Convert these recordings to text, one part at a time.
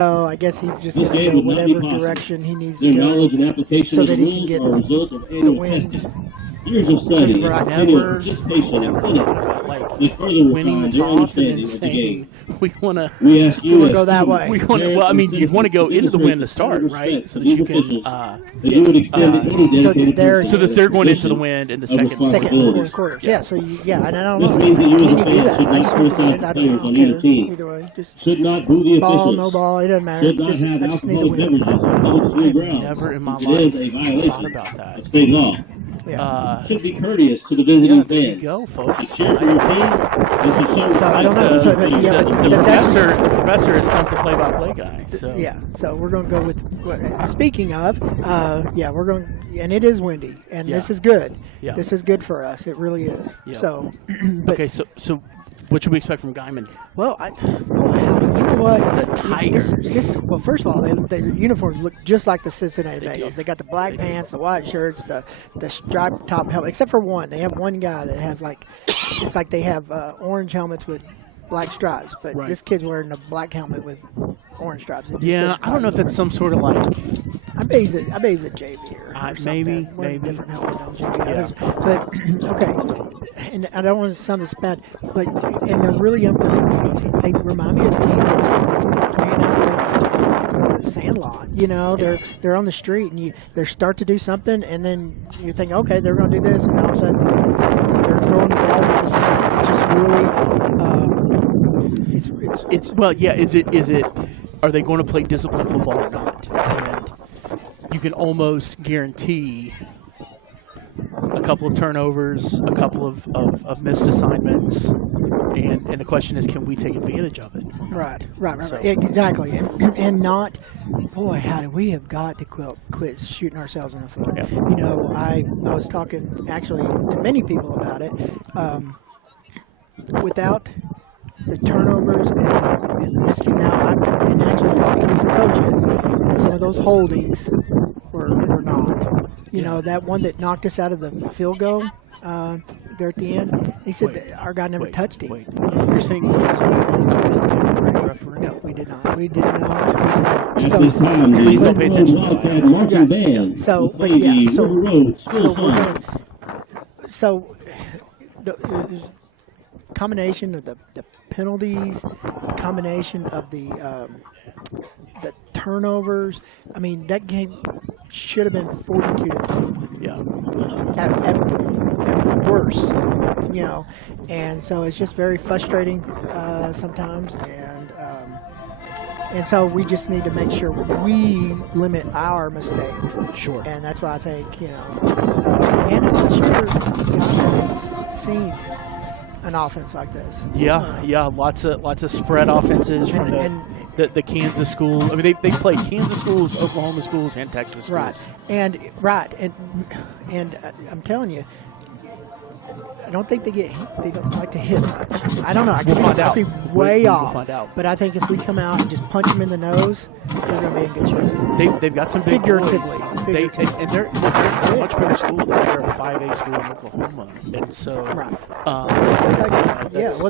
So I guess he's just going to go whatever direction he needs to Their go. knowledge and application so of that the he can rules get are a result of annual testing. Years of study and continual participation in clinics they further refine their understanding of the game. We want to. We ask you go that way. We want to. Well, I mean, you want to go into the win to start, right? So that you can. You would extend any dedicated so that they're going into the wind in the second and fourth quarters. Yeah. So and I don't know. This means that you as a fan should not I criticize players on either team. Either way, just should not boo the ball, officials. no ball, it doesn't matter. Should not have alcoholic beverages on public school grounds. Never in my It life is a thought violation about that. of state law. Yeah. Should be courteous to the visiting There you fans. go, folks. Should cheer for your team. And should show So I don't know. The That's professor is not the play-by-play guy. So. Yeah. So we're going to go with. Speaking of, we're going, and it is windy, and this is good. Yeah. This is good for us. It really is. Yeah. So. Okay. So. What should we expect from Guyman? Well, you know what? The Tigers. Well, first of all, their uniforms look just like the Cincinnati Bengals. They got the black pants, the white shirts, the striped top helmet, except for one. They have one guy that has it's like they have orange helmets with black stripes, but this kid's wearing a black helmet with orange stripes. Yeah, I don't know if that's some sort of like. I bet he's a JV or maybe. different helmet on JV. But okay. And I don't want to sound this bad, but they're really they remind me of teams playing out there on the sand lawn. You know, they're on the street and they start to do something, and then you think, okay, they're going to do this, and all of a sudden they're throwing the ball with the sand. It's just really, it's well, yeah. Is it? Are they going to play disciplined football or not? And you can almost guarantee a couple of turnovers, a couple of missed assignments, and the question is, can we take advantage of it? Right. Exactly. And not, boy, how do we have got to quit shooting ourselves in the foot? Yeah. You know, I was talking actually to many people about it. Without the turnovers and the miscue now, and actually talking to some coaches, some of those holdings were not. You know, that one that knocked us out of the field goal there at the end, he said that our guy never touched him. You're saying referee? No, we did not. We did not. At this time, please don't pay attention. Wildcat marching band. So the combination of the penalties, combination of the turnovers. I mean, that game should have been 42-21. Yeah. At worst, you know, and so it's just very frustrating sometimes, and so we just need to make sure we limit our mistakes. Sure. And that's why I think, you know, and I'm not sure Guyman has seen an offense like this. Yeah, lots of spread offenses from the Kansas schools. I mean, they play Kansas schools, Oklahoma schools, and Texas schools. And I'm telling you, I don't think they don't like to hit much. I don't know. I could be way off. We'll find out. But I think if we come out and just punch them in the nose, they're going to be in good shape. They've got some big boys. Figuratively. They're a much better school. They're a 5A school in Oklahoma, and so that's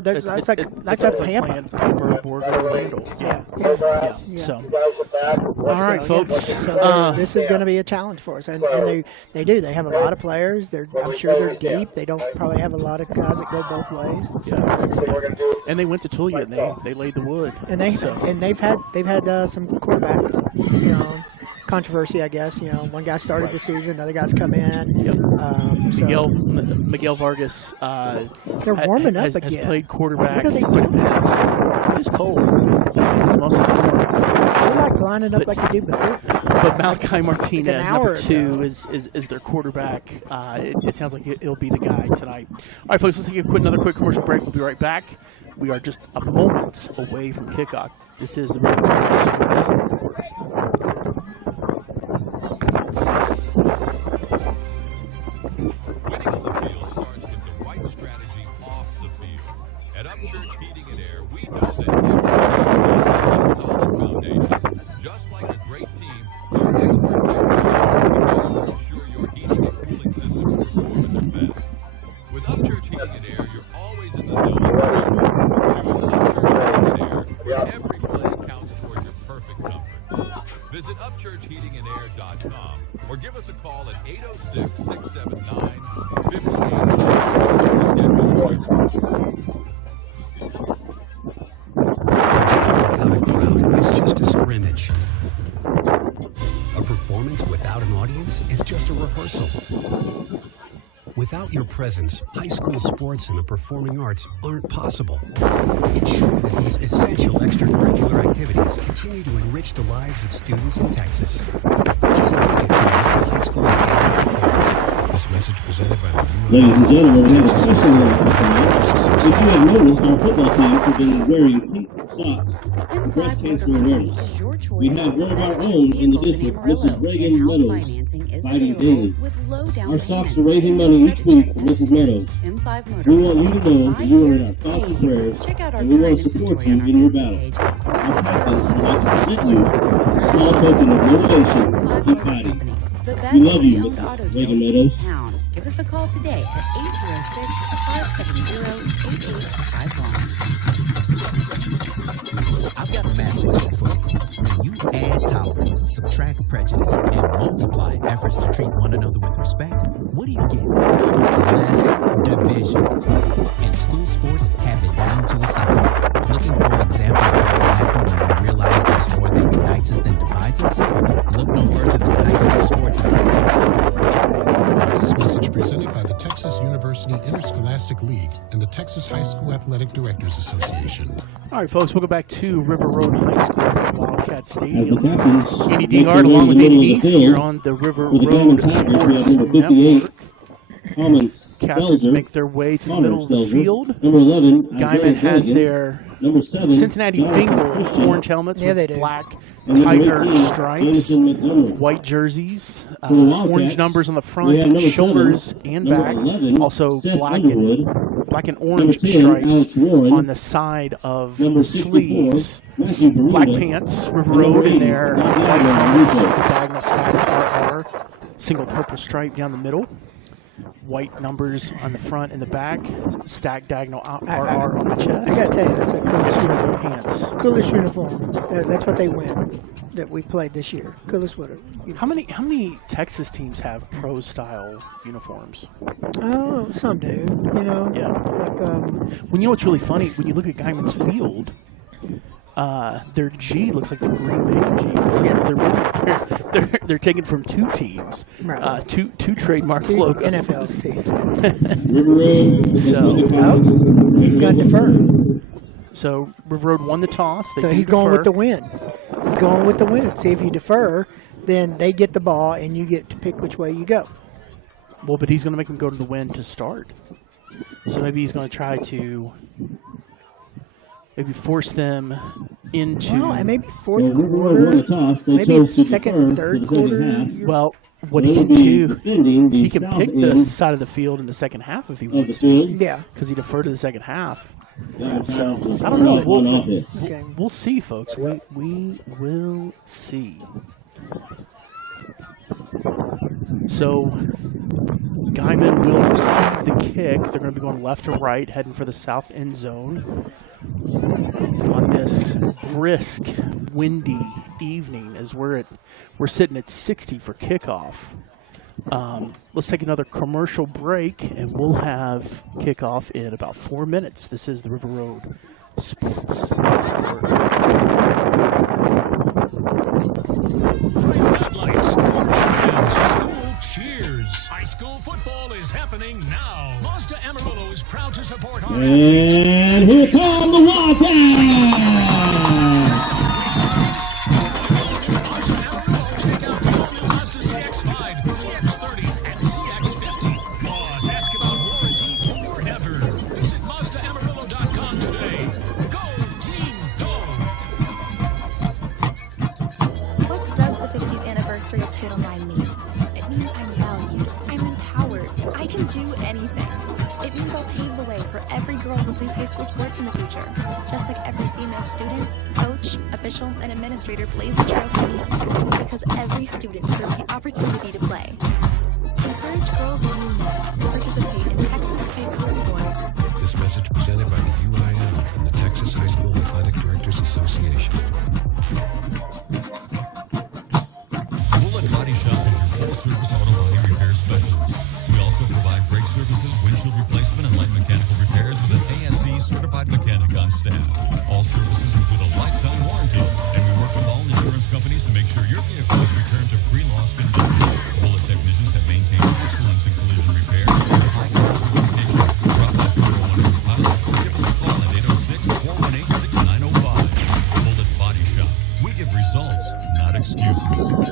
like Tampa. Orlando. Yeah. So, all right, folks. So this is going to be a challenge for us, and they do. They have a lot of players. I'm sure they're deep. They don't probably have a lot of guys that go both ways. So. And they went to Tulia and they laid the wood. And they've had some quarterback, you know, controversy, I guess. You know, one guy started the season, another guy's come in. Yep. Miguel Vargas. They're warming up again. Has played quarterback. What are they doing? It is cold. His muscles They're like lining up like they did before. But Malachi Martinez, number 2, is their quarterback. It sounds like he'll be the guy tonight. All right, folks, let's take another quick commercial break. We'll be right back. We are just a moment away from kickoff. This is the Winning on the field starts with the right strategy off the field. At Upchurch Heating and Air, we know that every solid foundation. Just like a great team, our expert technicians will ensure your heating and cooling systems perform at their best. With Upchurch Heating and Air, you're always in the zone. Choose Upchurch Heating and Air, where every play counts toward your perfect Visit upchurchheatingandair.com or give us a call at 806-679-5800. Without a crowd is just a scrimmage. A performance without an audience is just a rehearsal. Without your presence, high school sports and the performing arts aren't possible. Ensure that these essential extracurricular activities continue to enrich the lives of students in Texas. Purchase a ticket to local high school's annual performance. This message presented by the Ladies and gentlemen, we have a special announcement tonight. If you have noticed, our football teams have been wearing pink socks for breast cancer awareness. We have one of our own in the district, Mrs. Reagan Meadows, fighting daily. Our socks are raising money each week for Mrs. Meadows. We want you to know that you are in our thoughts and prayers, and we want to support you in your battle. Our captains would like to present you a small token of motivation to keep fighting. We love you, Mrs. Reagan Meadows. Give us a call today at 806-570-8851. I've got a math question for you. When you add tolerance, subtract prejudice, and multiply efforts to treat one another with respect, what do you get? Less division. And school sports have it down to a science. Looking for an example of what will happen when we realize there's more that unites us than divides us? Look no further than high school sports in Texas. This message presented by the Texas University Interscholastic League and the Texas High School Athletic Directors Association. All right, folks, welcome back to River Road High School at Wildcat As the Stadium. captains Andy make their Dingard way along in with the Andy middle of the Neese here field, on the River for the Road Guyman Tigers, we have Sports number 58, Network. Collins Captains Stelzer, make their way to the Connor middle of the Stelzer. field. Number 11, Guyman Isaiah has Gilligan. their Number 7, Cincinnati Jonathan Bengal Christian. orange helmets Yeah, they with do. black And number tiger 18, stripes, Jameson Montgomery. white jerseys, For the Wildcats, orange numbers on the we front, have number shoulders 7, and number back. 11, Also Seth black Underwood. and Number orange 10, Alex stripes Warren. on the side of Number the 64, sleeves. Matthew Burita. Black pants, River And number Road in 80, their white Santiago helmets, Russo. the diagonal stack RR, single purple stripe down the middle. White numbers on the front and the back, stacked diagonal RR on the chest. I gotta tell you, that's a coolest uniform. Pants. Coolest uniform. That's what they win that we played this year. Coolest would have. How many Texas teams have pro style uniforms? Oh, some do. You know. Yeah. Like When you know what's really funny, when you look at Guyman's field, their G looks like the Green Bay G's. They're taken from two teams, Right. two trademark two logos. NFL teams. River Road. He's got to defer. So River Road won the toss. They So do he's going with defer. the win. He's going with the win. See, if you defer, then they get the ball and you get to pick which way you go. Well, but he's going to make them go to the win to start. So maybe he's going to try to force them into. Well, and maybe fourth River Road won the quarter, toss. They maybe chose to second, defer third for the second quarter. half. Well, what They he will can be do, defending the he can south pick end the side of the field in the second half if he of the wants to, field. Yeah. because he deferred to the second half. Guyman So Tigers will I start don't know. off on offense. Okay. We'll see, folks. We will see. So Guyman will receive the kick. They're going to be going left to right, heading for the south end zone on this brisk, windy evening. As we're sitting at 60 for kickoff. Let's take another commercial break, and we'll have kickoff in about 4 minutes. This is the River Road Sports Network. Friday Night Lights, March Games, School Cheers. High school football is happening now. Mazda Amarillo is proud to support our And here come the Wildcats! Mazda Amarillo take out the all-new Mazda CX-5, CX-30, and CX-50. Plus, ask about warranty forever. Visit MazdaAmarillo.com today. Go, team, go! What does the 50th anniversary of Title IX mean? It means I'm valued, I'm empowered, I can do anything. It means I'll pave the way for every girl who plays high school sports in the future. Just like every female student, coach, official, and administrator plays the trophy. Because every student deserves the opportunity to play. Encourage girls you know to participate in Texas high school sports. This message presented by the UIL and the Texas High School Athletic Directors Association. Body Shop is your full-service auto body repair specialist. We also provide brake services, windshield replacement, and light mechanical repairs with an ASE certified mechanic on staff. All services include a lifetime warranty, and we work with all insurance companies to make sure your vehicle is returned to pre-loss condition. Bullet technicians have maintained excellence in collision repair. High-quality location. Drop by 401 Pilot or give us a call at 806-418-6905. Bullet Body Shop. We give results, not excuses.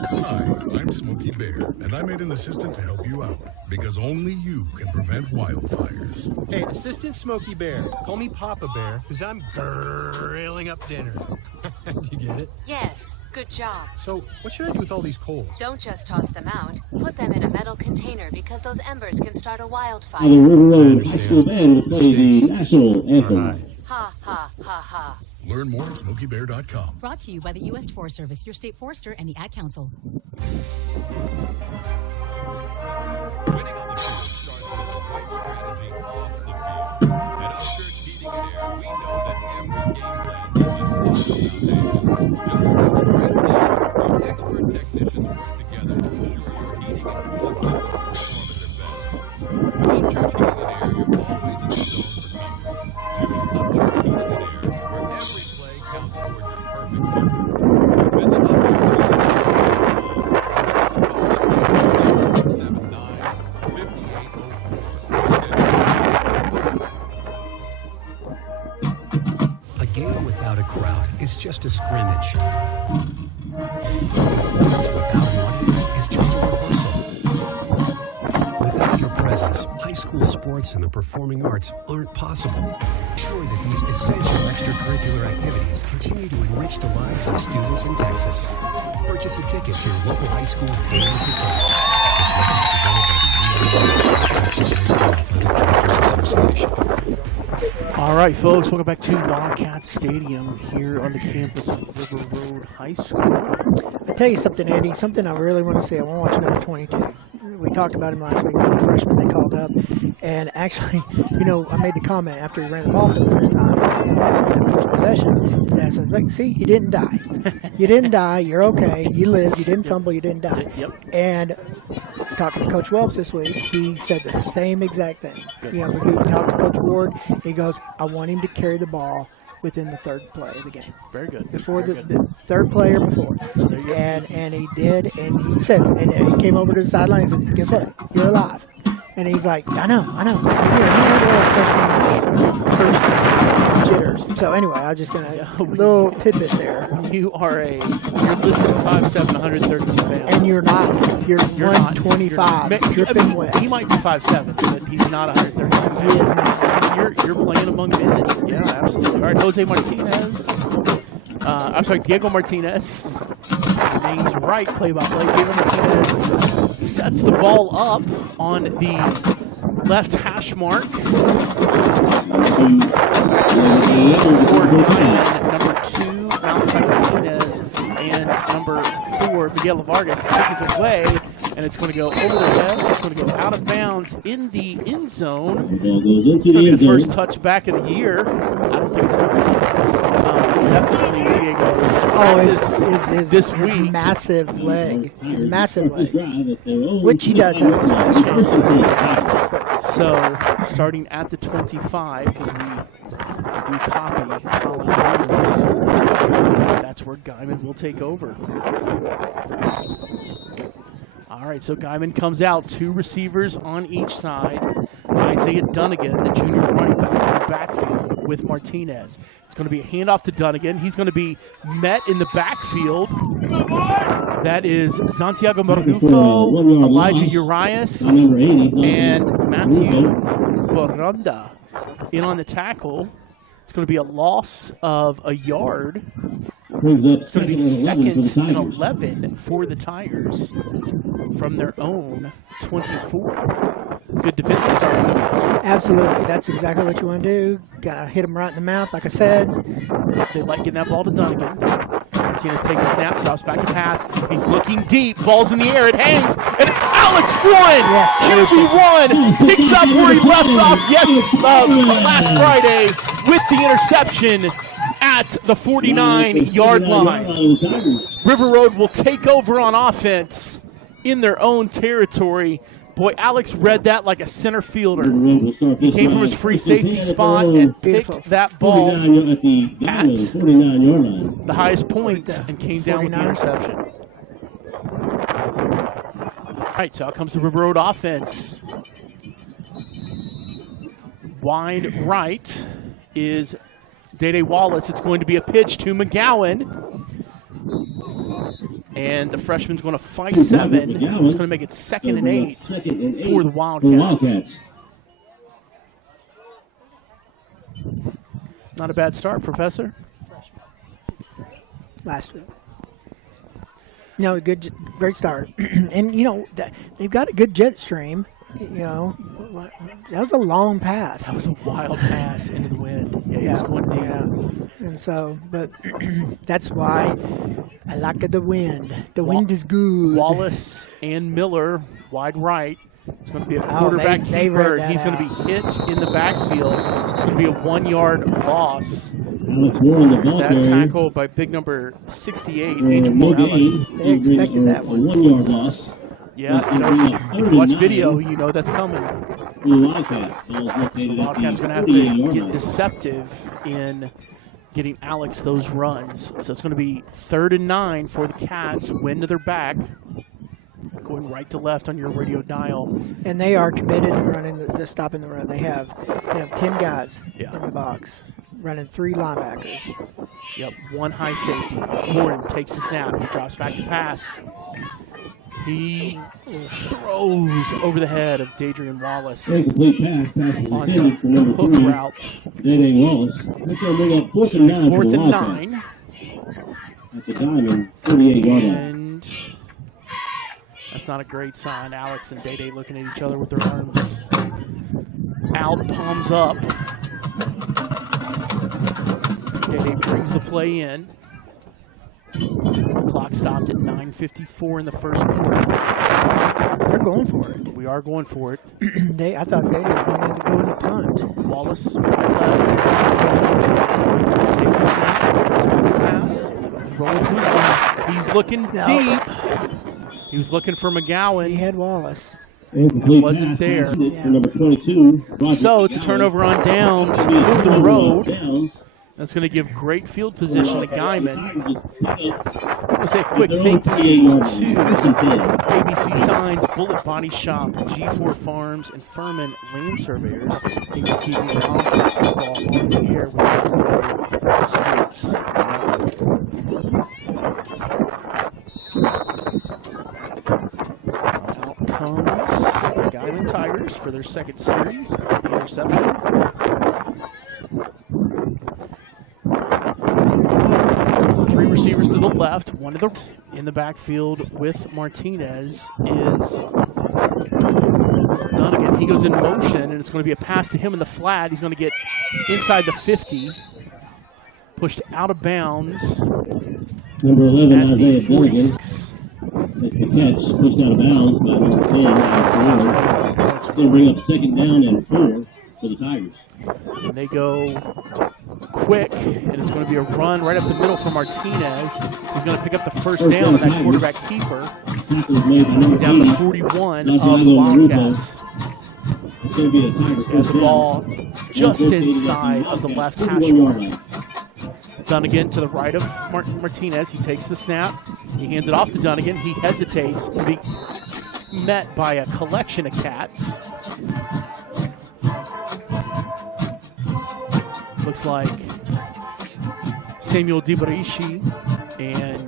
Hi, I'm Smokey Bear, and I'm an assistant to help you out, because only you can prevent wildfires. Hey, Assistant Smokey Bear, call me Papa Bear, because I'm grilling up dinner. Do you get it? Yes, good job. So, what should I do with all these coals? Don't just toss them out. Put them in a metal container because those embers can start a wildfire. Now the River Road High School Band will play the national anthem. Ha, ha, ha, ha. Learn more at SmokeyBear.com. Brought to you by the U.S. Forest Service, your state forester, and the Ad Council. Winning on the field starts with the right strategy off the field. At Upchurch Heating and Air, we know that every game plan needs a solid foundation. Just like a great team, our expert technicians work together to ensure your heating and cooling systems perform at their best. With Upchurch Heating and Air, you're always in the zone for comfort. Choose Upchurch Heating and Air, where every play counts toward your perfect future. Visit A game without a crowd is just a scrimmage. Without an audience is just a rehearsal. Without your presence, high school sports and the performing arts aren't possible. Ensure that these essential extracurricular activities continue to enrich the lives of students in Texas. Purchase a ticket to your local high school's annual performance. This message presented by the Texas High School Athletic Directors Association. All right, folks, welcome back to Wildcats Stadium here on the campus of River Road High School. I tell you something, Andy, something I really want to see. I want to watch number 22. We talked about him last week, the freshman they called up. And actually, you know, I made the comment after he ran the ball for the first time in that first possession. That I said, like, see, you didn't die. You didn't die. You're okay. You lived. You didn't fumble. You didn't die. Yep. And talking to Coach Welps this week, he said the same exact thing. Good. You know, he talked to Coach Ward. He goes, I want him to carry the ball within the third play of the game. Very good. Before Very the good. third play or before. So there you go. And he did, and he says, and he came over to the sideline and says, guess what? You're alive. And he's like, I know. He had a little first jitters. So anyway, I was just going to, little tidbit there. You're listed 5'7", 132 pounds. And you're not. You're not. 125, dripping wet. He might be 5'7", but he's not 130 pounds. He is not. You're playing among men. Yeah, absolutely. All right, Jose Martinez. I'm sorry, Diego Martinez. Name's right, play-by-play. Diego Martinez sets the ball up on the left hash mark. For number 2, Valentine Martinez, and number 4, Miguel Vargas. Takes it away, and it's going to go over the head. It's going to go out of bounds in the end zone. The ball goes into It's going to the be end the zone. first touchback of the year. I don't think so. It's definitely Diego's. This week. Massive leg. His massive This leg. drive at their own Which he does have. First and 10 passes. So, starting at the 25, because we copy college rules, that's where Guyman will take over. All right, so Guyman comes out, 2 receivers on each side. Isaiah Dunnigan, the junior running back, in the backfield with Martinez. It's going to be a handoff to Dunnigan. He's going to be met in the backfield. That is Santiago Marrufo, Elijah Urias, and Matthew Boranda in on the tackle. It's going to be a loss of a yard. Brings up It's going to be second and 11 for the second and Tigers. 11 for the Tigers from their own 24. Good defensive start. Absolutely. That's exactly what you want to do. Got to hit him right in the mouth, like I said. They like getting that ball to Dunnigan. Martinez takes a snap, drops back to pass. He's looking deep. Ball's in the air. It hangs. And Alex Warren, QB1, picks up where he left off last Friday with the interception at the 49-yard line. River Road will take over on offense in their own territory. Boy, Alex read that like a center fielder. He came from his free safety spot and picked that ball at the highest point and came down with the interception. All right, so out comes the River Road offense. Wide right is Day Wallace. It's going to be a pitch to McGowan. And the freshman's going to fight 7. It's going to make it 2nd and 8 for the Wildcats. Not a bad start, Professor. Last week. No, great start. And, you know, they've got a good jet stream. You know, that was a long pass. That was a wild pass into the wind. Yeah, he was going deep. Yeah. And so, but that's why I like the wind. The wind is good. Wallace and Miller, wide right. It's going to be a quarterback keeper. He's going to be hit in the backfield. It's going to be a 1-yard loss. That tackle by big number 68, Angel Morales. They expected that one. A 1-yard loss. Yeah, you know, if you watch video, you know that's coming. The Wildcats. The Wildcats are going to have to get deceptive in getting Alex those runs. So it's going to be 3rd and 9 for the Cats. Wind to their back. Going right to left on your radio dial. And they are committed to running the stopping the run. They have 10 guys in the box, running 3 linebackers. Yep, 1 high safety. Gordon takes the snap. He drops back to pass. He throws over the head of Dadrian Wallace. Incomplete pass. Pass was intended for number 3. Hook route. Day Wallace. That's going to bring up 4th and 9 for the Wildcats. 9. At the Guyman 48-yard line. And that's not a great sign. Alex and Day looking at each other with their arms out, palms up. Day brings the play in. Clock stopped at 9:54 in the first quarter. They're going for it. We are going for it. I thought they were going to go in the punt. Wallace left. Takes the snap. Pass. Rolling to his right. He's looking deep. He was looking for McGowan. He had Wallace. Incomplete wasn't pass. there. For number 22. So it's a turnover on downs for the road. That's going to give great field position to Guyman. We'll say a quick thank you to ABC Signs, Bullet Body Shop, G4 Farms, and Furman Land Surveyors. Thank you for keeping Wildcats football on the air with sports. Out comes Guyman Tigers for their 2nd series. The interception. 3 receivers to the left, 1 to the in the backfield with Martinez is Dunnigan. He goes in motion, and it's going to be a pass to him in the flat. He's going to get inside the 50, pushed out of bounds. Number 11, Isaiah Dunnigan. Makes the catch, pushed out of bounds by number 10, Alex Miller. It's going to bring up 2nd down and 4 for the Tigers. And they go quick, and it's going to be a run right up the middle for Martinez. He's going to pick up the first down of that quarterback keeper. Down to 41 of the Wildcats. It's going to be a Tiger first the ball just inside of the left hash mark. Dunnigan to the right of Martinez. He takes the snap. He hands it off to Dunnigan. He hesitates to be met by a collection of Cats. Looks like Samuel DiBarishi and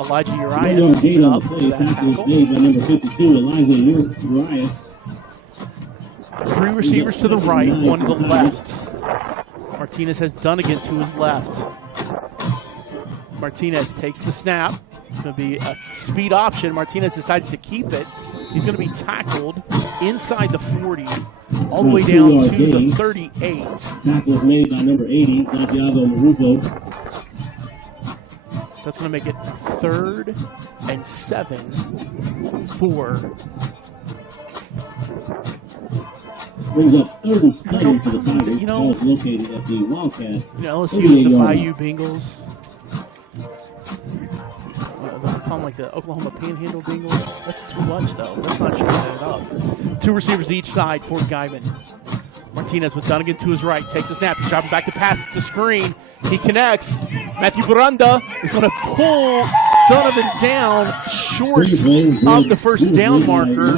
Elijah Urias team up for that tackle. Made by number 52, Elijah Urias. 3 receivers to the right, 1 to the left. Martinez has Dunnigan to his left. Martinez takes the snap. It's going to be a speed option. Martinez decides to keep it. He's going to be tackled inside the 40, all the way down to the 38. Tackle is made by number 80, Santiago Marupo. So that's going to make it 3rd and 7 for. Brings up 3rd and 7 to the Tigers. You know, located at the Wildcat. LSU is the Bayou Bengals. call them like the Oklahoma Panhandle Bengals. That's too much, though. That's not showing it up. 2 receivers to each side for Guyman. Martinez with Dunnigan to his right. Takes a snap. He's dropping back to pass to screen. He connects. Matthew Baranda is going to pull Donovan down short of the first down marker.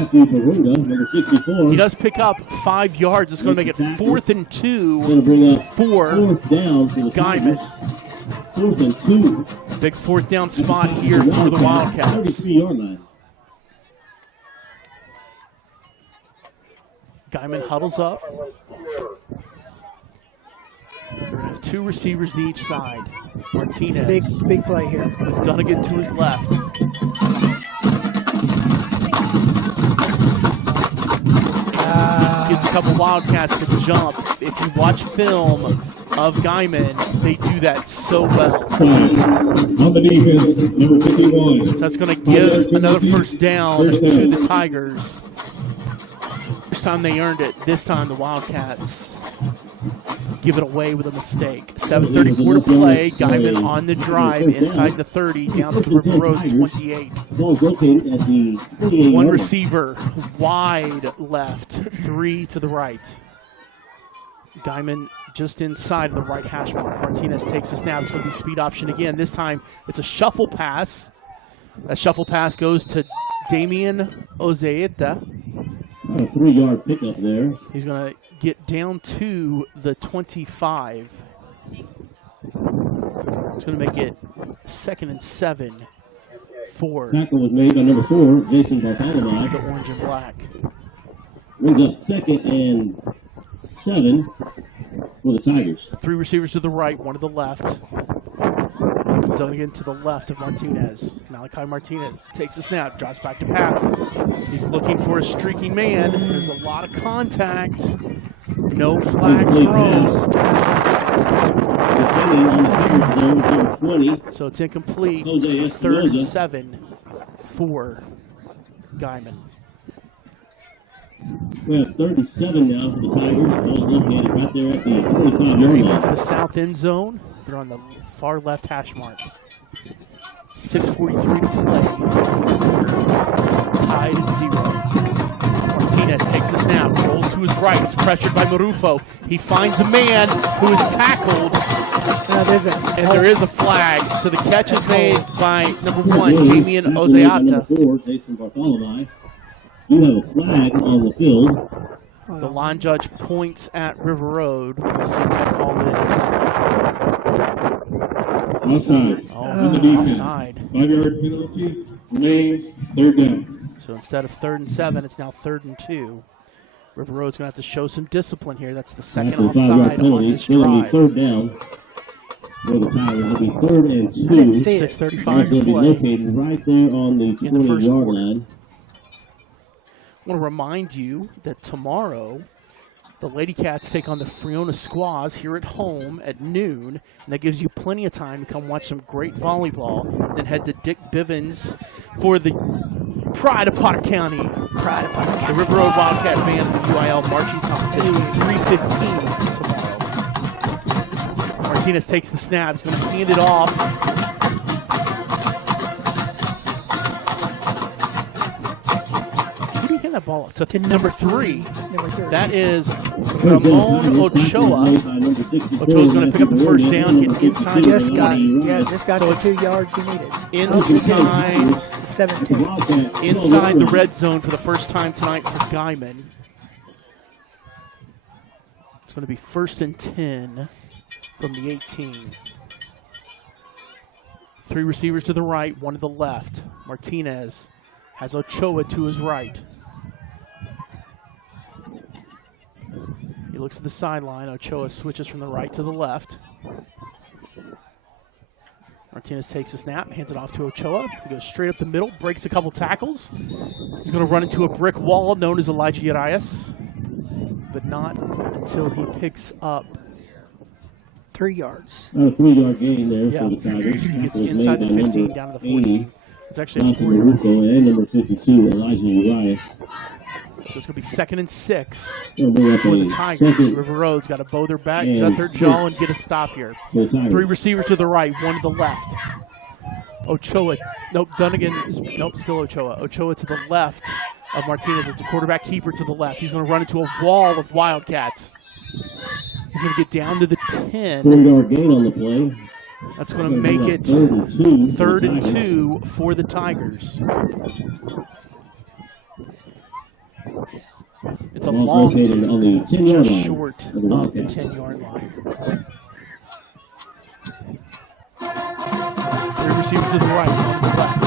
He does pick up 5 yards. It's going to make it 4th and 2 for Guyman. 4th and 2. Big 4th down spot here for the Wildcats. 33-yard line. Guyman huddles up. 2 receivers to each side. Martinez. Big play here. With Dunnigan to his left. Gets a couple Wildcats to jump. If you watch film of Guyman, they do that so well. On the defense, number 51. So that's going to give another first down to the Tigers. First time they earned it. This time the Wildcats give it away with a mistake. 7:34 to play. Guyman on the drive inside the 30 down to the River Road 28. One receiver wide left, 3 to the right. Guyman just inside of the right hash mark. Martinez takes the snap. It's going to be speed option again. This time it's a shuffle pass. That shuffle pass goes to Damian Ozeita. A 3-yard pickup there. He's going to get down to the 25. It's going to make it 2nd and 7 for Tackle was made by number 4, Jason Bartholomew. the orange and black. Brings up 2nd and 7 for the Tigers. 3 receivers to the right, 1 to the left. Dunnigan to the left of Martinez. Malachi Martinez takes a snap, drops back to pass. He's looking for a streaking man. There's a lot of contact. No flag throw. So it's incomplete. 3rd and 7 for Guyman. We have 37 now for the Tigers. Ball located right there at the 25-yard line. For the south end zone, they're on the far left hash mark. 6:43 to play. Tied at 0. Martinez takes a snap, rolls to his right. He's pressured by Marufo. He finds a man who is tackled. And there is a flag. So the catch is made by number 1, Damian Ozeata. Number 4, Jason Bartholomew. You have a flag on the field. The line judge points at River Road. We'll see what the call is. Offside. 5-yard penalty. Remains 3rd down. So instead of 3rd and 7, it's now 3rd and 2. River Road's going to have to show some discipline here. That's the second offside on this drive. 3rd down for the Tigers. It'll be 3rd and 2. 6:35 to It's going to be play. located right there on the 20-yard line. I want to remind you that tomorrow the Lady Cats take on the Friona Squaws here at home at noon, and that gives you plenty of time to come watch some great volleyball. Then head to Dick Bivens for the Pride of Potter County. The River Road Wildcat Band and the UIL marching competition at 3:15 tomorrow. Martinez takes the snap. He's going to hand it off. That ball to number 3. That is Ramon Ochoa. Ochoa's going to pick up the first down. Get inside. Just got the 2 yards he needed. Inside 17. Inside the red zone for the first time tonight for Guyman. It's going to be 1st and 10 from the 18. 3 receivers to the right, 1 to the left. Martinez has Ochoa to his right. He looks at the sideline. Ochoa switches from the right to the left. Martinez takes a snap, hands it off to Ochoa. He goes straight up the middle, breaks a couple tackles. He's going to run into a brick wall known as Elijah Urias, but not until he picks up 3 yards. A 3-yard gain there for the Tigers. He gets inside the 15 down to the 14. It's actually a 4-yard. And number 52, Elijah Urias. So it's going to be 2nd and 6 for the Tigers. River Road's got to bow their back, shut their jaw, and get a stop here. 3 receivers to the right, 1 to the left. Ochoa. Nope, Dunnigan is, nope, still Ochoa. Ochoa to the left of Martinez. It's a quarterback keeper to the left. He's going to run into a wall of Wildcats. He's going to get down to the 10. 4-yard gain on the play. That's going to make it third and two for the Tigers. It's a long two, on the 10-yard just line short of the 10-yard line. Three receivers to the right, one to the left.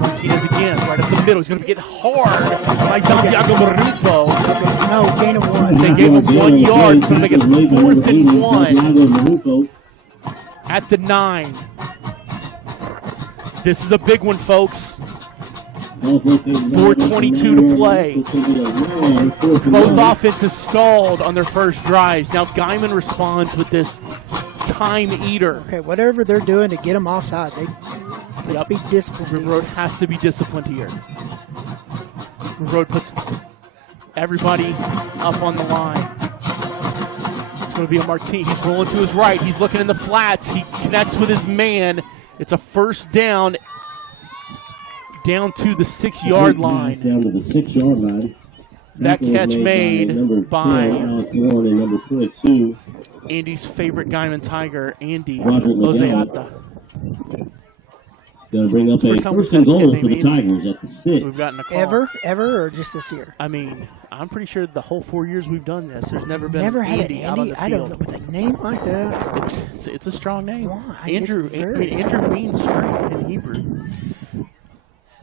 Martinez again, right up the middle. He's going to get hard by Santiago Marufo. No, gain of 1. They gave him 1 yard. It's going to make it 4th and 1 at the 9. This is a big one, folks. 4:22 to play. Both offenses stalled on their first drives. Now Guyman responds with this time eater. Okay, whatever they're doing to get them offside, let's be disciplined. River Road has to be disciplined here. River Road puts everybody up on the line. It's going to be a Martin. He's rolling to his right. He's looking in the flats. He connects with his man. It's a first down. Down to the 6-yard line. Down to the 6-yard line. That catch made by Alex Warren and number 42. Andy's favorite Guyman Tiger, Andy Roger Ozeata. It's going to bring up a first and goal for the Tigers at the 6. We've gotten a call. Ever, or just this year? I mean, I'm pretty sure the whole 4 years we've done this, there's never been had Andy out on the field. I don't know, with a name like that. It's a strong name. Why? Andrew means strength in Hebrew.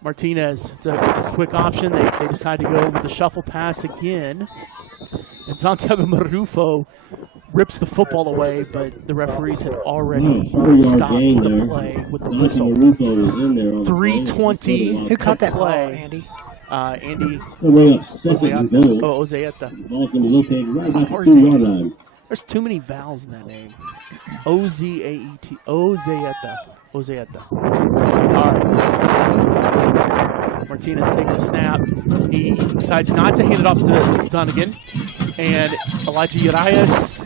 Martinez, it's a quick option. They decide to go with the shuffle pass again. And Santiago Marufo rips the football away, but the referees had already stopped the play with the whistle. 3:20. Who caught that play, Andy? Andy. Way up second and goal. Ozeata. The ball's going to be located right at the 2-yard line. There's too many vowels in that name. Ozeata. Ozeata. All right. Martinez takes the snap. He decides not to hand it off to Dunnigan. And Elijah Urias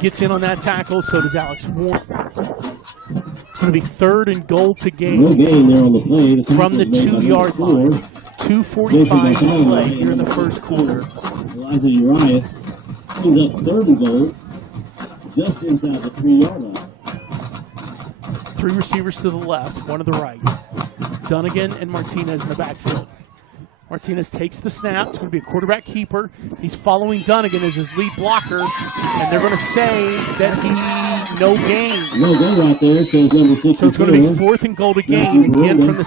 gets in on that tackle. So does Alex Warren. It's going to be 3rd and goal to gain. No gain there on the play. From the 2-yard line. 2:45 to play here in the first quarter. Elijah Urias cleans up 3rd and goal just inside the 3-yard line. 3 receivers to the left, 1 to the right. Dunnigan and Martinez in the backfield. Martinez takes the snap. It's going to be a quarterback keeper. He's following Dunnigan as his lead blocker, and they're going to say that no gain. No gain right there, says number 62. So it's going to be 4th and goal to gain again from the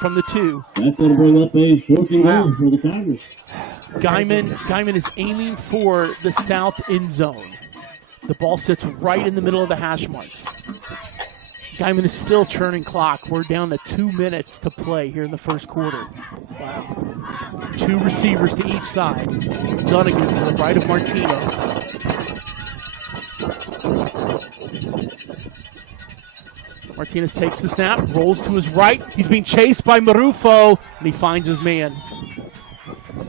from the 2. That's going to bring up a 4th and goal for the Tigers. Guyman is aiming for the south end zone. The ball sits right in the middle of the hash marks. Guyman is still churning clock. We're down to 2 minutes to play here in the first quarter. Wow. 2 receivers to each side. Dunnigan to the right of Martinez. Martinez takes the snap, rolls to his right. He's being chased by Marufo, and he finds his man.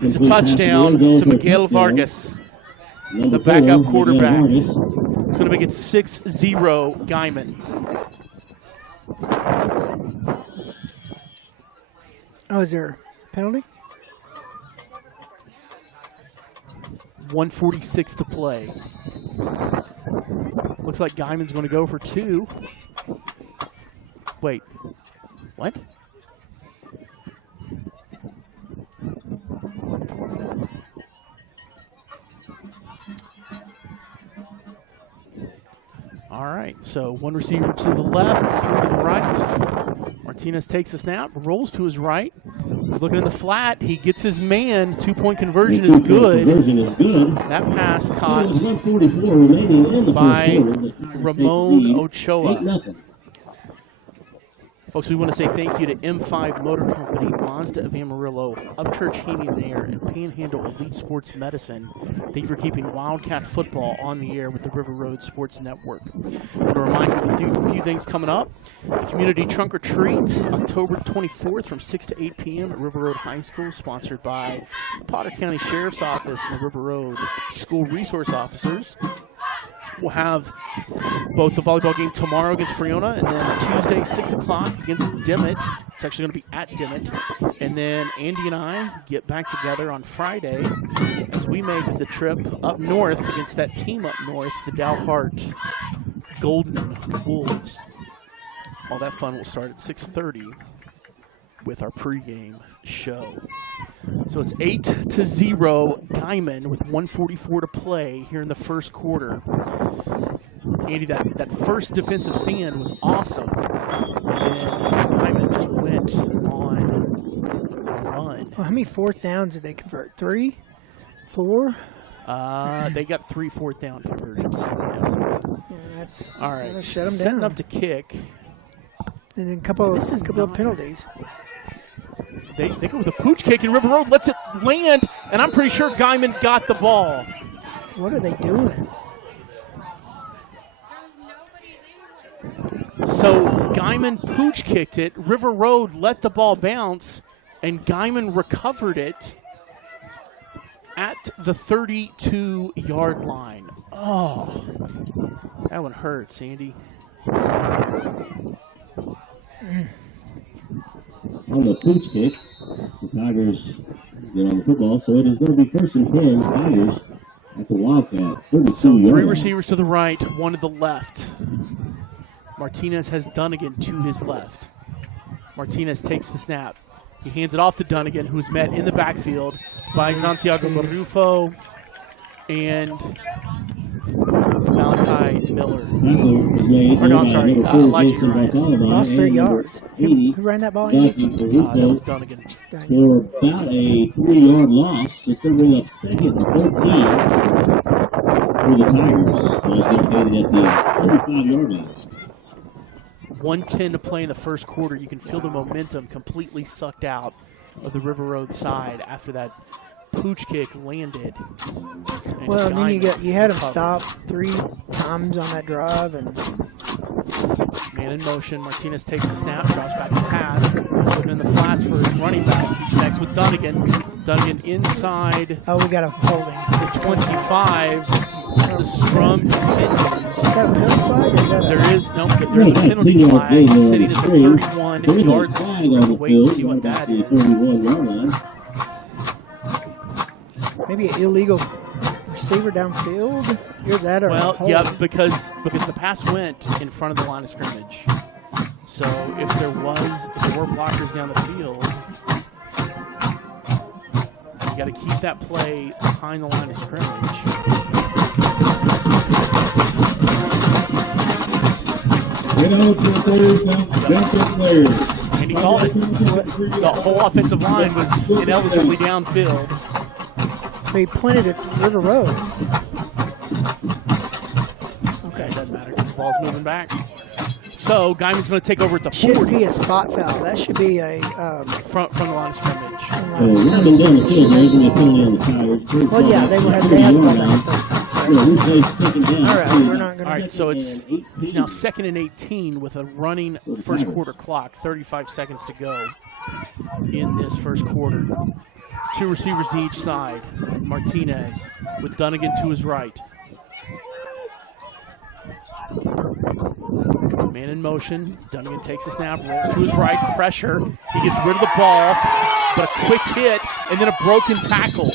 It's a touchdown to Miguel Vargas, the backup quarterback. It's going to make it 6-0 Guyman. Oh, is there a penalty? 1:46 to play. Looks like Guyman's going to go for 2. Wait, what? All right, so 1 receiver to the left, 3 to the right. Martinez takes a snap, rolls to his right. He's looking in the flat. He gets his man. 2-point conversion is good. That pass caught by Ramon Ochoa. Folks, we want to say thank you to M5 Motor Company, Mazda of Amarillo, Upchurch Heating and Air, and Panhandle Elite Sports Medicine. Thank you for keeping Wildcat football on the air with the River Road Sports Network. I want to remind you of a few things coming up. The Community Trunk or Treat, October 24th from 6 to 8 p.m. at River Road High School, sponsored by the Potter County Sheriff's Office and the River Road School Resource Officers. we'll have both the volleyball game tomorrow against Friona, and then Tuesday, 6 o'clock against Dimmitt. It's actually going to be at Dimmitt. And then Andy and I get back together on Friday as we make the trip up north against that team up north, the Dalhart Golden Wolves. All that fun will start at 6:30 with our pregame show. So it's 8-0 Guyman with 1:44 to play here in the first quarter. Andy, that first defensive stand was awesome. And then Guyman just went on a run. Well, how many fourth downs did they convert? 3? 4? They got 3 fourth down conversions. Yeah, that's all right. Shut them Setting down. up to kick. And then a couple of penalties. They go with a pooch kick, and River Road lets it land, and I'm pretty sure Guyman got the ball. What are they doing? So Guyman pooch kicked it. River Road let the ball bounce, and Guyman recovered it at the 32-yard line. Oh, that one hurts, Andy. On the pooch kick, the Tigers get on the football, so it is going to be 1st and 10 Tigers at the Wildcat. 32 So 3 yards. receivers to the right, 1 to the left. Martinez has Dunnigan to his left. Martinez takes the snap. He hands it off to Dunnigan, who's met in the backfield by Santiago Barufo and Malachi Miller. Or no, I'm sorry, Elijah Grimes. Lost 3 yards. Who ran that ball? That was Dunnigan. For about a 3-yard loss. It's going to bring up 2nd and 13 for the Tigers. Ball is located at the 35-yard line. 1:10 to play in the first quarter. You can feel the momentum completely sucked out of the River Road side after that pooch kick landed. And Well, and then Guyman you had him recovered. stop 3 times on that drive, and Man in motion. Martinez takes the snap, drops back to pass. Put in the flats for his running back. He connects with Dunnigan. Dunnigan inside. Oh, we got a holding. The 25. The scrum continues. Is that a penalty flag? Or is that There is there's a penalty flag sitting at the 31-yard line. We'll wait and see what that is. Maybe an illegal receiver downfield? Is that or Well, a yep, hold? because the pass went in front of the line of scrimmage. So if there were blockers down the field, you got to keep that play behind the line of scrimmage. And he called it. The whole offensive line was inevitably downfield. So he pointed at River Road. Okay, doesn't matter because the ball's moving back. So Guyman's going to take over at the 40. Shouldn't be a spot foul. That should be a from the line of scrimmage. Running down the field, there's going to be a penalty on the Tigers. Well, yeah, they would have to have All right, we're not going to. All right, so it's now 2nd and 18 with a running first quarter clock, 35 seconds to go in this first quarter. 2 receivers to each side. Martinez with Dunnigan to his right. Man in motion. Dunnigan takes the snap, rolls to his right, pressure. He gets rid of the ball, but a quick hit and then a broken tackle.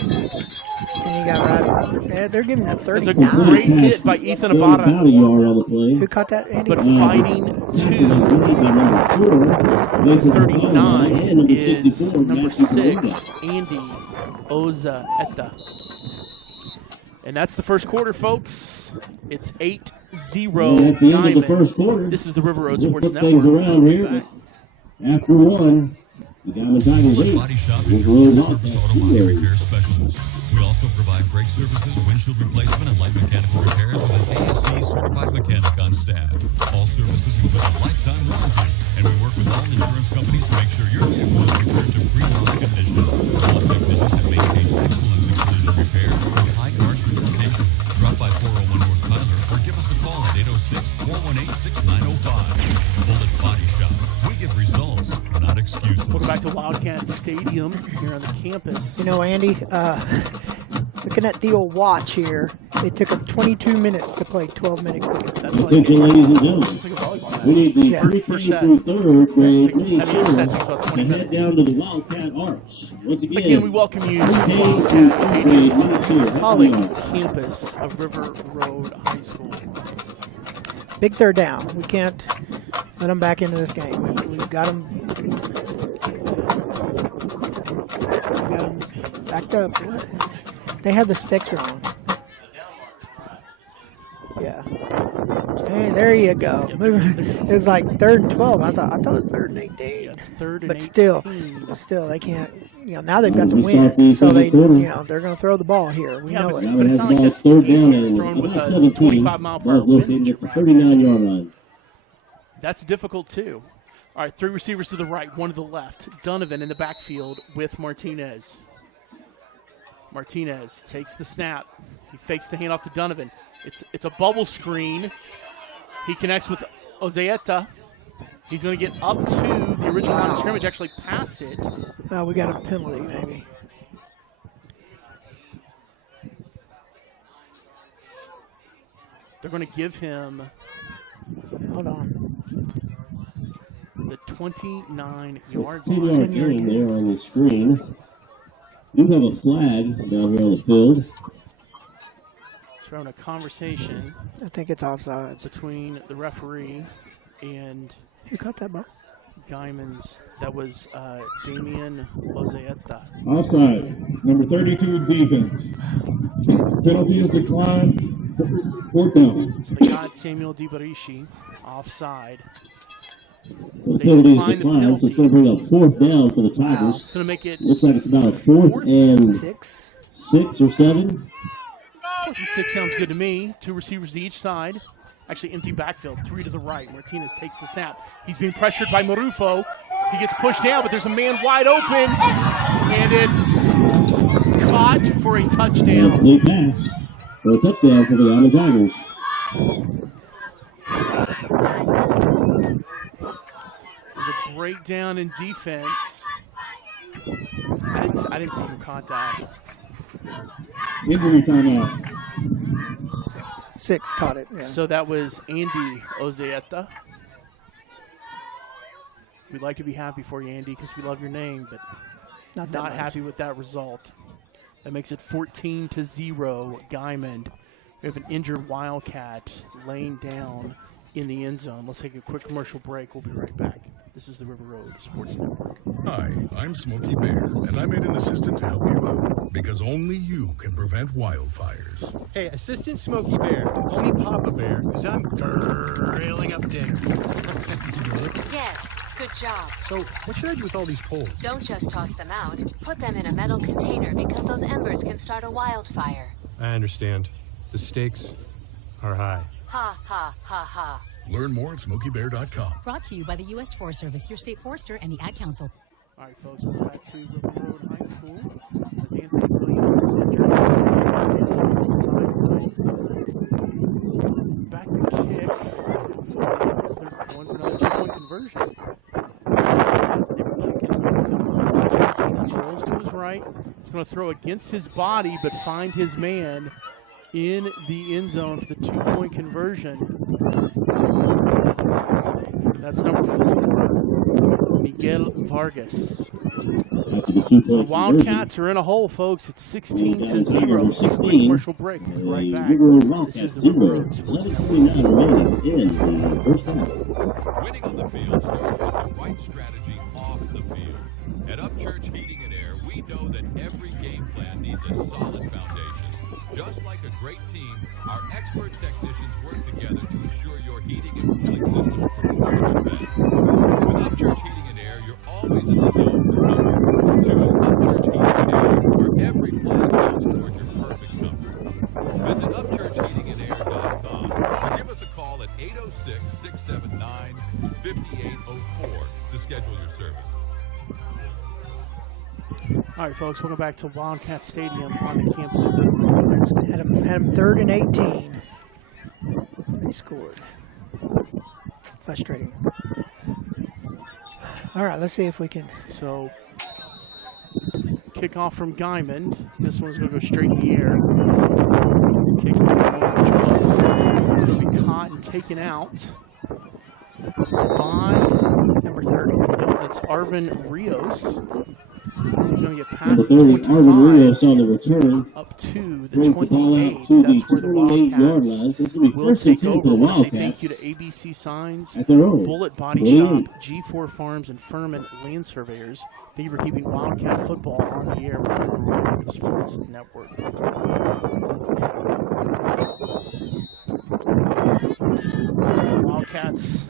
And he got right. They're giving that 39. There's a great hit by Ethan Ibarra. Who caught that, Andy? But fighting to 39 is number 6, Andy Ozaeta. And that's the first quarter, folks. It's 8-0. That's the end of the first quarter. This is the River Road We'll Sports flip things Network. around here. After one, the Guyman Tigers lead. Body Shop is your full-service auto body repair specialist. We also provide brake services, windshield replacement, and light mechanical repairs with an ASC certified mechanic on staff. All services include a lifetime warranty, and we work with all insurance companies to make sure your vehicle is returned to pre-loss condition. All technicians have maintained excellence in collision repair with high car certification. Drop by 401 North Tyler or give us a call at 806-418-6905. Bullet Body Shop. We give results, not excuses. Welcome back to Wildcats Stadium here on the campus. You know, Andy, looking at the old watch here, They took up 22 minutes to play 12-minute quarter. That's like Attention, ladies and gentlemen. it's like a volleyball match. We need the Yeah. first First set. through third grade Takes- mini that means the set children takes about to 20 head minutes. down to the Wildcat Arch. Once again, Again, we welcome you to the K Wildcat through third Stadium grade on mini the children. college campus of River Road High School. Big third down. We can't let them back into this game. We've got them. Backed up. What? They had the sticks wrong. Yeah. Hey, there you go. It was like 3rd and 12. I thought it was 3rd and 18. It's 3rd and But 18. still, they can't. Now they've got the We win, start the so they, second quarter. they're going to throw the ball here. We know but- it. Now it it's has not the like ball that's third down easy and thrown with about a 17. 25 mile per hour Ball's wind located at at the your 39-yard line. That's difficult too. All right, 3 receivers to the right, 1 to the left. Donovan in the backfield with Martinez. Martinez takes the snap. He fakes the handoff to Donovan. It's a bubble screen. He connects with Ozeeta. He's going to get up to the original line of scrimmage, actually past it. We got a penalty, maybe. They're going to give him Hold on. the 29-yard 10-yard line. gain there on the screen. We do have a flag down here on the field. Throwing a conversation I think it's offside. between the referee and Who caught that ball? Guyman's. That was Damian Ozeeta. Offside. Number 32 defense. Penalty is declined. 4th down. So they got Samuel DiBarishi offside. The penalty is declined, so it's going to bring up 4th down for the Tigers. It's going to make it Looks like it's about a 4th and 6. 6 or 7. 4th and 6 sounds good to me. 2 receivers to each side. Actually, empty backfield. 3 to the right. Martinez takes the snap. He's being pressured by Marufo. He gets pushed down, but there's a man wide open. And it's caught for a touchdown. Complete pass for a touchdown for the Alma Tigers. There's a breakdown in defense. I didn't see who caught that. Injury timeout. 6 caught it. Yeah. So that was Andy Ozeeta. We'd like to be happy for you, Andy, because we love your name, but Not that not much. happy with that result. That makes it 14-0 Guyman. We have an injured Wildcat laying down in the end zone. Let's take a quick commercial break. We'll be right back. This is the River Road Sports Network. Hi, I'm Smokey Bear, and I made an assistant to help you out because only you can prevent wildfires. Hey, Assistant Smokey Bear, call me Papa Bear, because I'm grilling up dinner. Did you do it? Yes, good job. So, what should I do with all these poles? Don't just toss them out. Put them in a metal container because those embers can start a wildfire. I understand. The stakes are high. Ha, ha, ha, ha. Learn more at SmokeyBear.com. Brought to you by the U.S. Forest Service, your state forester, and the Ad Council. All right, folks, we're back to River Road High School. As Anthony Williams looks injured. Back to kick. They're going for another 2-point conversion. Martinez rolls to his right. He's going to throw against his body, but find his man in the end zone for the 2-point conversion. That's number 4, Miguel Vargas. The Wildcats are in a hole, folks. It's 16-0. 16. Commercial break. We'll be right back. River Road This Wildcats is the 0. River Road Sports Network. 11:29 remaining in the first half. Winning on the field starts with the right strategy off the field. At Upchurch Heating and Air, we know that every game plan needs a solid foundation. Just like a great team, our expert technicians work together to ensure your heating and cooling systems perform their best. With Upchurch Heating and Air, you're always in the zone for comfort. Choose Upchurch Heating and Air, where every plan counts toward your perfect comfort. Visit UpchurchHeatingandAir.com or give us a call at 806-679-5804 to schedule your service. All right, folks, welcome back to Wildcat Stadium on the campus of River Road High School. Had them 3rd and 18. They scored. Frustrating. All right, let's see if we can. So, kickoff from Guyman. This one's going to go straight in the air. Wildcats kicking. It's going to be caught and taken out by number 30. That's Arvin Rios. He's going to get Number past the 30, 25 Arvin Rios on the return. up to the Brings the ball 28. out to the That's where the 28-yard Wildcats line. So it's going to be will first and take 10 over. for the I want to say thank Wildcats. you to ABC Signs, At their own. Bullet Body 28. Shop, G4 Farms, and Furman Land Surveyors. Thank you for keeping Wildcat football on the air with the River Sports Network. Wildcats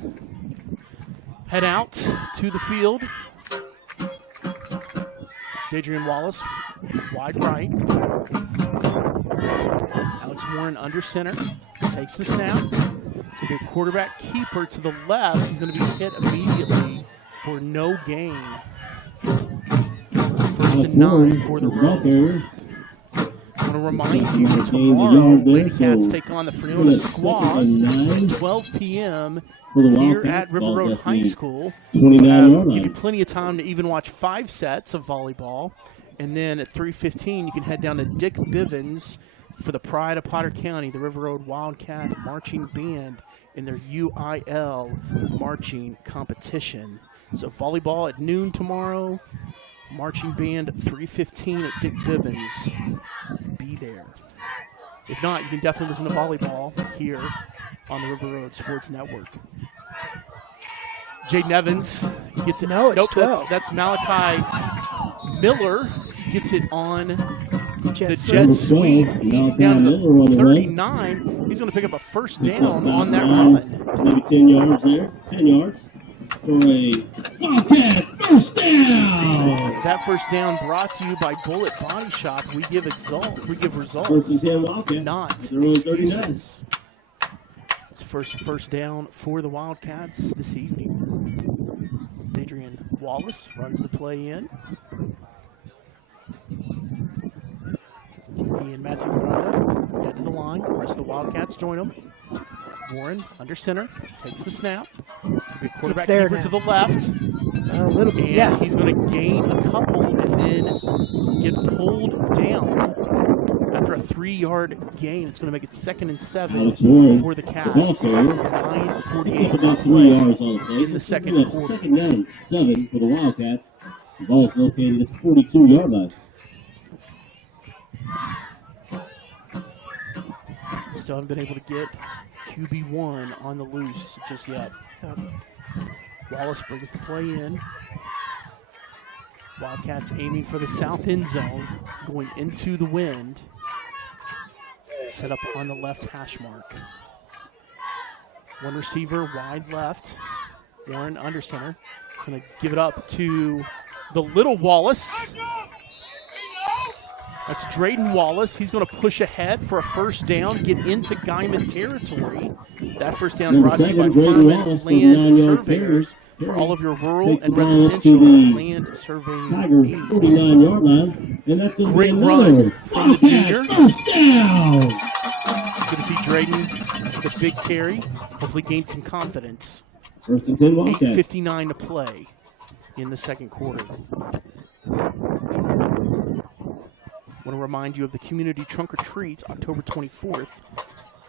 head out to the field. Dadrian Wallace, wide right. Alex Warren under center, takes the snap. It's going to be a quarterback keeper to the left. He's going to be hit immediately for no gain. First and 9 for the Road. I want to remind you that tomorrow, Lady Cats take on the Freona Squaws, 12 p.m. here at River Road High School. Give you plenty of time to even watch 5 sets of volleyball. And then at 3:15, you can head down to Dick Bivens for the Pride of Potter County, the River Road Wildcat Marching Band in their UIL marching competition. So volleyball at noon tomorrow. Marching band 3:15 at Dick Bivens. Be there. If not, you can definitely listen to volleyball here on the River Road Sports Network. Jaden Evans gets it. No, it's 12. That's Malachi Miller. Gets it on the jet sweep. He's down to 39. He's going to pick up a first down on that run. Maybe 10 yards there. 10 yards. For a Wildcat first down. That first down brought to you by Bullet Body Shop. We give results. First and 10 Wildcat. Not They're on 39. excuses. It's first down for the Wildcats this evening. Adrian Wallace runs the play in. He and Matthew Miranda head to the line. The rest of the Wildcats join them. Warren under center, takes the snap. Be quarterback keeper now. to the left. A little bit, and yeah. He's going to gain a couple and then get pulled down after a 3-yard gain. It's going to make it 2nd and 7 for the Cats. 9:48 about 3 yards on the play. in the second quarter. 2nd down and 7 for the Wildcats. The ball is located at the 42-yard line. Still haven't been able to get QB1 on the loose just yet. Wallace brings the play in. Wildcats aiming for the south end zone, going into the wind. Set up on the left hash mark. One receiver wide left. Warren under center. Going to give it up to the little Wallace. That's Drayden Wallace. He's going to push ahead for a first down, get into Guyman territory. That first down brought to you by Furman Land Surveyors for all of your rural and residential land surveying Tigers, 49-yard line, and that's going to Great be run from the junior. First down. Good to see Drayden with a big carry. Hopefully gain some confidence. First and 10 Wildcats. 8:59 to play in the second quarter. I want to remind you of the community trunk or treat October 24th,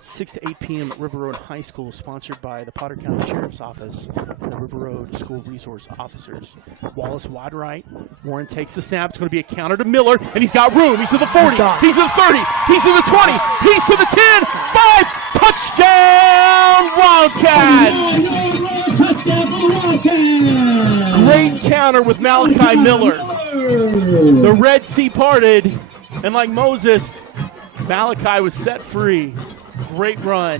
6 to 8 p.m. at River Road High School, sponsored by the Potter County Sheriff's Office and the River Road School Resource Officers. Wallace wide right. Warren takes the snap. It's going to be a counter to Miller, and he's got room. He's to the 40. He's to the 30. He's to the 20. He's to the 10. 5. Touchdown, Wildcats! Touchdown for the Wildcats! Great counter with Malachi Miller. The Red Sea parted, and like Moses, Malachi was set free. Great run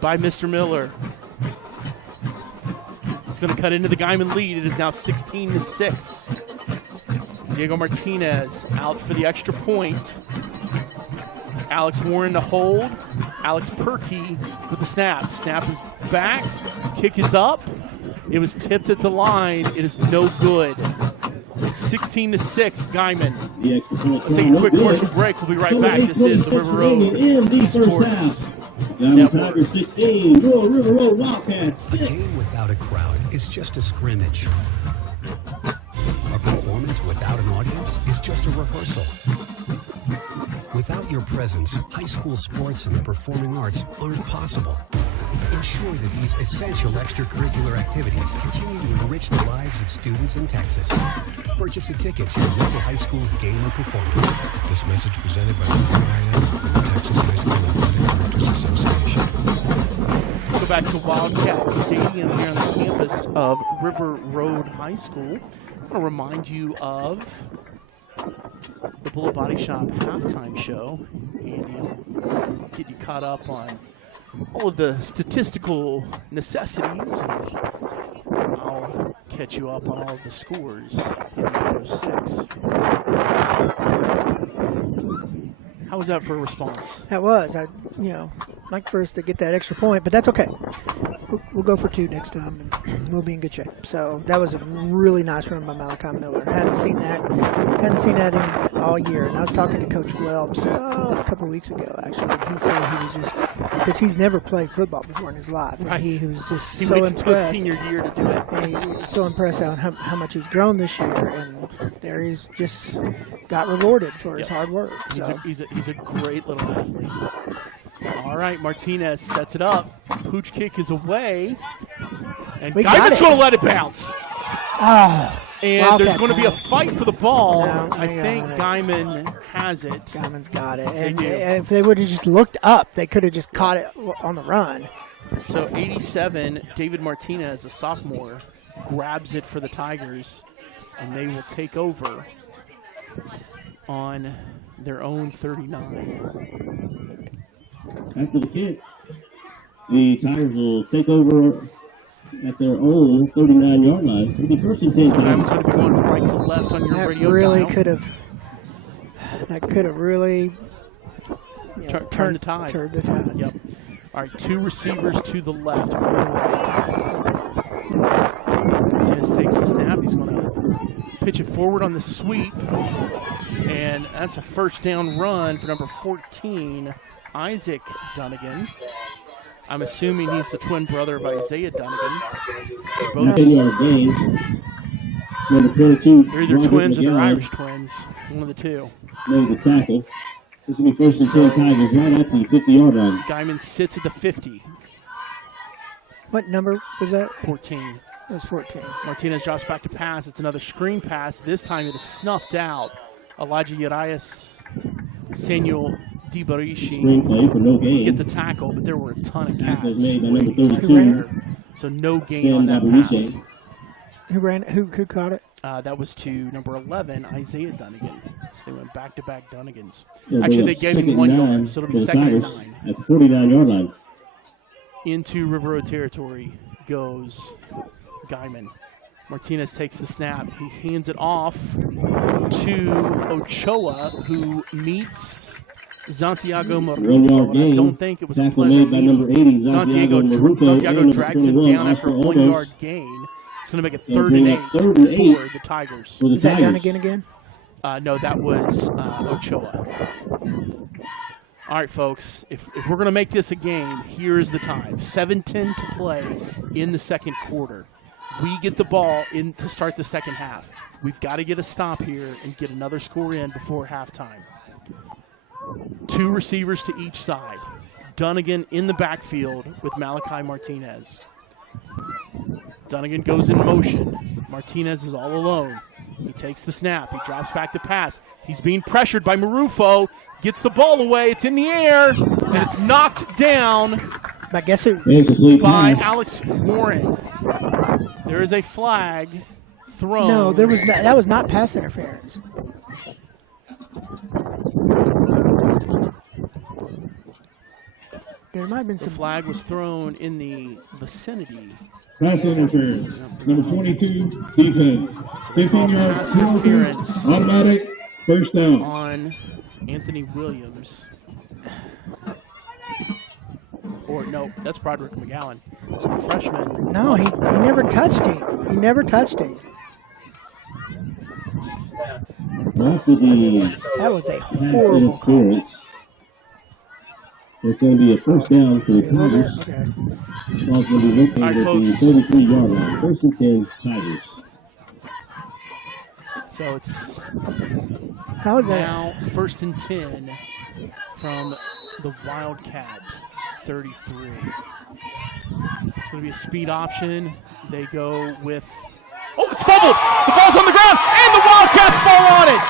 by Mr. Miller. It's going to cut into the Guyman lead. It is now 16-6. Diego Martinez out for the extra point. Alex Warren to hold. Alex Perkey with the snap. Snap is back. Kick is up. It was tipped at the line. It is no good. 16-6, Guyman. Let's take a quick commercial break. We'll be right back. This is the River Road Sports Tigers 16, River Road Wildcats 6. A game without a crowd is just a scrimmage. A performance without an audience is just a rehearsal. Without your presence, high school sports and the performing arts aren't possible. Ensure that these essential extracurricular activities continue to enrich the lives of students in Texas. Purchase a ticket to your local high school's game or performance. This message presented by the Texas High School Athletic Directors Association. Go back to Wildcats Stadium here on the campus of River Road High School. I want to remind you of the Bullet Body Shop halftime show. Andy will get you caught up on all of the statistical necessities. And I'll catch you up on all of the scores in Pro 6. How was that for a response? That was. Like for us to get that extra point, but that's okay. We'll go for 2 next time, and we'll be in good shape. So that was a really nice run by Malachi Miller. Hadn't seen that in all year. And I was talking to Coach Welps a couple of weeks ago, actually. And he said he was just, because he's never played football before in his life. And right. He was just he so waits impressed. until his senior year to do it. And he was so impressed on how much he's grown this year. And there he's just got rewarded for his hard work. So. He's a great little athlete. All right, Martinez sets it up. Pooch kick is away. And Guyman's going to let it bounce. And Wildcats, there's going to be a fight for the ball. No, I think Guyman has it. Guyman's got it. And if they would have just looked up, they could have just caught it on the run. So 87, David Martinez, a sophomore, grabs it for the Tigers, and they will take over on their own 39. After the kick, the Tigers will take over at their own 39-yard line. It'll be first and 10. Guyman's going to be going right to left on your radio really dial. That could have really turned the tide. Turned the tide. Yep. All right, 2 receivers to the left. Martinez takes the snap. He's going to pitch it forward on the sweep. And that's a first down run for number 14, Isaac Dunnigan. I'm assuming he's the twin brother of Isaiah Dunnigan. Both 10-yard gain. Number 22. They're either twins or they're Irish twins. One of the two. Made the tackle. This will be first and 10 Tigers right at the 50-yard line. Guyman sits at the 50. What number was that? 14. It was 14. Martinez drops back to pass. It's another screen pass. This time it is snuffed out. Elijah Urias, Samuel DiBarishi Screenplay for no gain. Get the tackle, but there were a ton of cats. Was made by number 32. So no gain on that pass. Who caught it? That was to number 11, Isaiah Dunnigan. So they went back-to-back Dunnigans. Yeah, actually, they gave him 1 yard, so it'll be second and 9. At the 49-yard line. Into River Road territory goes Guyman. Martinez takes the snap. He hands it off to Ochoa, who meets Santiago Maruffo. I don't think it was a pleasant made by number 80, Santiago drags him down after a 1 yard gain. It's going to make it 3rd and 8 for the Tigers. Is that Dunnigan again? No, that was Ochoa. All right, folks, if we're going to make this a game, here's the time. 7:10 to play in the second quarter. We get the ball in to start the second half. We've got to get a stop here and get another score in before halftime. 2 receivers to each side. Dunnigan in the backfield with Malachi Martinez. Dunnigan goes in motion. Martinez is all alone. He takes the snap. He drops back to pass. He's being pressured by Maruffo. Gets the ball away. It's in the air. And it's knocked down by guess who? By Alex Warren. There is a flag thrown. No, there was not, that was not pass interference. There might have been some. The flag was thrown in the vicinity. Pass interference. Number 22, defense. 15-yard pass interference. Automatic first down. On Anthony Williams. Or no, that's Broderick McGowan. So freshman. No, he never touched him. He never touched him. That was a horrible interference. It's going to be a first down for the Tigers. Okay. Ball's going to be located at the 33-yard line. First and 10, Tigers. So it's how is that now first and 10 from the Wildcats 33. It's going to be a speed option. They go with... Oh, it's fumbled! The ball's on the ground, and the Wildcats fall on it!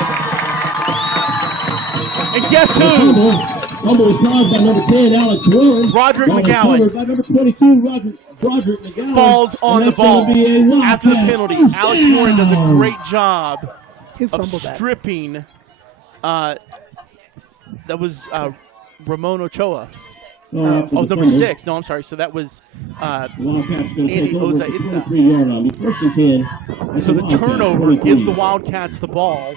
And guess who? Fumble is caused by number 10, Alex Warren. Roderick Ball is McGowan. covered by number 22, Roderick McGowan. Falls on the And that's gonna ball be a Wildcat after the penalty. first Alex Warren does a down. great job Who of fumbled that? stripping. That was Ramon Ochoa. Number 6. No, I'm sorry. So that was Wildcats going to Andy take over at the Ozaita. 23-yard line. First and 10. That's So the Wildcats, turnover 23. gives the Wildcats the ball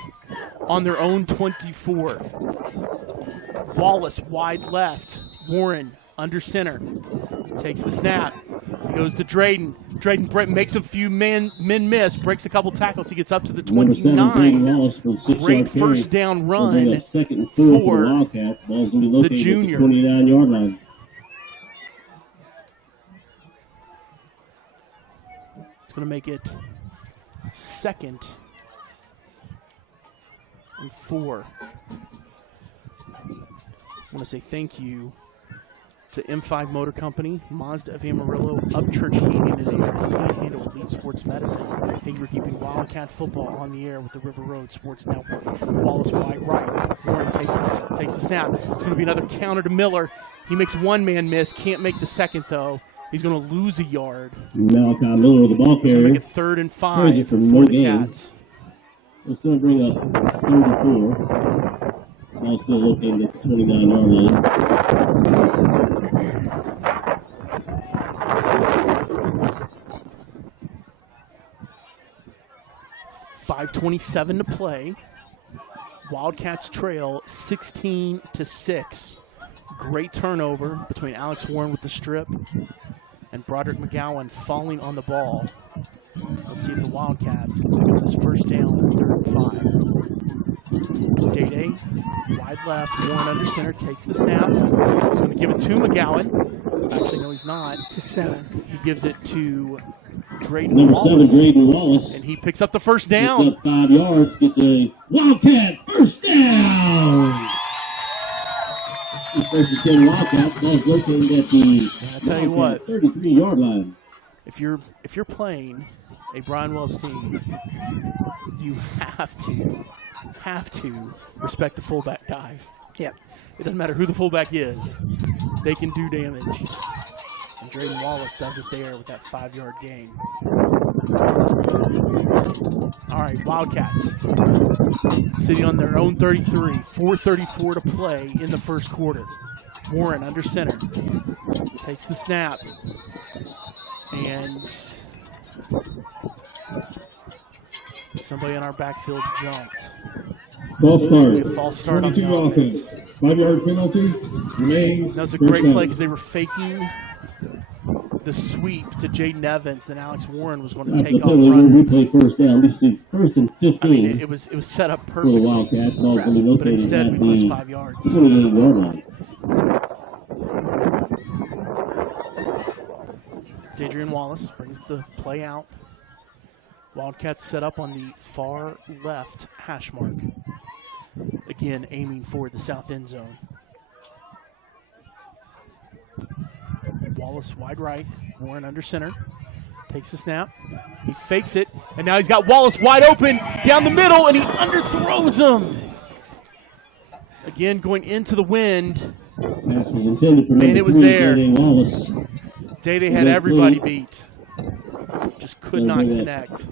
on their own 24. Wallace wide left. Warren under center. Takes the snap. He goes to Drayden. Drayden makes a few men miss, breaks a couple tackles. He gets up to the Number 7, Drayden 29. Wallace for the 6-yard Great carry. first down They'll bring run up second and 4 for for the Wildcats. Ball's going to be located junior. at the 29-yard line. It's going to make it 2nd and 4. I want to say thank you to M5 Motor Company, Mazda of Amarillo, Upchurch Heating and Air, and Handle Elite Sports Medicine. Thank you for keeping Wildcat football on the air with the River Road Sports Network. Wallace wide right. Warren takes the snap. It's going to be another counter to Miller. He makes one man miss. Can't make the second, though. He's going to lose a yard. Malachi Miller, the ball It's going to carrier. make it 3rd and 5 Carries it for from no the gain. Cats. It's going to bring up 34. Ball still located at the 29-yard line. 5:27 to play. Wildcats trail 16-6. Great turnover between Alex Warren with the strip and Broderick McGowan falling on the ball. Let's see if the Wildcats can pick up this first down on 3rd and 5. Day-Day, wide left, Warren under center, takes the snap. He's going to give it to McGowan. Actually, no, he's not. To 7. He gives it to Drayden Number Wallace. 7, Drayden Wallace. And he picks up the first Gets down. up 5 yards, gets a Wildcat first down. First and 10 Wildcats. Ball's located at the I tell you what, 33-yard line. if you're playing a Brian Wells team, you have to respect the fullback dive. Yep. It doesn't matter who the fullback is; they can do damage. And Drayden Wallace does it there with that 5-yard gain. All right, Wildcats sitting on their own 33, 4:34 to play in the first quarter. Warren under center takes the snap, and somebody in our backfield jumped. False start. A false start on 22 the offense. 5-yard penalty. Remains. That was a first great down. play because they were faking the sweep to Jaden Evans, and Alex Warren was going to After take the off penalty, we'll running. replay first down. We see 1st and 15 I mean, it was set up for the perfectly, Wildcats. Ball's going to be but located instead at we lose the 5 yards. 28-yard line. Dadrian Wallace brings the play out. Wildcats set up on the far left hash mark. Again, aiming for the south end zone. Wallace wide right, Warren under center. Takes the snap. He fakes it, and now he's got Wallace wide open down the middle, and he underthrows him. Again, going into the wind. Pass was intended for Man, number it was 3, there. Day-Day Wallace. Day-Day had everybody beat. Just could not connect.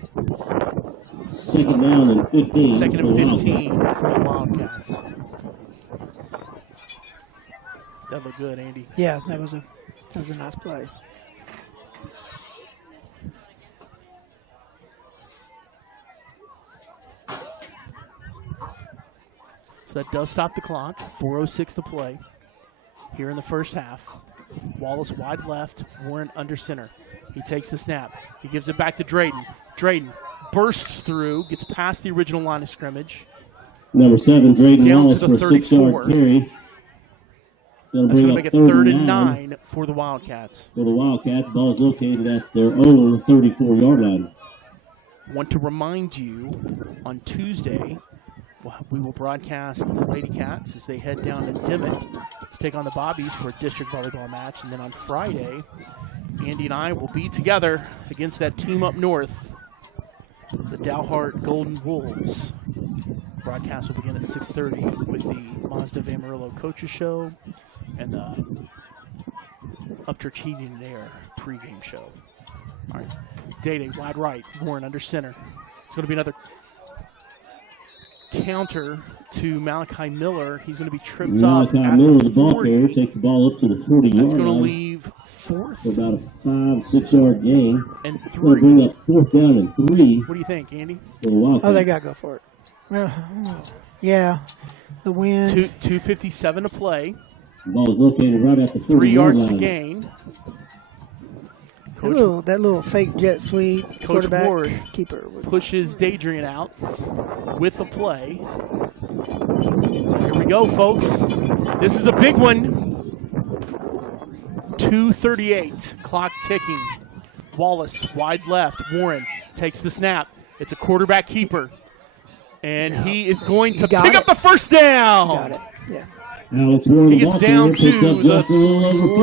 2nd down and 15. 2nd for the and 15 Wildcats. for the Wildcats. That looked good, Andy. Yeah, that was a nice play. So that does stop the clock. 4:06 to play here in the first half. Wallace wide left, Warren under center. He takes the snap. He gives it back to Drayden. Drayden bursts through, gets past the original line of scrimmage. Number 7, Drayden Down Wallace to for the a 34. 6-yard carry. Going to That's bring going to up make it 3rd 3rd and 9 for the Wildcats. For the Wildcats, ball is located at their own 34-yard line. Want to remind you, on Tuesday, we will broadcast the Lady Cats as they head down to Dimmitt to take on the Bobbies for a district volleyball match. And then on Friday, Andy and I will be together against that team up north, the Dalhart Golden Wolves. Broadcast will begin at 6:30 with the Mazda of Amarillo Coaches Show and the Upchurch Heating and Air pregame show. All right, Day wide right, Warren under center. It's going to be another counter to Malachi Miller. He's going to be tripped up. Malachi Miller, the ball carrier, takes the ball up to the 40-yard line. It's going to leave fourth. For about a 5-6 yard gain. And 3. Going to bring up 4th down and 3. What do you think, Andy? Oh, they got to go for it. Yeah, the win. 2:57 to play. The ball is located right at the 3 yards line. to gain. That little fake jet sweep. Coach Ward keeper pushes Dadrian out with the play. Here we go, folks. This is a big one. 2:38, clock ticking. Wallace, wide left. Warren takes the snap. It's a quarterback keeper. And he is going to pick up the first down. Got it, yeah. Alex Warren, he gets down to the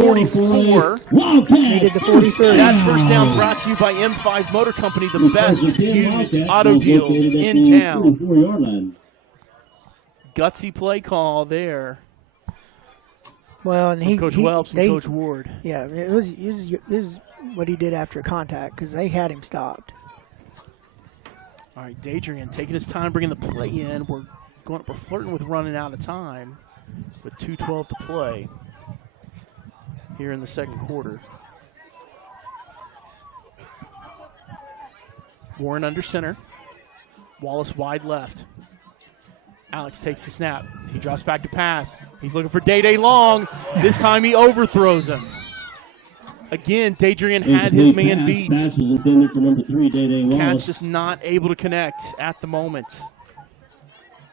44. Needed the 43. That first down brought to you by M5 Motor Company, the best used auto deals in town. Gutsy play call there. Well, and Coach Welps and Coach Ward. Yeah, it was what he did after contact because they had him stopped. All right, Dadrian taking his time, bringing the play in. We're flirting with running out of time with 2:12 to play here in the second quarter. Warren under center. Wallace wide left. Alex takes the snap. He drops back to pass. He's looking for Day long. This time he overthrows him. Again, Dadrian had his man beat. Pass was intended for number 3, Day Wallace. Cat's just not able to connect at the moment.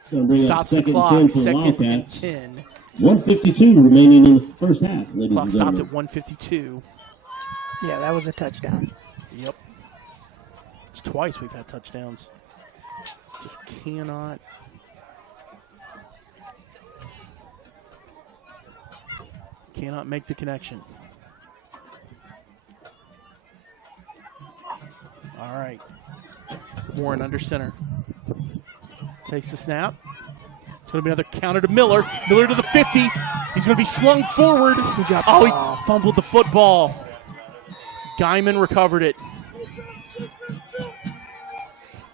Stops the clock, 10 for second Wildcats. and 10. 1:52 remaining in the first half, ladies Clock and stopped gentlemen. at 1:52. Yeah, that was a touchdown. Yep. It's twice we've had touchdowns. Just cannot. Cannot make the connection. All right. Warren under center. Takes the snap. It's going to be another counter to Miller. Miller to the 50. He's going to be slung forward. He fumbled the football. Guyman recovered it.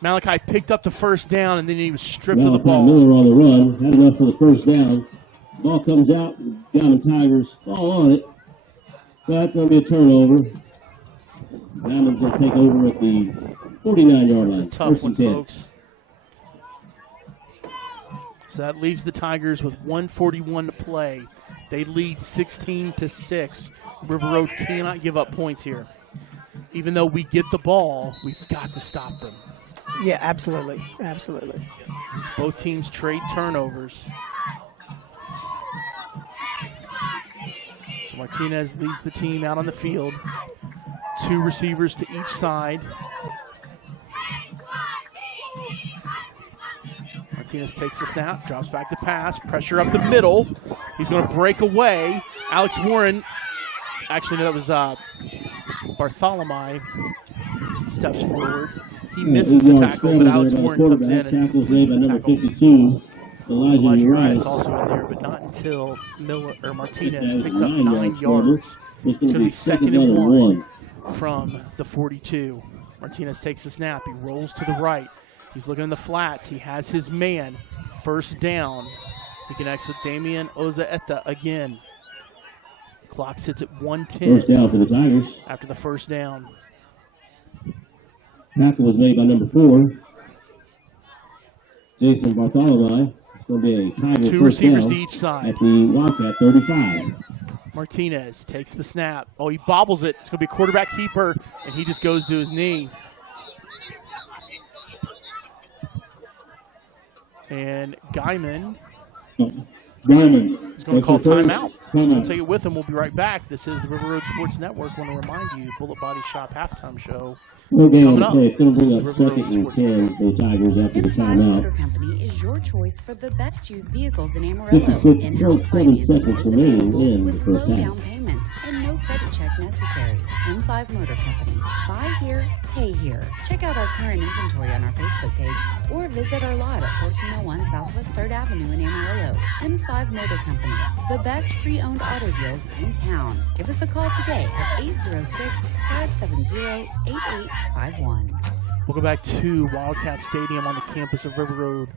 Malachi picked up the first down, and then he was stripped of the ball. Miller on the run. Had enough for the first down. Ball comes out. Guyman Tigers fall on it. So that's going to be a turnover. Guyman's going to take over at the 49-yard line. It's a tough one, folks. So that leaves the Tigers with 1:41 to play. They lead 16-6. River Road cannot give up points here. Even though we get the ball, we've got to stop them. Yeah, absolutely. Absolutely. Both teams trade turnovers. So Martinez leads the team out on the field. 2 receivers to each side. Martinez takes the snap, drops back to pass, pressure up the middle. He's going to break away. Alex Warren, actually no, that was Bartholomew, steps forward. He misses the tackle, but Alex Warren comes in and completes the tackle. 52, Elijah Urias also in there, but not until Martinez picks up 9 yards. It's going to be 2nd and 1 from the 42. Martinez takes the snap. He rolls to the right. He's looking in the flats. He has his man. First down. He connects with Damian Ozaeta again. Clock sits at 1:10. First down for the Tigers. After the first down. Tackle was made by number 4, Jason Bartholomew. It's going to be a Tiger 2 first receivers down to each side. at the Wildcat 35. Martinez takes the snap. Oh, he bobbles it. It's going to be a quarterback keeper, and he just goes to his knee. And Guyman Guyman is going to call timeout. we'll take it with them. We'll be right back. This is the River Road Sports Network. Want to remind you, Bullet Body Shop halftime show. Okay, coming up. it's going to bring up 2nd and 10 for the Tigers after the Motor timeout. Company is your choice for the best used vehicles in Amarillo. 56.7 seconds remaining in the with first low half. down payments and no credit check necessary. M5 Motor Company. Buy here, pay here. Check out our current inventory on our Facebook page or visit our lot at 1401 Southwest 3rd Avenue in Amarillo. M5 Motor Company. The best pre-owned auto deals in town. Give us a call today at 806-570-8851. Welcome back to Wildcat Stadium on the campus of River Road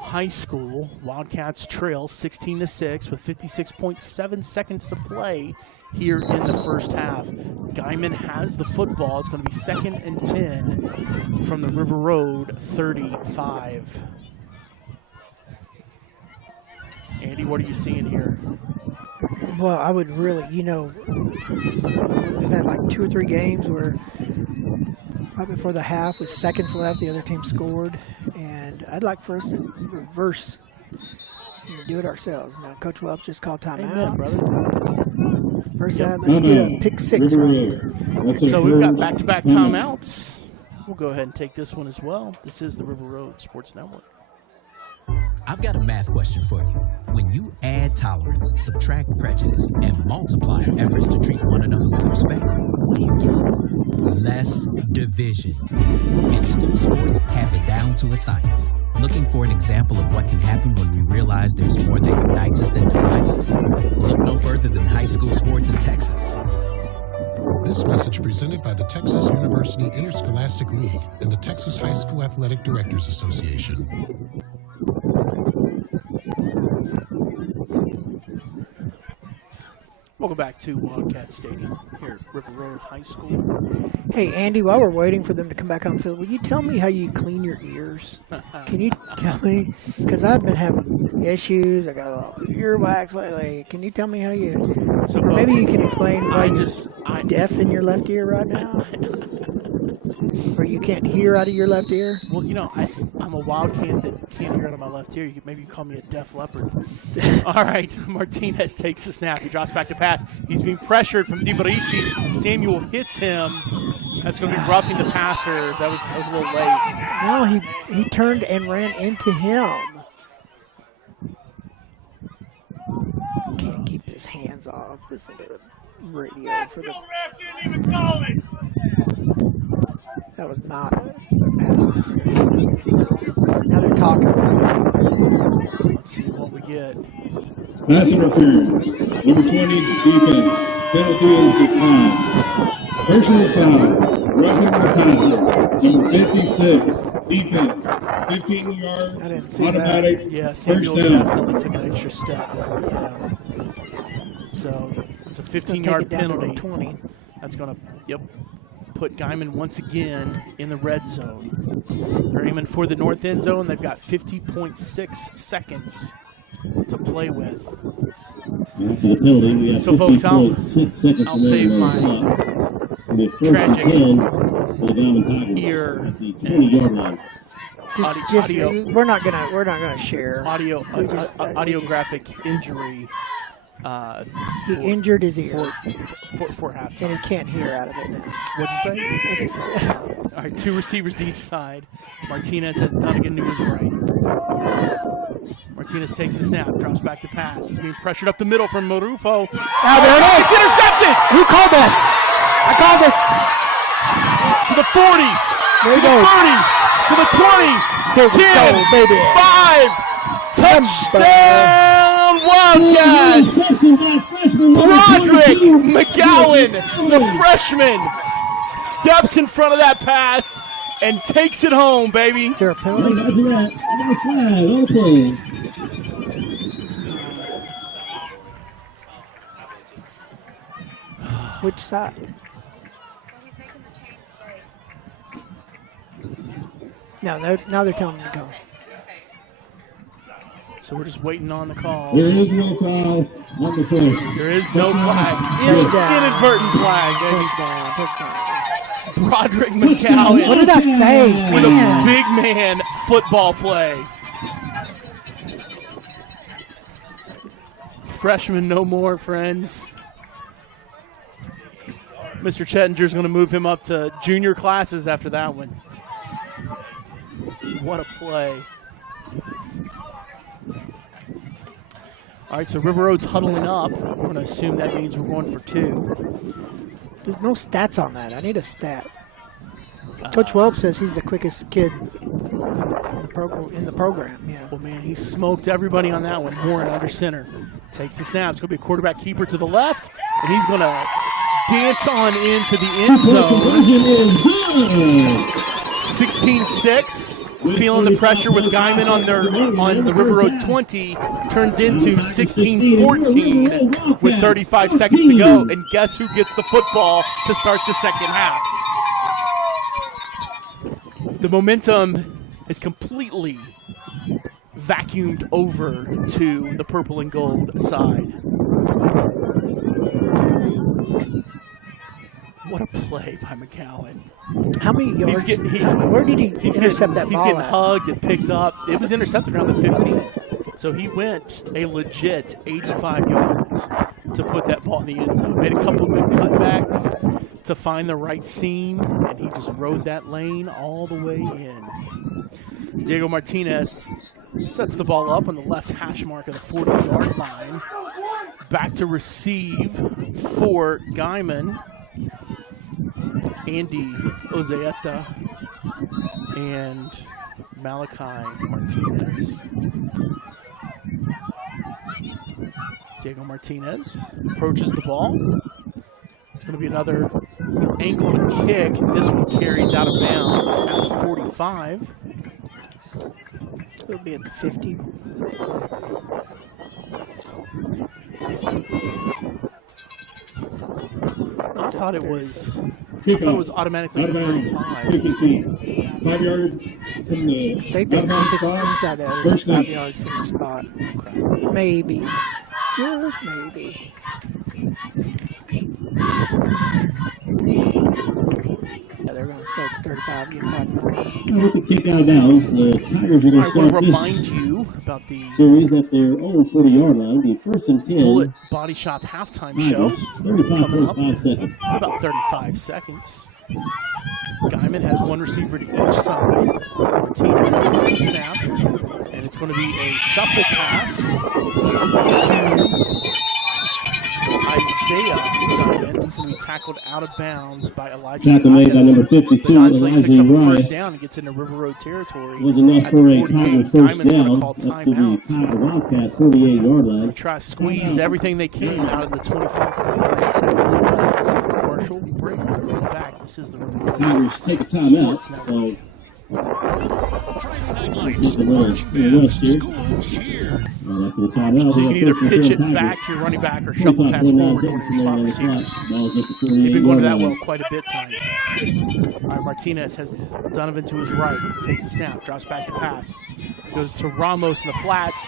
High School. Wildcats trail 16-6 with 56.7 seconds to play here in the first half. Guyman has the football. It's going to be 2nd and 10 from the River Road 35. Andy, what are you seeing here? Well, I would really, we've had like 2 or 3 games where right before the half with seconds left, the other team scored, and I'd like for us to reverse, do it ourselves. Now, Coach Welch just called timeout. First half, let's get a pick 6 right here. So we've got back-to-back timeouts. We'll go ahead and take this one as well. This is the River Road Sports Network. I've got a math question for you. When you add tolerance, subtract prejudice, and multiply efforts to treat one another with respect, what do you get? Less division. And school sports have it down to a science. Looking for an example of what can happen when we realize there's more that unites us than divides us? Look no further than high school sports in Texas. This message presented by the Texas University Interscholastic League and the Texas High School Athletic Directors Association. Welcome back to Wildcat Stadium here at River Road High School. Hey, Andy, while we're waiting for them to come back on field, will you tell me how you clean your ears? Can you tell me? Because I've been having issues. I got a lot of earwax lately. Can you tell me how you? So or maybe you can explain why I'm you're deaf in your left ear right now, or you can't hear out of your left ear. Well, I'm a Wildcat that can't hear out of my left ear. Maybe you call me a deaf leopard. All right, Martinez takes the snap. He drops back to pass. He's being pressured from DiBarici. Samuel hits him. That's going to be roughing the passer. That was a little late. No, he turned and ran into him. He can't keep his hands off. Listen to the radio for the. Didn't even call it. That was not a pass. Now they're talking about it. Let's see what we get. Pass interference. Number 20, defense. Penalty is declined. Personal foul. Roughing the passer. Number 56, defense. 15 yards. Automatic. Yeah, First Samuel down. definitely took an extra step. So it's a 15-yard penalty. 20. That's going to, put Guyman once again in the red zone. They're aiming for the north end zone. They've got 50.6 seconds to play with. After the penalty, we have So, folks, 50.6 seconds I'll save remaining my on the clock. It'll be 1st and 10 for the Guyman Tigers ear at the 20-yard line. We're not gonna share. Audiographic injury. He injured his ear for half, and he can't hear out of it now. What'd you say? All right, 2 receivers to each side. Martinez has Dunnigan to his right. Martinez takes the snap, drops back to pass. He's being pressured up the middle from Marufo. Ah, there it is! It's intercepted! Who called this? I called this. To the 40. There to he goes. the 30. To the 20. There we 10. go, baby. 5. Touchdown Wildcats! Roderick McGowan, the freshman, steps in front of that pass and takes it home, baby. Is there a penalty? Which side? No, now they're telling him to go. So we're just waiting on the call. There is no foul on the play. There is no flag. Inadvertent flag, baby. Roderick McGowan. What did I say? With a big man football play. freshman no more, friends. Mr. Chettinger's going to move him up to junior classes after that one. What a play. All right, so River Road's huddling up. We're going to assume that means we're going for 2. There's no stats on that. I need a stat. Coach Welp says he's the quickest kid in the program. Yeah. Well, man, he smoked everybody on that one. Warren under center. Takes the snap. It's going to be a quarterback keeper to the left, and he's going to dance on into the end zone. 16-6. Feeling the pressure with Guyman on the River Road 20. Turns into 16-14 with 35 seconds to go. And guess who gets the football to start the second half? The momentum is completely vacuumed over to the purple and gold side. What a play by McCowan. How many yards? Where did he intercept that ball? He's getting hugged and picked up. It was intercepted around the 15. So he went a legit 85 yards to put that ball in the end zone. Made a couple of good cutbacks to find the right seam, and he just rode that lane all the way in. Diego Martinez sets the ball up on the left hash mark of the 40-yard line. Back to receive for Guyman. Andy Ozeeta and Malachi Martinez. Diego Martinez approaches the ball. It's going to be another angled kick. This one carries out of bounds at the 45. It'll be at the 50. I thought it was. Kickoff. I thought it was automatically out of bounds. 35. 5 yards from the They think inside that First 5 down. yards from the spot. Maybe. Just maybe. Yeah, they're going to start at 35. Get 5 more. With the kick out of bounds, the Tigers are going to I want start to remind this you about the series at their own 40-yard line. The 1st and 10. Bullet Body Shop halftime show. Tigers, Coming up 35 seconds. about 35 seconds. Guyman has one receiver to each side. Martinez takes the snap, and it's going to be a shuffle pass to Isaiah Guyman. He's going to be tackled out of bounds by Elijah. Tackle made by number 52, Elijah picks up a Rice. first down and gets into River Road territory. Was enough for a Tiger first Guyman's going down to call up to the timeout. Tiger Wildcat 48-yard line. Try to squeeze everything they can out of the 25 seconds left. So commercial break. Back. This is the Tigers take a timeout. So Friday Night Lights, keep the marching run bands, here. school cheer. Right after the timeout, So you can we either got first and pitch 10 it back Tigers. to your running back or shuffle pass 25.9 forward to seconds your slot remaining on the clock. receivers. Ball's at the They've been going to 48-yard that well line. quite a bit tonight. All right, Martinez has Donovan to his right. Takes the snap, drops back to pass. Goes to Ramos in the flats.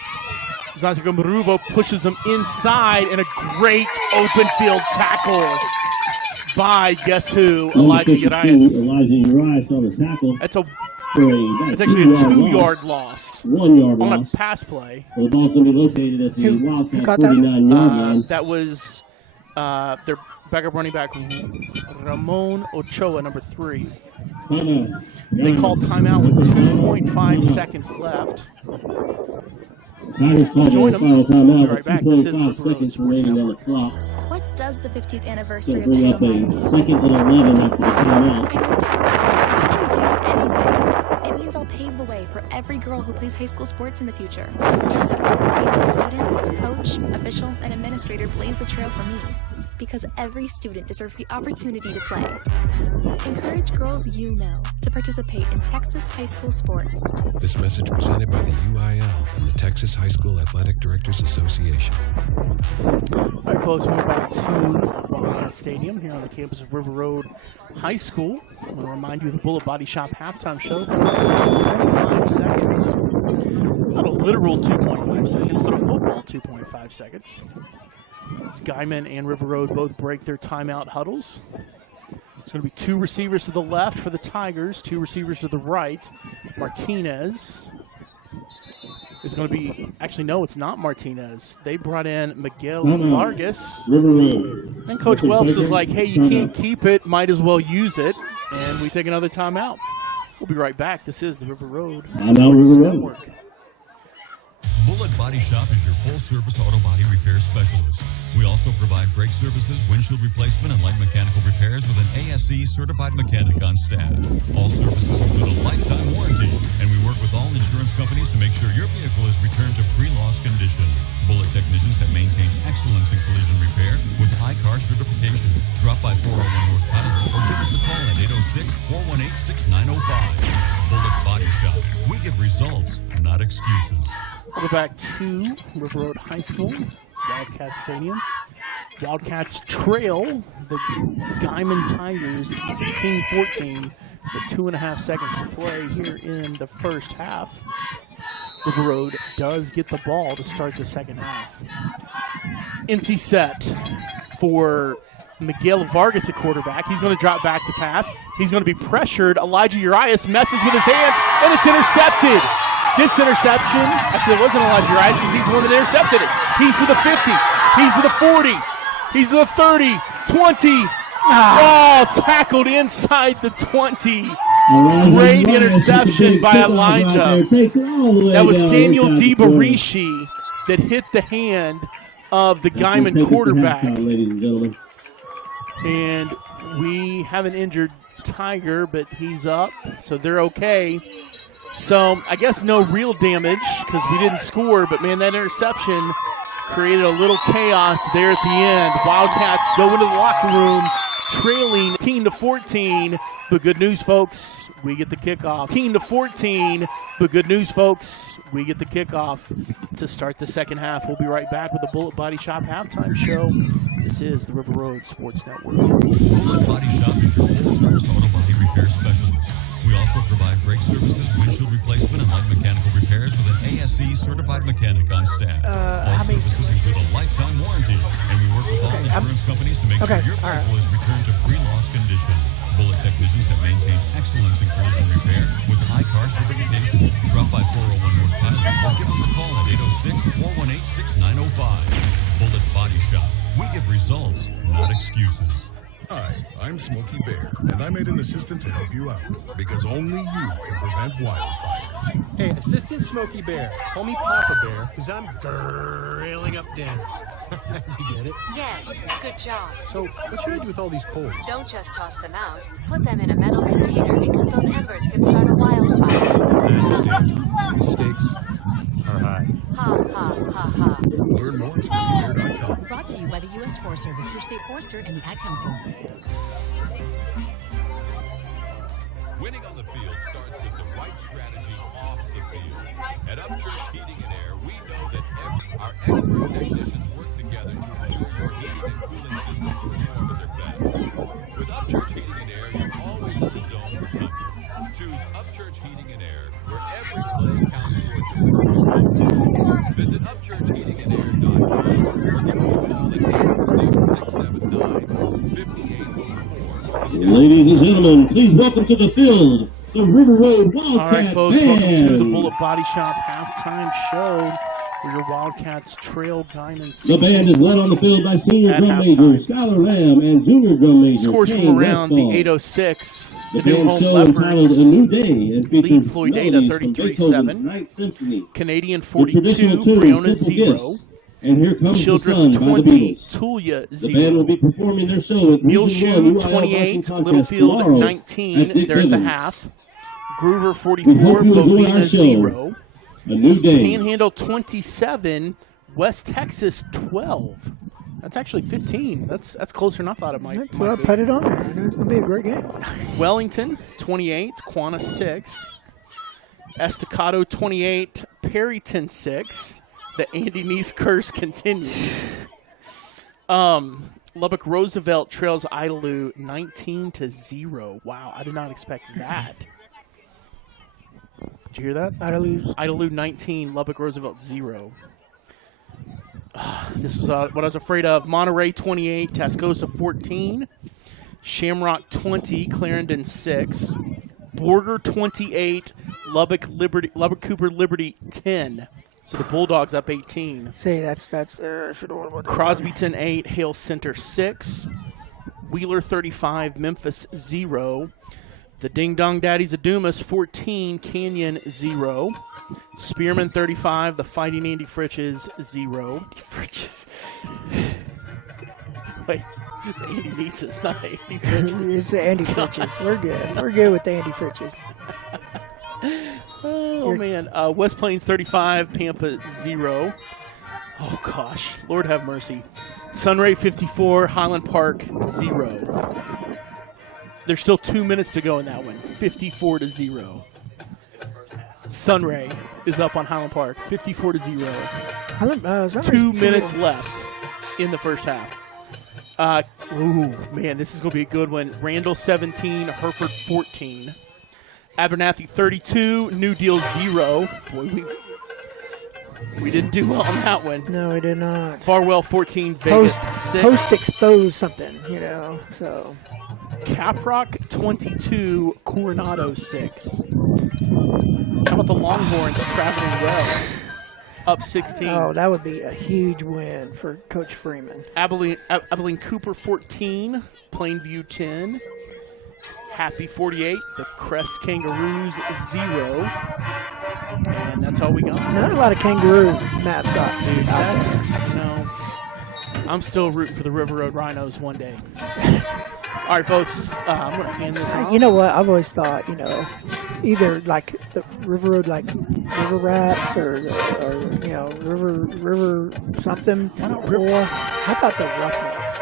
Zantico Maruvo pushes him inside, and a great open field tackle by, guess who? Elijah Urias. Elijah Urias on the tackle. That's That's actually a 2-yard loss. 1 yard on loss. a pass play. So the ball's going to be located at the Wildcat 49-yard line. That was their backup running back, Ramon Ochoa, number 3. They called timeout with 2.5 seconds left. Tigers called Join their them. final timeout Right with back. This is 2.5 seconds remaining on the clock. What does the 50th So anniversary of bring up Title a IX mean? 2nd and 11 after the timeout. I can do anything. It means I'll pave the way for every girl who plays high school sports in the future. Just like every female student, coach, official, and administrator blaze the trail for me. Because every student deserves the opportunity to play. Encourage girls you know to participate in Texas high school sports. This message presented by the UIL and the Texas High School Athletic Directors Association. All right, folks, we're back to Wildcat Stadium here on the campus of River Road High School. I want to remind you of the Bullet Body Shop halftime show coming up in 2.5 seconds. Not a literal 2.5 seconds, but a football 2.5 seconds. As Guyman and River Road both break their timeout huddles. It's going to be 2 receivers to the left for the Tigers, 2 receivers to the right. Martinez is going to be, actually, no, it's not Martinez. They brought in Miguel Timeout. Vargas. River Road. And Coach Richard Welps Sager, was like, hey, you can't timeout. keep it, might as well use it. And we take another timeout. We'll be right back. This is the River Road Timeout, Sports River Road. Network. Bullet Body Shop is your full-service auto body repair specialist. We also provide brake services, windshield replacement, and light mechanical repairs with an ASE certified mechanic on staff. All services include a lifetime warranty, and we work with all insurance companies to make sure your vehicle is returned to pre-loss condition. Bullet technicians have maintained excellence in collision repair with high car certification. Drop by 401 North Tyler or give us a call at 806-418-6905. Bullet Body Shop. We give results, not excuses. We'll go back to River Road High School, Wildcats Stadium. Wildcats trail the Guyman Tigers 16-14 with 2.5 seconds to play here in the first half. River Road does get the ball to start the second half. Empty set for Miguel Vargas at quarterback. He's going to drop back to pass. He's going to be pressured. Elijah Urias messes with his hands, and it's intercepted. This interception, actually it wasn't Elijah Urias because he's the one that intercepted it. He's to the 50. He's to the 40. He's to the 30, 20. Oh, tackled inside the 20. Great interception by Elijah. That was Samuel DiBarishi that hit the hand of the Guyman quarterback. Ladies and gentlemen. And we have an injured Tiger, but he's up, so they're okay. So I guess no real damage because we didn't score, but man, that interception created a little chaos there at the end. Wildcats go into the locker room trailing 18-14, but good news, folks, we get the kickoff. 18-14, but good news, folks, we get the kickoff to start the second half. We'll be right back with the Bullet Body Shop halftime show. This is the River Road Sports Network. Bullet Body Shop is your full-service auto body repair specialist. We also provide brake services, windshield replacement, and light mechanical repairs with an ASE certified mechanic on staff. All services include a lifetime warranty, and we work with all insurance companies to make sure your vehicle is returned to pre-loss condition. Bullet technicians have maintained excellence in collision repair with high car certification. Drop by 401 North Tyler or give us a call at 806-418-6905. Bullet Body Shop. We give results, not excuses. Hi, I'm Smokey Bear, and I made an assistant to help you out, because only you can prevent wildfires. Hey, Assistant Smokey Bear, call me Papa Bear, because I'm grilling up dinner. Did you get it? Yes, good job. So, what should I do with all these coals? Don't just toss them out. Put them in a metal container because those embers can start a wildfire. I understand. The stakes are high. Ha, ha, ha, ha. Learn more at SmokeyBear.com. Brought to you by the U.S. Forest Service, your state forester, and the Ad Council. Winning on the field starts with the right strategy off the field. At Upchurch Heating and Air, we know that our expert technicians work together to ensure your heating and cooling systems perform at their best. With Upchurch Heating and Air, you're always in the zone for comfort. Choose Upchurch Heating and Air, where every play counts towards your perfect. Visit UpchurchHeatingandAir.com or give us a call at 866-795-5884. Ladies and gentlemen, please welcome to the field the River Road Wildcat All right, folks, Band. welcome to the Bullet Body Shop halftime show where your Wildcats trail Guyman. The band is led on the field by senior At drum major Skylar Lamb and junior drum major Scores Kane from around Westfall. the 806. The new band home show Leopards entitled A New Day and features lead Floyd Dana melodies from Beethoven's 33-7. Ninth Symphony, Canadian the 42, traditional tune Friona Simple 0. Gifts, and Here Comes Childress the Sun by the 20, Beatles. Tulia The 0. band will be performing their show at Region 1 Muleshoe UIL boxing 28, contest Littlefield tomorrow 19. at Dick They're at the Evans. half. Groover We 44, hope you enjoy Bovina our show. 0. A New Day. Panhandle 27, West Texas 12. That's actually 15. That's closer than I thought it might Well, be. put it on there. I know it's going to be a great game. Wellington 28, Quanah 6. Estacado 28, Perryton 6. The Andy Neese curse continues. Lubbock Roosevelt trails Idalou 19-0. Wow, I did not expect that. Did you hear that? Idalou 19, Lubbock Roosevelt 0. This was what I was afraid of. Monterey 28, Tascosa 14. Shamrock 20, Clarendon 6. Borger 28, Lubbock Cooper Liberty 10. So the Bulldogs up 18. See, that's should have won. Crosbyton 8, Hale Center 6. Wheeler 35, Memphis 0. The Ding Dong Daddies of Dumas 14, Canyon 0. Spearman 35, the Fighting Andy Fritches 0. Andy Fritches. Wait, the Andy Nieces, not the Andy Fritches. It's the Andy Fritches. We're good. We're good with the Andy Fritches. Oh, man. West Plains 35, Pampa 0. Oh, gosh. Lord have mercy. Sunray 54, Highland Park 0. There's still 2 minutes to go in that one. 54-0. Sunray is up on Highland Park. 54-0. 2 minutes left in the first half. Ooh, man, this is going to be a good one. Randall 17, Hereford 14. Abernathy 32, New Deal 0. Boy, we didn't do well on that one. No, we did not. Farwell 14, Vegas 6. Post exposed something, so. Caprock 22, Coronado 6. How about the Longhorns traveling well? Up 16. Oh, that would be a huge win for Coach Freeman. Abilene Cooper 14, Plainview 10. Happy 48, the Crest Kangaroos 0. And that's all we got. Not a lot of kangaroo mascots. Dude, that's, I'm still rooting for the River Road Rhinos one day. All right, folks, I'm going to hand this off. You know what? I've always thought, either like the River Road, like River Rats or River something. Or how about the Roughnecks?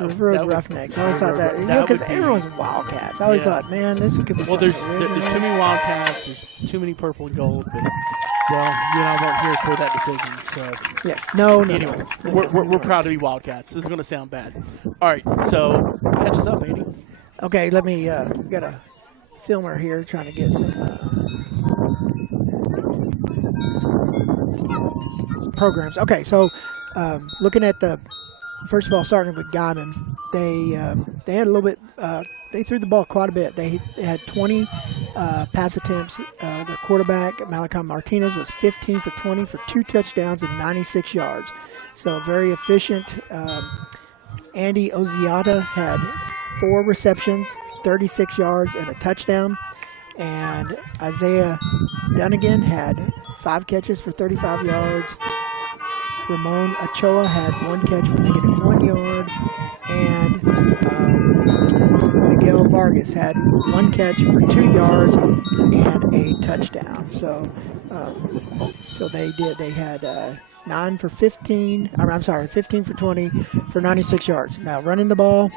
River Road Roughnecks. I always thought that, because everyone's Wildcats. I always thought, man, this could be there's too many Wildcats, there's too many purple and gold, but, well, you and I weren't here for that decision, so. Yes. No. Anyway, we're proud to be Wildcats. This is going to sound bad. All right, so catch us up, Andy. Okay, let me, got a filmer here trying to get some programs. Okay, so looking at first of all, starting with Guyman, they had a little bit, they threw the ball quite a bit. They had 20 pass attempts. Their quarterback, Malachi Martinez, was 15 for 20 for 2 touchdowns and 96 yards. So very efficient. Andy Oziata had 4 receptions, 36 yards, and a touchdown. And Isaiah Dunnigan had 5 catches for 35 yards. Ramon Ochoa had 1 catch for -1 yard. And Miguel Vargas had 1 catch for 2 yards and a touchdown. So they did. They had 15 for 20 for 96 yards. Now running the ball,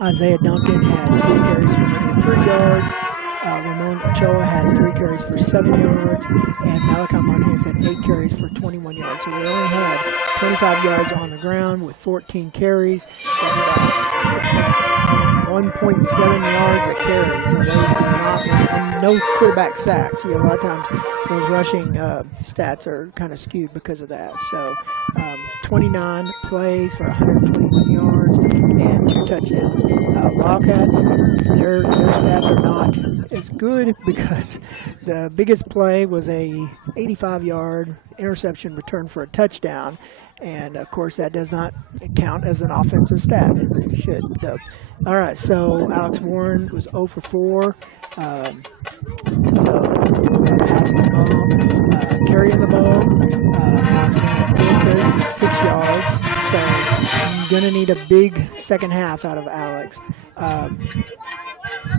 Isaiah Duncan had 3 carries for -3 yards. Ramon Ochoa had 3 carries for 7 yards, and Malachi Martinez had 8 carries for 21 yards. So they only had 25 yards on the ground with 14 carries. That's about 1.7 yards a carry. So they did not, and no quarterback sacks. A lot of times those rushing stats are kind of skewed because of that. So 29 plays for 121 yards and 2 touchdowns. Wildcats, their stats are not as good because the biggest play was a 85-yard interception return for a touchdown, and of course that does not count as an offensive stat as it should. All right, so Alex Warren was 0 for 4. Passing the ball, carrying the ball. Alex Warren had 4 carries for 6 yards. So I'm gonna need a big second half out of Alex.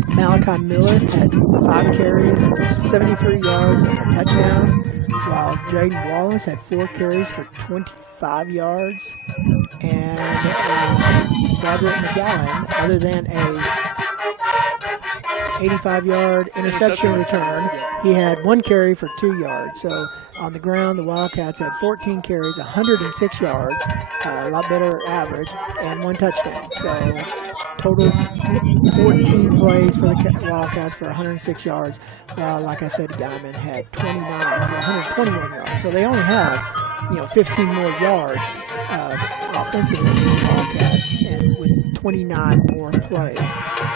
Malachi Miller had 5 carries, 73 yards, and a touchdown, while Jaden Wallace had 4 carries for 25 yards. And Robert McGowan, other than a 85-yard interception return, he had 1 carry for 2 yards. So on the ground, the Wildcats had 14 carries, 106 yards, a lot better average, and 1 touchdown. So total 14 plays for the Wildcats for 106 yards. Like I said, Guyman had 29 for 121 yards. So they only have, 15 more yards offensively than the Wildcats, and with 29 more plays.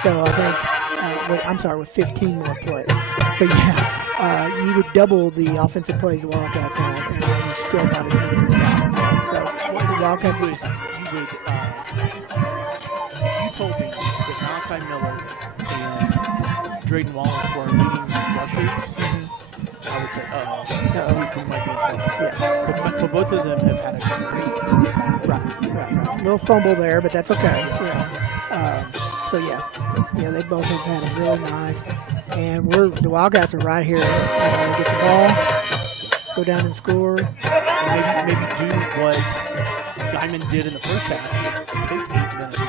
So I think, with 15 more plays. So yeah, you would double the offensive plays the Wildcats had, and you still got as many as that. And so the Wildcats you told me that Malachi Miller and Drayden Wallace were leading rushers. I would say, we might be in trouble. Yeah. But both of them have had a great right. A little fumble there, but that's okay. So they both have had it really nice. And the Wildcats are right here. They get the ball, go down and score. And maybe do what Guyman did in the first half. Take 8 minutes.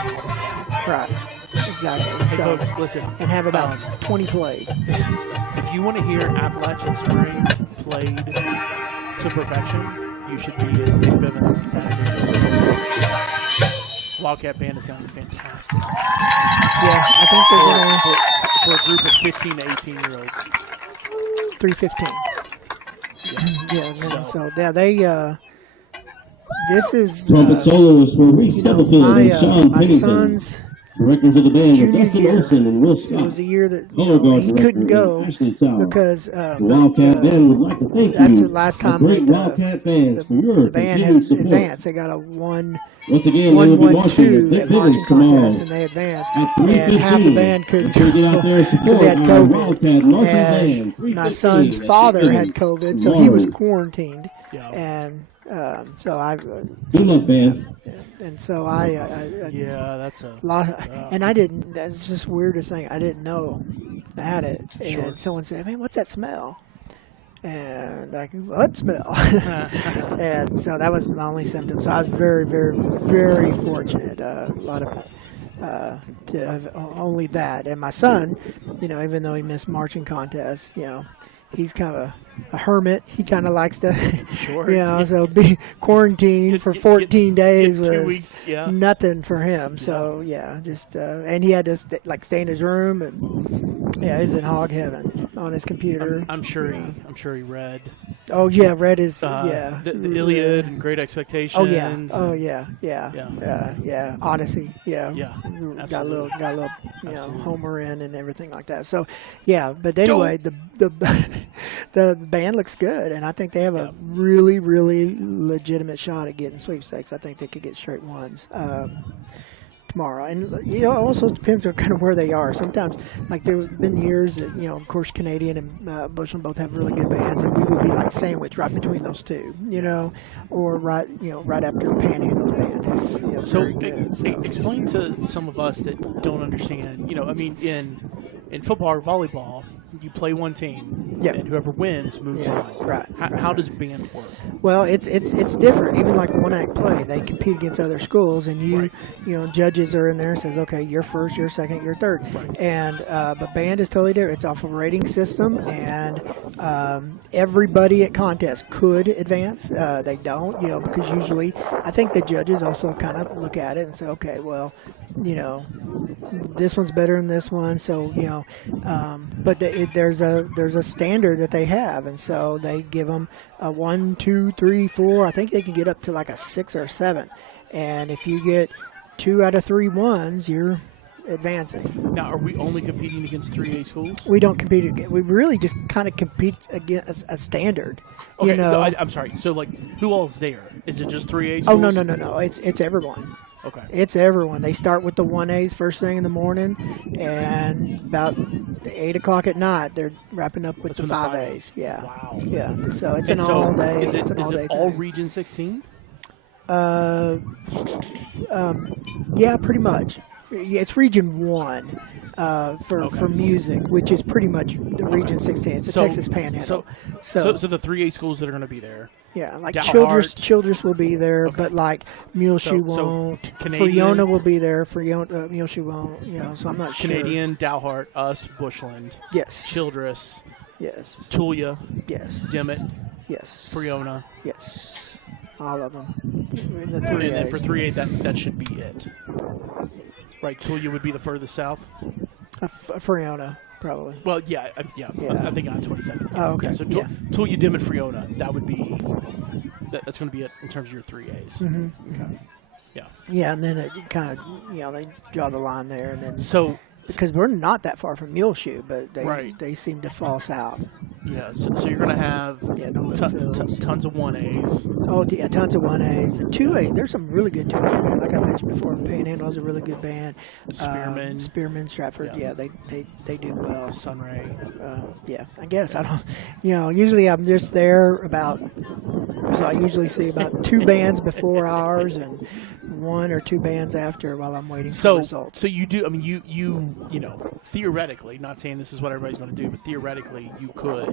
Right. Exactly. Hey, folks, listen. And have about 20 plays. If you want to hear Appalachian Spring played to perfection, you should be at Big Bivens on Saturday. Wildcat Band is sounding fantastic. Yeah, I think they're going to... For a group of 15 to 18-year-olds. 315. Yeah, they... this is... Trumpet soloist for Reese Stubblefield and Sean my Pennington. son's Directors of the band were Dustin Olson and Will Scott. It was a year that Color he guard couldn't go Ashley Sauer. because the Wildcat Band would like to thank that's you, the last time great Wildcat fans, for your the band continued has support. advanced. They got a 1-1-2 Once again, they will be marching at Big at marching Bivens tomorrow contest, and they advanced. at And half the 3:15. band couldn't Make sure to get out there and support because they had our COVID. Wildcat marching And band. my 3:15 son's at Big father had Bivens COVID, so he was tomorrow. quarantined. Yeah. And so I. Good luck, band. And so yeah, that's a lot. And I didn't. That's just the weirdest thing. I didn't know I had it. And someone said, "Man, what's that smell?" And I go, what smell? And so that was my only symptom. So I was very, very, very fortunate. A lot of to have only that. And my son, even though he missed marching contests, he's kind of a hermit. He kind of likes to, so be quarantined for 14 days was 2 weeks, nothing for him. So just and he had to stay in his room, and he's in hog heaven on his computer. I'm sure he read. Oh yeah, read his the Iliad and Great Expectations. Oh yeah. Odyssey. Yeah. Got a little Homer in and everything like that. So but anyway, the band looks good, and I think they have a really, really legitimate shot at getting sweepstakes. I think they could get straight ones tomorrow. And it also depends on kind of where they are. Sometimes, there have been years that of course, Canadian and Bushland both have really good bands, and we would be sandwiched right between those two, or right after Panhandle band. Who's, So, very good, explain to some of us that don't understand. In football or volleyball, you play one team, and whoever wins moves on. Right. How does band work? Well, it's different. Even one act play, they compete against other schools, and judges are in there and says, okay, you're first, you're second, you're third, and but band is totally different. It's off a rating system, and everybody at contest could advance. They don't, because usually I think the judges also kind of look at it and say, okay, well, this one's better than this one, so but there's a standard that they have, and so they give them a 1, 2, 3, 4. I think they can get up to a 6 or 7, and if you get 2 out of 3 ones, you're advancing. Now, are we only competing against 3A schools? We don't compete against. We really just kind of compete against a standard. Okay, no, I'm sorry. So, who all is there? Is it just 3A schools? Oh no! It's everyone. Okay. It's everyone. They start with the 1As first thing in the morning, and about 8 o'clock at night, they're wrapping up with the 5As. Yeah. Wow. Yeah. So it's an all day. Is it all thing. Region 16? Yeah, pretty much. Yeah, it's Region 1 for music, which is pretty much the Region 16. It's a Texas Panhandle. So the 3A schools that are going to be there. Yeah, Childress will be there, but Muleshoe won't. Canadian, Friona will be there. Muleshoe won't. So I'm not Canadian, Dalhart, us, Bushland. Yes. Childress. Yes. Tulia. Yes. Dimmitt. Yes. Friona. Yes. All of them. In the And then 3As. for 3A, that should be it. Right, Tulia would be the furthest south. Friona. Probably. Well, yeah. I think on 27. Oh, okay. Yeah, so Tulia, Dimmitt, Friona. That would be. That's going to be it in terms of your 3As. Mm-hmm. Okay. Yeah. Yeah, and then it kind of they draw the line there, and then so because we're not that far from Muleshoe, but right. they seem to fall south. Yeah, so you're going to have tons of 1As. Oh, yeah, tons of 1As. The 2As, there's some really good 2As. Like I mentioned before, Panhandle is a really good band. Spearman, Stratford, yeah, they do well. Sunray. Yeah, I guess. I don't, usually I'm just there so I usually see about 2 bands before ours and 1 or 2 bands after while I'm waiting for results. So you do, I mean, you theoretically, not saying this is what everybody's going to do, but theoretically you could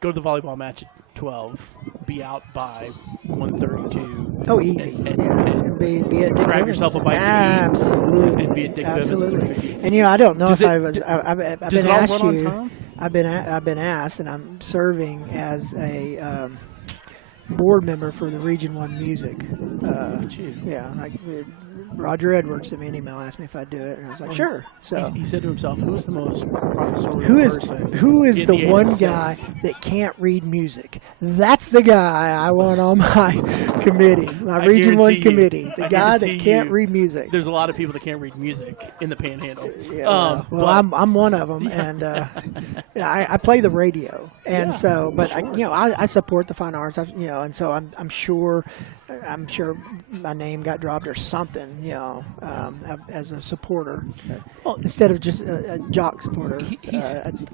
go to the volleyball match at 12, be out by 1:32. Oh, easy. And be at Dick grab Bivens. yourself a bite Absolutely. to eat and be at Dick Absolutely. Bivens. And I don't know Does if it, I was. I've does been it all asked run you. on time? I've been asked, and I'm serving as a board member for the Region 1 Music. Yeah, Roger Edwards sent me an email, asked me if I'd do it, and I was like, sure. So he said to himself, "Who's the most professorial person? Who is the one 86? guy that can't read music? That's the guy I want on my committee, my Region 1 committee. The guy that can't read music. There's a lot of people that can't read music in the Panhandle. Yeah, well, I'm one of them, and I play the radio, and so, but I support the fine arts, and so I'm sure my name got dropped or something, as a supporter, instead of just a jock supporter,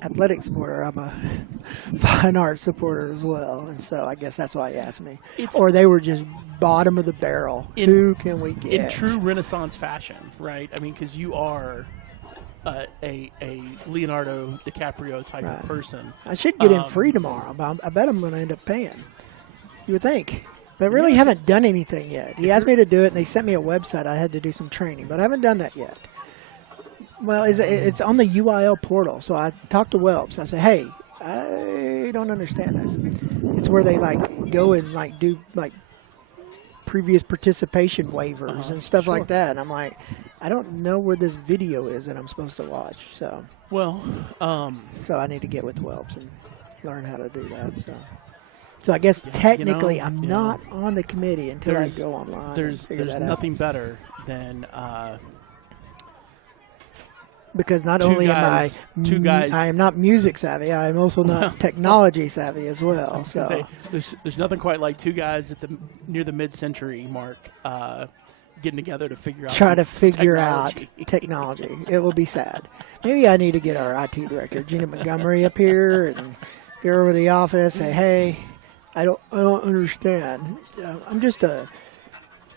athletic supporter. I'm a fine arts supporter as well, and so I guess that's why he asked me. Or they were just bottom of the barrel. Who can we get? In true Renaissance fashion, right? I mean, because you are a Leonardo DiCaprio type of person. I should get in free tomorrow, but I bet I'm going to end up paying. You would think. But I really haven't done anything yet. He asked me to do it, and they sent me a website. I had to do some training, but I haven't done that yet. Well, it's on the UIL portal, so I talked to Welps. I said, hey, I don't understand this. It's where they, go and, do, previous participation waivers and stuff like that. And I'm like, I don't know where this video is that I'm supposed to watch. So, so I need to get with Welps and learn how to do that, So I guess technically I'm not on the committee until I go online. There's nothing better than because not only am I am not music savvy, I am also not technology savvy as well. So there's nothing quite like 2 guys at near the mid-century mark getting together to figure out technology. It will be sad. Maybe I need to get our IT director, Gina Montgomery, up here and go over to the office, say, hey, I don't understand. I'm just a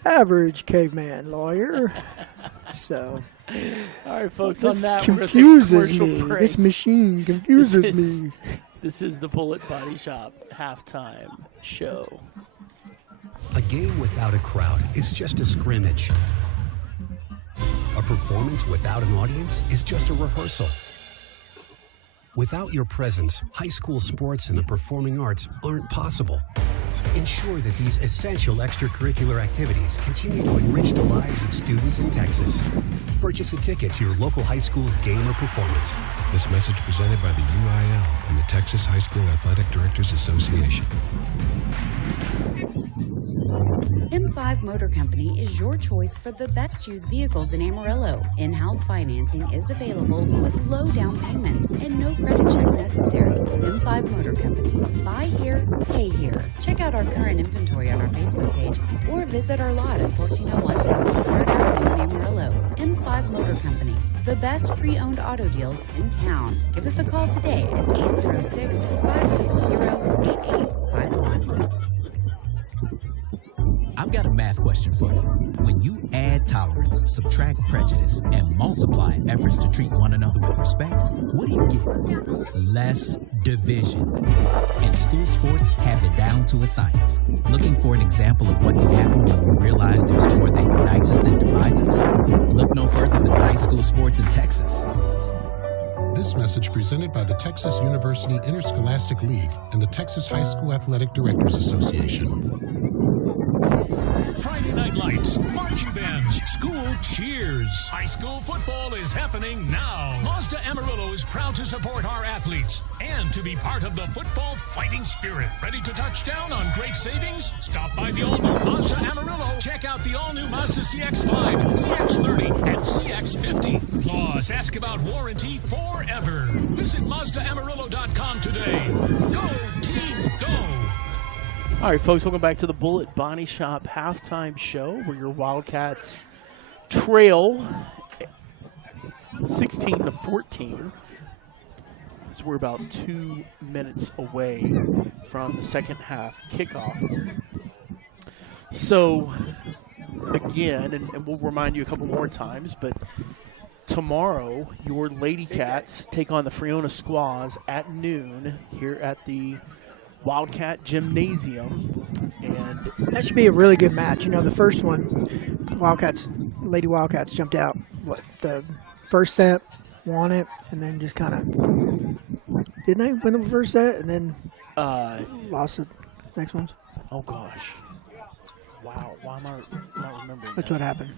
average caveman lawyer. So, all right, folks. This on that, confuses me. This machine confuses me. This is the Bullet Body Shop halftime show. A game without a crowd is just a scrimmage. A performance without an audience is just a rehearsal. Without your presence, high school sports and the performing arts aren't possible. Ensure that these essential extracurricular activities continue to enrich the lives of students in Texas. Purchase a ticket to your local high school's game or performance. This message presented by the UIL and the Texas High School Athletic Directors Association. M5 Motor Company is your choice for the best used vehicles in Amarillo. In-house financing is available with low down payments and no credit check necessary. M5 Motor Company. Buy here, pay here. Check out our current inventory on our Facebook page or visit our lot at 1401 Southwest 3rd Avenue in Amarillo. M5 Motor Company. The best pre-owned auto deals in town. Give us a call today at 806-570-8851. I've got a math question for you. When you add tolerance, subtract prejudice, and multiply efforts to treat one another with respect, what do you get? Less division. And school sports have it down to a science. Looking for an example of what can happen when we realize there's more that unites us than divides us? Look no further than high school sports in Texas. This message presented by the Texas University Interscholastic League and the Texas High School Athletic Directors Association. Friday Night Lights, marching bands, school cheers. High school football is happening now. Mazda Amarillo is proud to support our athletes and to be part of the football fighting spirit. Ready to touch down on great savings? Stop by the all-new Mazda Amarillo. Check out the all-new Mazda CX-5, CX-30, and CX-50. Plus, Boss, ask about warranty forever. Visit MazdaAmarillo.com today. Go, team, go! All right, folks, welcome back to the Bullet Body Shop halftime show where your Wildcats trail 16-14. So we're about 2 minutes away from the second half kickoff. So, again, and we'll remind you a couple more times, but tomorrow your Lady Cats take on the Friona Squaws at noon here at the Wildcat Gymnasium, and that should be a really good match. You know, the first one, Lady Wildcats jumped out. The first set, won it, and then just kind of didn't they win the first set and then lost the next ones? Oh gosh, wow! Why am I not remembering? That's what happened.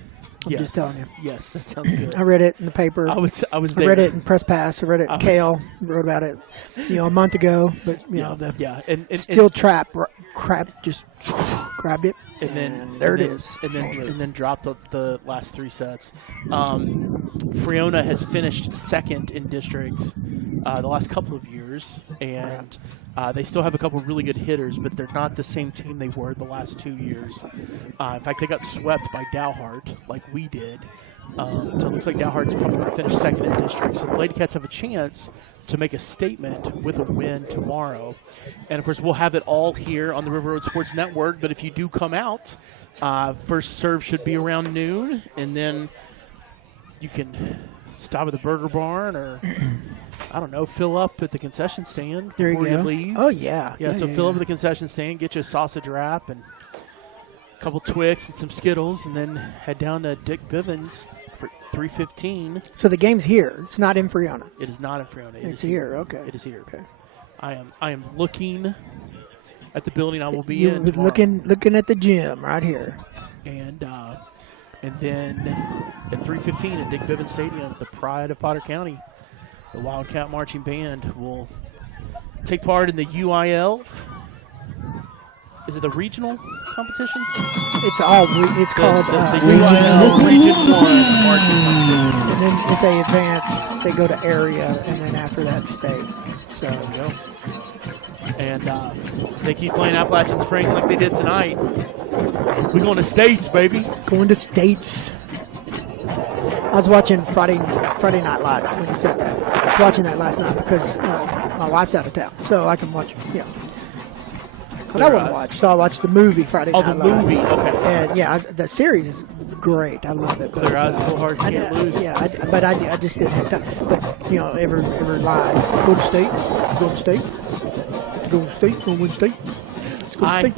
I'm just telling you. Yes, that sounds good. I read it in the paper. I was there. I read it in Press Pass. I read it. Kale wrote about it, a month ago. But you know, and steel trap just grabbed it, and there it is. And then dropped the last 3 sets. Friona has finished second in districts the last couple of years, and they still have a couple of really good hitters, but they're not the same team they were the last 2 years. In fact, they got swept by Dalhart like we did. So it looks like Dalhart's probably going to finish second in district. So the Lady Cats have a chance to make a statement with a win tomorrow. And, of course, we'll have it all here on the River Road Sports Network. But if you do come out, first serve should be around noon, and then you can stop at the Burger Barn or I don't know, fill up at the concession stand before you leave. Oh, yeah. So fill up at the concession stand, get you a sausage wrap and a couple Twix and some Skittles, and then head down to Dick Bivens for 3:15. So the game's here. It's not in Friona. It is not in Friona. It's here. Okay. It is here. Okay. I am looking at the building I will be in tomorrow. Looking at the gym right here. And then at 3:15 at Dick Bivens Stadium, the pride of Potter County, the Wildcat Marching Band will take part in the UIL. Is it the regional competition? It's called the UIL Region 1 Marching Competition. And then if they advance, they go to area, and then after that, state. So there we go. And they keep playing Appalachian Spring like they did tonight. We're going to states, baby. Going to states. I was watching Friday Night Lights when you said that. I was watching that last night because my wife's out of town, so I can watch. But I want to watch, so I watched the movie Friday Night Lights. Oh, the movie, okay. And the series is great. I love it. Clear eyes, full heart, can't lose. Yeah, but I just didn't have time. But every line, go to state, go to state, go to state, go to state. I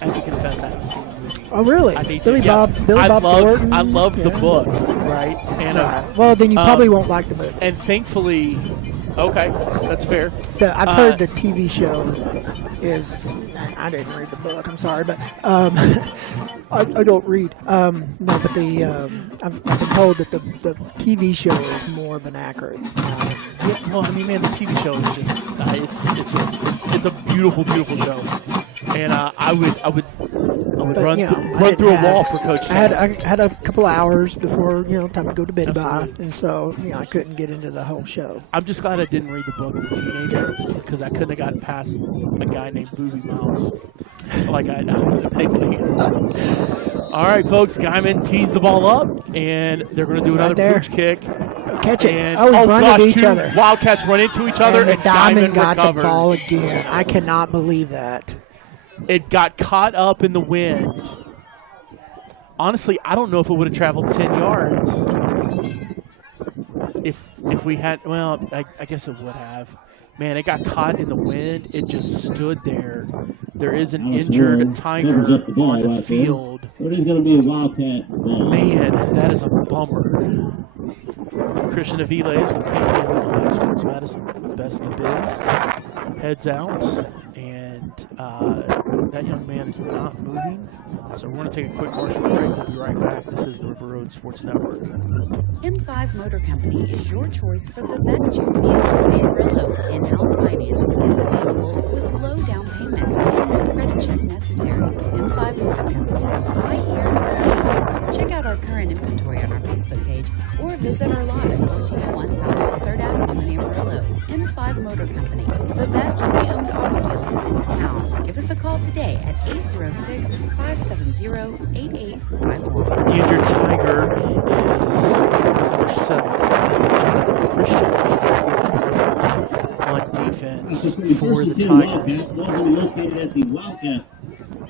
have to confess I haven't seen the movie. Oh, really? Billy Bob Thornton. I love the book, right? And well, then you probably won't like the movie. And thankfully, okay, that's fair. I've heard the TV show is. I didn't read the book. I'm sorry, but I don't read. No, but I've been told that the TV show is more of an accurate. Well, I mean, man, the TV show is just it's a beautiful, beautiful show, and I would run through a wall for Coach. I had a couple hours before time to go to bed by, and so I couldn't get into the whole show. I'm just glad I didn't read the book as a teenager because I couldn't have gotten past a guy named Booby Miles like I All right, folks, Guyman tees the ball up, and they're going to do another pooch kick. Catch it. And, run into each other. Wildcats run into each other, and Diamond got recovers. The ball again. I cannot believe that. It got caught up in the wind. Honestly, I don't know if it would have traveled 10 yards. If we had, well, I guess it would have. Man, it got caught in the wind. It just stood there. There is an injured Tiger on the field. It is going to be a Wildcat ball. Man, that is a bummer. Christian Aviles with Pink Sports Medicine, best in the biz. Heads out, and that young man is not moving. So we're going to take a quick commercial break. We'll be right back. This is the River Road Sports Network. M5 Motor Company is your choice for the best used vehicles in Amarillo. In-house financing is available with low down payments and no credit check necessary. M5 Motor Company. Buy here, pay here. Check out our current inventory on our Facebook page page or visit our lot at 1401 Southwest 3rd Avenue in Amarillo. M5 Motor Company, the best pre-owned auto deals in town. Give us a call today at 806-570-8851. The injured Tiger is number 7. Jonathan Christian on defense for the Tigers. Ball's going to be located at the Wildcat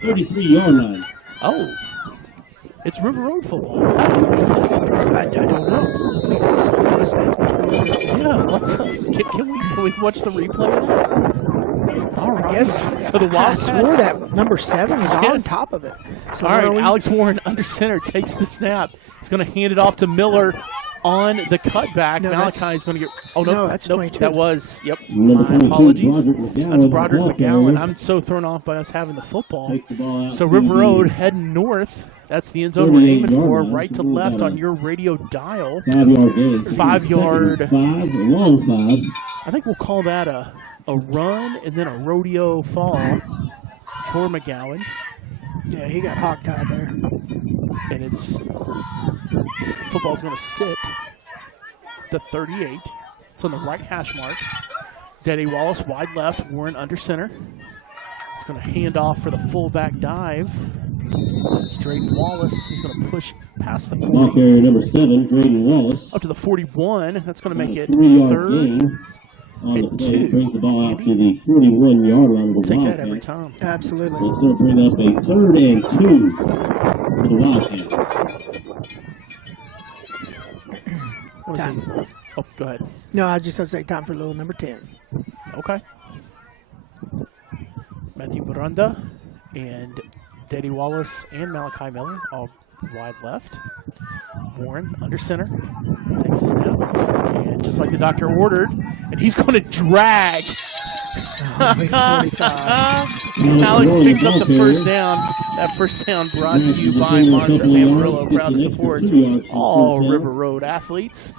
33-yard line. Oh, it's River Road football. I don't know. Yeah, what's up? Can we watch the replay? All right. I guess. So the Wildcats. I swore that number 7 was on Yes. top of it. So All right, Alex Warren under center takes the snap. He's going to hand it off to Miller on the cutback. No, Malachi is going to get. Oh no, that's 22. That was. Yep. Number My 22, apologies. Broderick McGowan, That's Broderick ball McGowan. carrier. I'm so thrown off by us having the football. Takes the ball out So to River the Road heading north. That's the end zone we're aiming 38-yard for, line. right to So we're left about on your radio dial. 5-yard gain. 5 yard. 5, long 5. I think we'll call that a run and then a rodeo fall for McGowan. Yeah, he got hog-tied there. And it's football's going to sit the 38. It's on the right hash mark. Daddy Wallace wide left, Warren under center. He's going to hand off for the fullback dive. It's Drayden Wallace. He's going to push past the 40. Ball carrier number 7, Drayden Wallace. Up to the 41. That's going to make it 3-yard third. gain on the and play. 2. Brings the ball out to the 41-yard line of the Take Wildcats. that every time. Absolutely. So it's going to bring up a 3rd and 2 for the Wildcats. What is he? Oh, go ahead. No, I was just going to say time for little number 10. Okay. Matthew Baranda and Daddy Wallace and Malachi Miller all wide left. Warren under center. Takes a snap. And just like the doctor ordered, and he's going to drag. Alex picks up the first down. That first down brought to you by Mazda Amarillo. Proud to support all River Road athletes.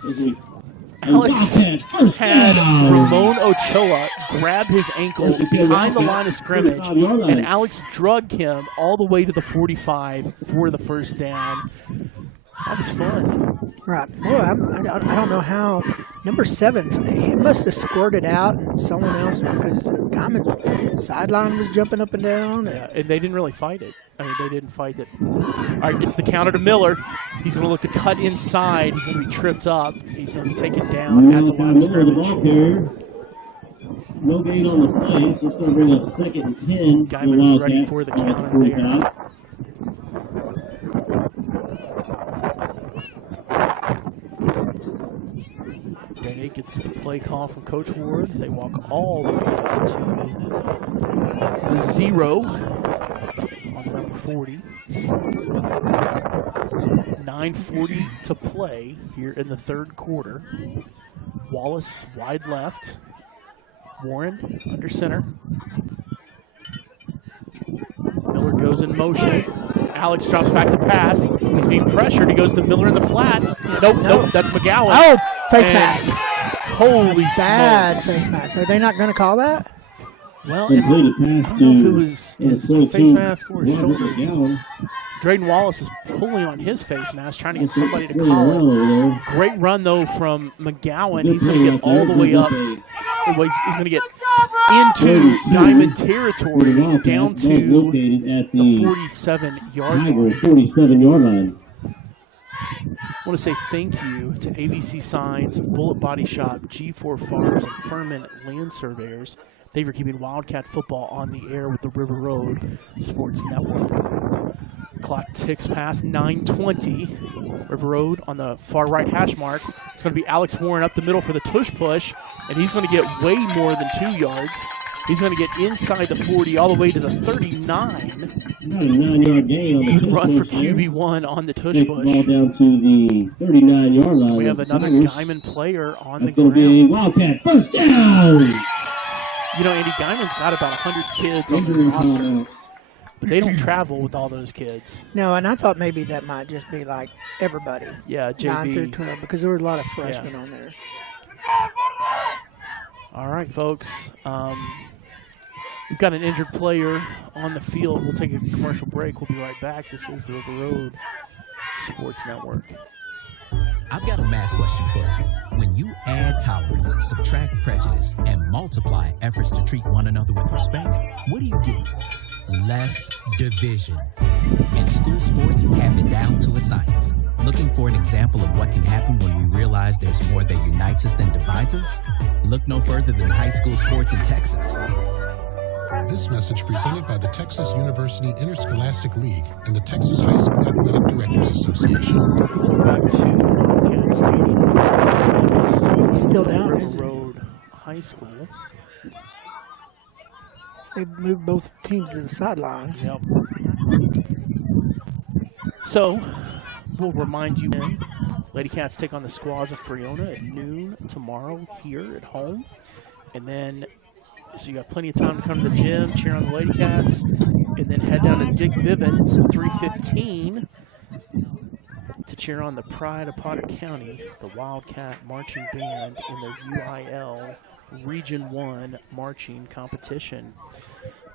Alex had Ramon Ochoa grab his ankle behind the line of scrimmage, and Alex drug him all the way to the 45 for the first down. That was fun. Right. Well, I don't know how. Number 7, he must have squirted out and someone else, because Guyman's sideline was jumping up and down. Yeah, and they didn't really fight it. I mean, they didn't fight it. All right, it's the counter to Miller. He's going to look to cut inside. He's going to be tripped up. He's going to be taken down at the line of scrimmage. No gain on the play, so it's going to bring up 2nd and 10. Guyman is ready for the counter there. Danny gets the play call from Coach Ward. They walk all the way up to the 0 on number 40. 9:40 to play here in the 3rd quarter. Wallace wide left. Warren under center. Miller goes in motion. Alex drops back to pass. He's being pressured. He goes to Miller in the flat. Nope, that's McGowan. Oh, face And mask. Holy Bad smokes. face mask. Are they not going to call that? Well, Completed pass I don't know if to it was his face mask or his Broderick shoulder. McGowan. Drayden Wallace is pulling on his face mask, trying to get That's somebody to pretty call well it. over there. Great run, though, from McGowan. Good He's going to play get right all there. the way Brings up. up a He's going to get into 32 Guyman for the territory, Wildcats. down Ball's to located at the the 47-yard Tiger line. 47-yard line. I want to say thank you to ABC Signs, Bullet Body Shop, G4 Farms, and Furman Land Surveyors. They were keeping Wildcat football on the air with the River Road Sports Network. Clock ticks past 9:20. River Road on the far right hash mark. It's going to be Alex Warren up the middle for the tush push, and he's going to get way more than 2 yards. He's going to get inside the 40 all the way to the 39. About a 9-yard gain on the Good tush run for push there. QB1 on the tush Takes the ball push. down to the 39-yard line. We have of the another Tigers. Guyman player on That's the going to ground. be a Wildcat first down. You know, Andy Guyman's got about 100 kids on Injury the call roster, out. but they don't travel with all those kids. No, and I thought maybe that might just be like everybody. Yeah, 9 through JV. 12, because there were a lot of freshmen on there. All right, folks. We've got an injured player on the field. We'll take a commercial break. We'll be right back. This is the River Road Sports Network. I've got a math question for you. When you add tolerance, subtract prejudice, and multiply efforts to treat one another with respect, what do you get? Less division. And school sports have it down to a science. Looking for an example of what can happen when we realize there's more that unites us than divides us? Look no further than high school sports in Texas. This message presented by the Texas University Interscholastic League and the Texas High School Athletic Directors Association. Back to Wildcats Stadium. Still down, River isn't it? Road High School. They moved both teams to the sidelines. Yep. So, we'll remind you when Lady Cats take on the Squaws of Friona at noon tomorrow here at home. And then, so you got plenty of time to come to the gym, cheer on the Lady Cats, and then head down to Dick Bivens at 3:15 to cheer on the Pride of Potter County, the Wildcat Marching Band in their UIL Region 1 marching competition.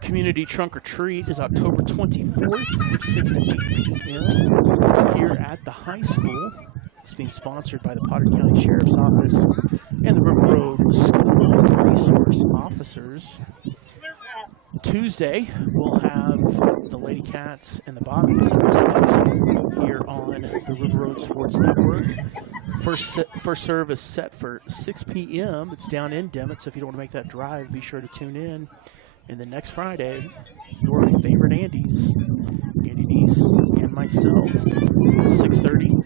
Community Trunk or Treat is October 24th from 6 to 8 p.m. here at the high school. It's being sponsored by the Potter County Sheriff's Office and the River Road School Resource Officers. Tuesday, we'll have the Lady Cats and the Bobbies here on the River Road Sports Network. First serve is set for 6 p.m. It's down in Dimmitt, so if you don't want to make that drive, be sure to tune in. And then next Friday, your favorite Andes, Andy Neese and myself, 6:30.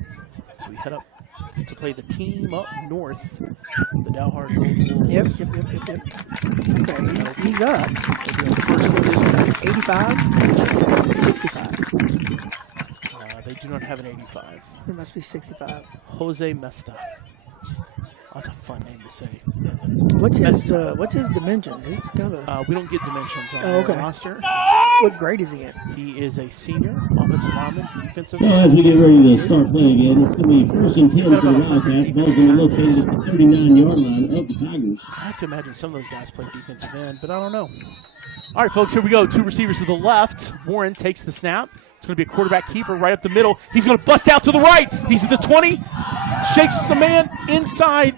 So we head up to play the team up north, the Dalhart Gold Wolves. Yep. Okay, he's up. 85, 65. They do not have an 85. It must be 65. Jose Mesta. That's a fun name to say. What's his dimensions? He's kind of we don't get dimensions on okay. the roster. What grade is he in? He is a senior, offensive lineman, defensive. So as we get ready to start play again, it's going to be 1st and 10 for the Wildcats. Ball's going to be located at the 39-yard line of the Tigers. I have to imagine some of those guys play defensive end, but I don't know. All right, folks, here we go. Two receivers to the left. Warren takes the snap. It's going to be a quarterback keeper right up the middle. He's going to bust out to the right. He's at the 20. Shakes some man inside.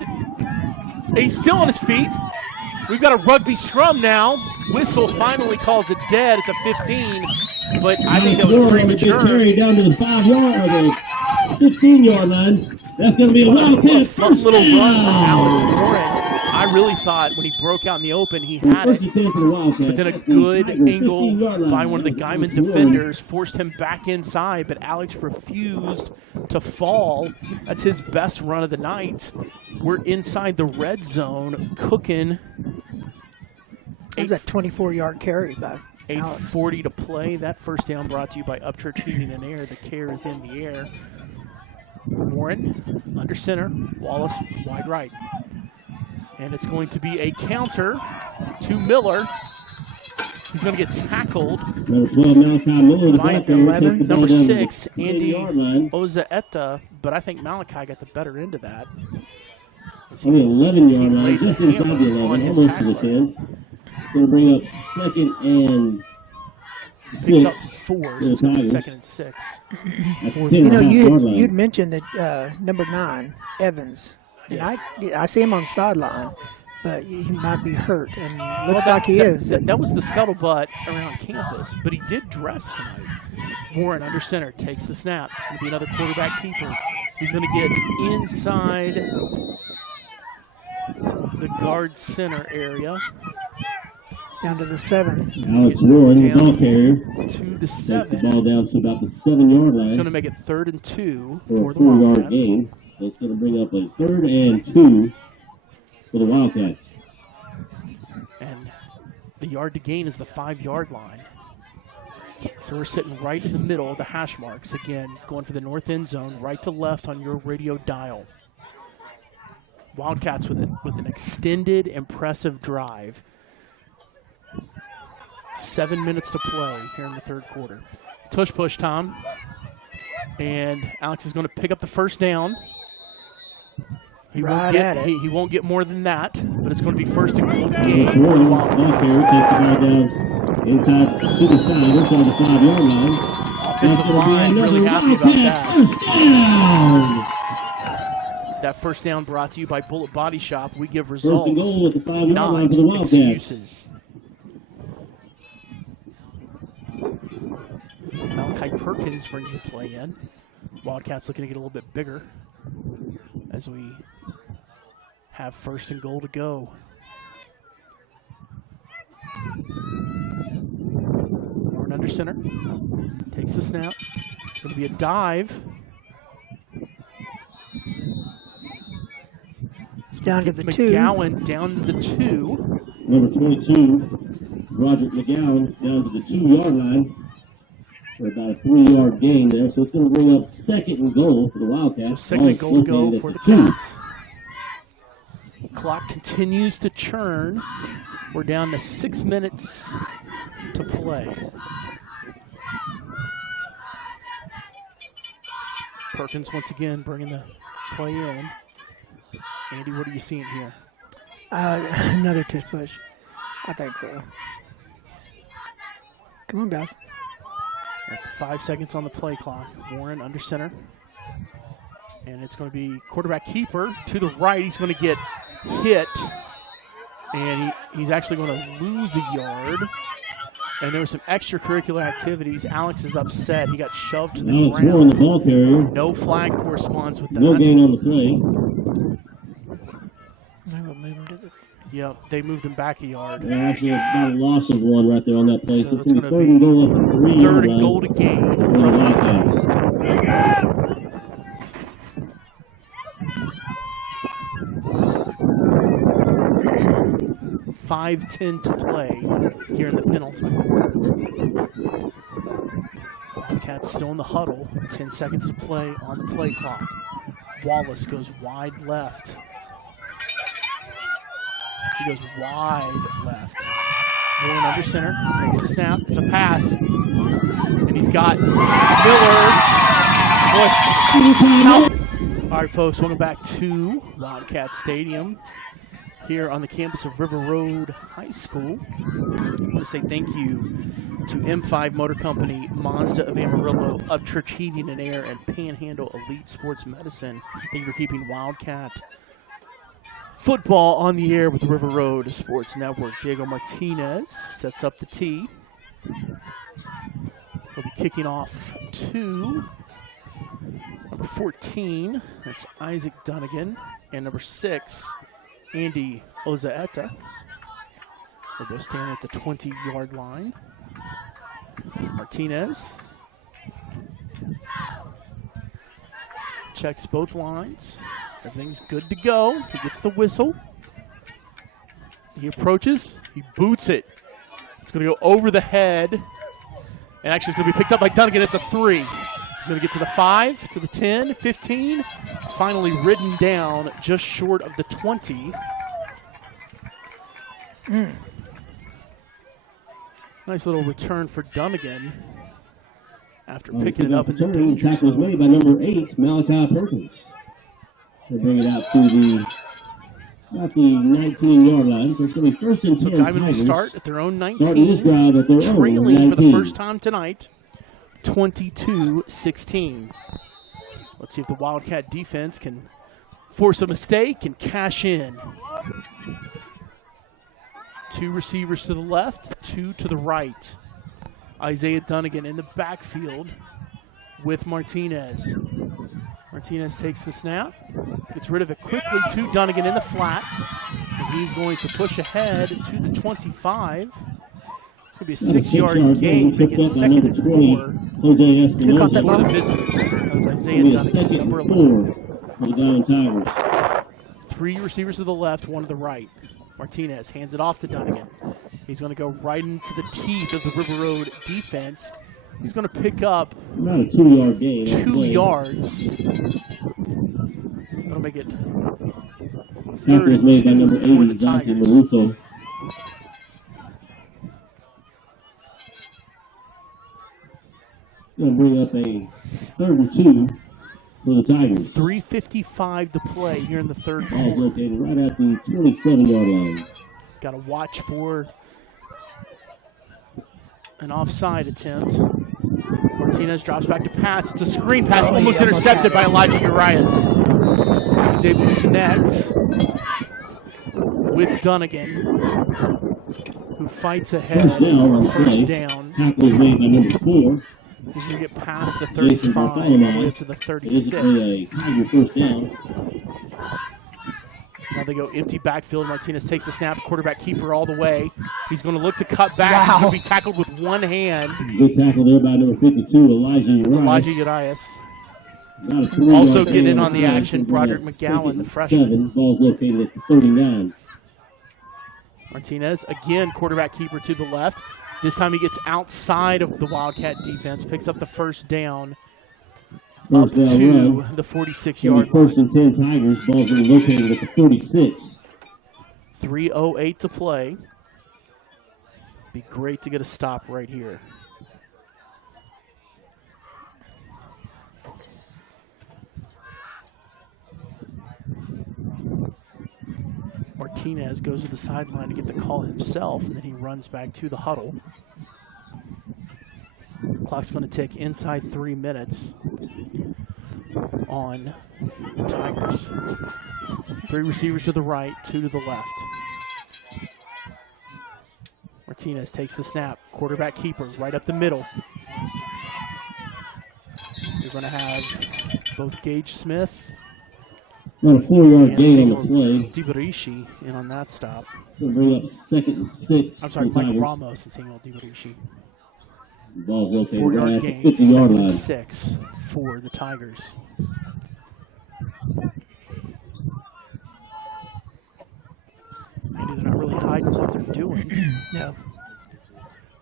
He's still on his feet. We've got a rugby scrum now. Whistle finally calls it dead at the 15. But I think that was premature. Carry down to the 5-yard or the 15-yard line. That's going to be a Wildcat first little down. run from Alex Warren. I really thought when he broke out in the open, he had it. But then a good angle by one of the Guyman defenders forced him back inside, but Alex refused to fall. That's his best run of the night. We're inside the red zone, cooking. It was a 24-yard carry by Alex. 8:40 to play. That first down brought to you by Upchurch Heating and Air. The care is in the air. Warren under center. Wallace wide right. And it's going to be a counter to Miller. He's going to get tackled. Number 12, Malachi Miller, the by back there, takes the ball number down 6, to the Andy 30-yard line. Ozaeta, but I think Malachi got the better end of that. On the 11-yard line, just inside the 11, almost to the 10. It's going to bring up 2nd and 6. Picks up 4, so it's going to be 2nd and 6. You know, you'd mentioned that number 9, Evans. Yes. And I see him on the sideline, but he might be hurt, and looks like he is. That was the scuttlebutt around campus, but he did dress tonight. Warren under center takes the snap. It's going to be another quarterback keeper. He's going to get inside the guard center area. Down to the 7. Alex Warren, the ball carrier, to the 7. takes the ball down to about the 7-yard line. It's going to make it 3rd and 2 for for a the 4-yard Wildcats. gain. So it's going to bring up a 3rd and 2 for the Wildcats. And the yard to gain is the 5-yard line. So we're sitting right in the middle of the hash marks. Again, going for the north end zone, right to left on your radio dial. Wildcats with an extended, impressive drive. 7 minutes to play here in the 3rd quarter. Tush push, Tom. And Alex is going to pick up the first down. He won't get more than that, but it's going to be 1st and goal game. Warren, ball carrier, takes the ball down inside to the side, inside the 5-yard line. Offensive line really happy about that. First down. That first down brought to you by Bullet Body Shop. We give First results, and goal at the 5-yard not line for the Wildcats. excuses. Malachi Perkins brings the play in. Wildcats looking to get a little bit bigger as we have first and goal to go. Warren under center. Takes the snap. It's going to be a dive. Down to the 2. McGowan down to the 2. Number 22, Roderick McGowan, down to the 2-yard line for about a 3-yard gain there. So it's going to bring up second and goal for the Wildcats. So second and goal to go for the Cats. Clock continues to churn. We're down to 6 minutes to play. Perkins once again bringing the play in. Andy, what are you seeing here? Another tush push. I think so. Come on, guys. 5 seconds on the play clock. Warren under center. And it's going to be quarterback keeper to the right. He's going to get hit. And he's actually going to lose a yard. And there were some extracurricular activities. Alex is upset. He got shoved to the Alex ground. Warren, the ball carrier. No flag corresponds with that. No gain on the play. Yep, they moved him back a yard. Yeah, actually about a loss of 1 right there on that play. So it's going to be gonna third and goal up to 3. Third and goal to gain for the Wildcats. 5:10 to play here in the penultimate quarter. Wildcats still in the huddle. 10 seconds to play on the play clock. Wallace goes wide left. He goes wide left. Warren under center. Takes the snap. It's a pass. And he's got Miller. All right, folks, welcome back to Wildcat Stadium here on the campus of River Road High School. I want to say thank you to M5 Motor Company, Mazda of Amarillo, Upchurch Heating and Air, and Panhandle Elite Sports Medicine. Thank you for keeping Wildcat football on the air with the River Road Sports Network. Diego Martinez sets up the tee. We'll be kicking off to number 14. That's Isaac Dunnigan. And number 6, Andy Ozaeta. They're both standing at the 20-yard line. Martinez checks both lines. Everything's good to go. He gets the whistle. He approaches. He boots it. It's going to go over the head. And actually, it's going to be picked up by Dunnigan at the 3. He's going to get to the 5, to the 10, 15. Finally ridden down just short of the 20. Nice little return for Dunnigan after picking it up in the danger tackle was zone. made by number 8, Malachi Perkins. They bring it out to about the 19-yard line. So it's going to be first and 10. So Guyman will Tigers. start at their own 19. Starting this drive at their own trailing 19. for the first time tonight, 22-16. Let's see if the Wildcat defense can force a mistake and cash in. 2 receivers to the left, 2 to the right. Isaiah Dunnigan in the backfield with Martinez. Martinez takes the snap, gets rid of it quickly to Dunnigan in the flat. And he's going to push ahead to the 25. It's going to be a 6-yard gain, make it second and 4. Jose Who caught that Espinosa. ball? The visitors. That was Isaiah It'll be a Dunnigan, second number and 11. 4 for the Guymon Tigers. 3 receivers to the left, 1 to the right. Martinez hands it off to Dunnigan. He's going to go right into the teeth of the River Road defense. He's going to pick up About a 2-yard gain. 2 yards. That'll make it Tackle was made by 32 number for 80, the Zante Tigers. Marufo. It's going to bring up a 3rd and 2 for the Tigers. 3:55 to play here in the third Ball quarter. located right at the 27-yard line. Got to watch for an offside attempt. Martinez drops back to pass. It's a screen pass, almost intercepted by Elijah Urias. He's able to connect with Dunnigan, who fights ahead. First down on the play. Down. Tackle is made by number 4. He's going to get past the 35 all the way up to the 36. It is a Tiger first down. Now they go empty backfield. Martinez takes the snap. Quarterback keeper all the way. He's going to look to cut back. He's going to be tackled with one hand. Good tackle there by number 52, Elijah Urias. Also getting in on the action, Broderick McGowan, the freshman. Ball's located at the 39. Martinez, again, quarterback keeper to the left. This time he gets outside of the Wildcat defense, picks up the first down. First up down to run. The 46-yard First and 10 Tigers. Ball's being located at the 46. 3:08 to play. Be great to get a stop right here. Martinez goes to the sideline to get the call himself, and then he runs back to the huddle. Clock's going to tick inside 3 minutes on the Tigers. 3 receivers to the right, 2 to the left. Martinez takes the snap. Quarterback keeper right up the middle. You're going to have both Gage Smith About a 4-yard gain on the play. Dibarishi in on that stop. Going to bring up 2nd and 6. I'm sorry, for the Michael Tigers. Ramos and Samuel Dibarishi. The ball's located 4-yard right at gain, the 50-yard 2nd line. and 6 for the Tigers. Maybe they're not really hiding what they're doing. No.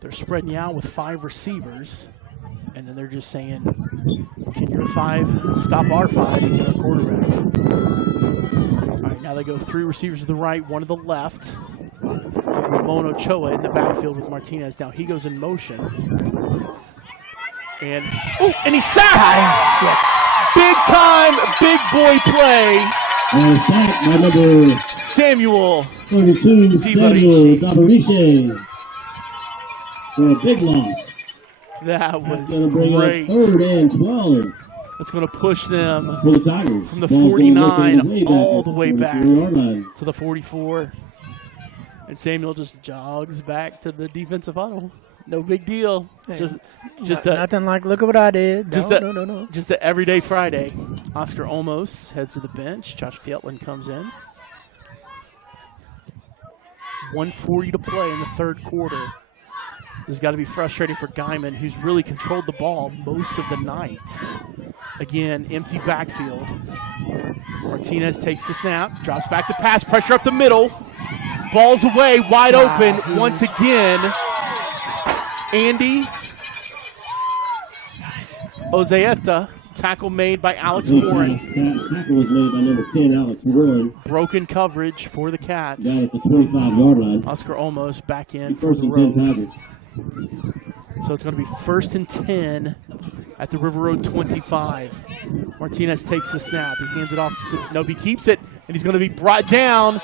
They're spreading you out with 5 receivers, and then they're just saying, can your 5 stop our 5 and get our quarterback? All right, now they go 3 receivers to the right, 1 to the left. Ramon Ochoa in the backfield with Martinez. Now he goes in motion. And he's sacked! Yes. Big time, big boy play. And sacked by number Samuel 32, Samuel Dibarishi. For a big loss. That was That's going to bring great. up 3rd and 12. That's going to push them For the Tigers. from the Ball's being 49 located all at the way back 44-yard line. to the 44. And Samuel just jogs back to the defensive huddle. No big deal. It's just nothing like, look at what I did. No. Just an everyday Friday. Oscar Olmos heads to the bench. Josh Fietlin comes in. 1:40 to play in the 3rd quarter. This has got to be frustrating for Guyman, who's really controlled the ball most of the night. Again, empty backfield. Martinez takes the snap, drops back to pass, pressure up the middle. Ball's away, wide open once again. Andy Ozaeta, tackle made by Alex Warren. Tackle was made by number 10, Alex Warren. Broken coverage for the Cats. Down at the 25-yard line. Oscar Olmos back in for First the and 10 Road. Tigers. So it's going to be 1st and 10 at the River Road 25. Martinez takes the snap. He hands it off. He keeps it, and he's going to be brought down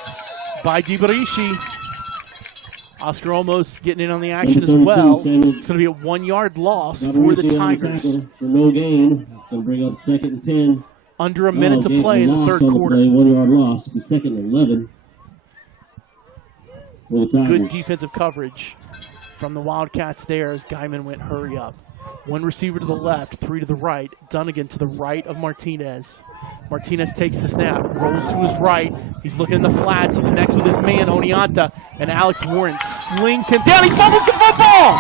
by Dibarishi. Oscar almost getting in on the action as well. It's going to be a 1-yard loss for the Tigers. For no gain. It's going to bring up 2nd and 10. Under a minute to play in the 3rd quarter. 1-yard loss. It'll be 2nd and 11 for the Tigers. Good defensive coverage from the Wildcats there as Guyman went hurry up. 1 receiver to the left, 3 to the right. Dunnigan to the right of Martinez. Martinez takes the snap, rolls to his right. He's looking in the flats. He connects with his man, Oneonta, and Alex Warren slings him down. He fumbles the football!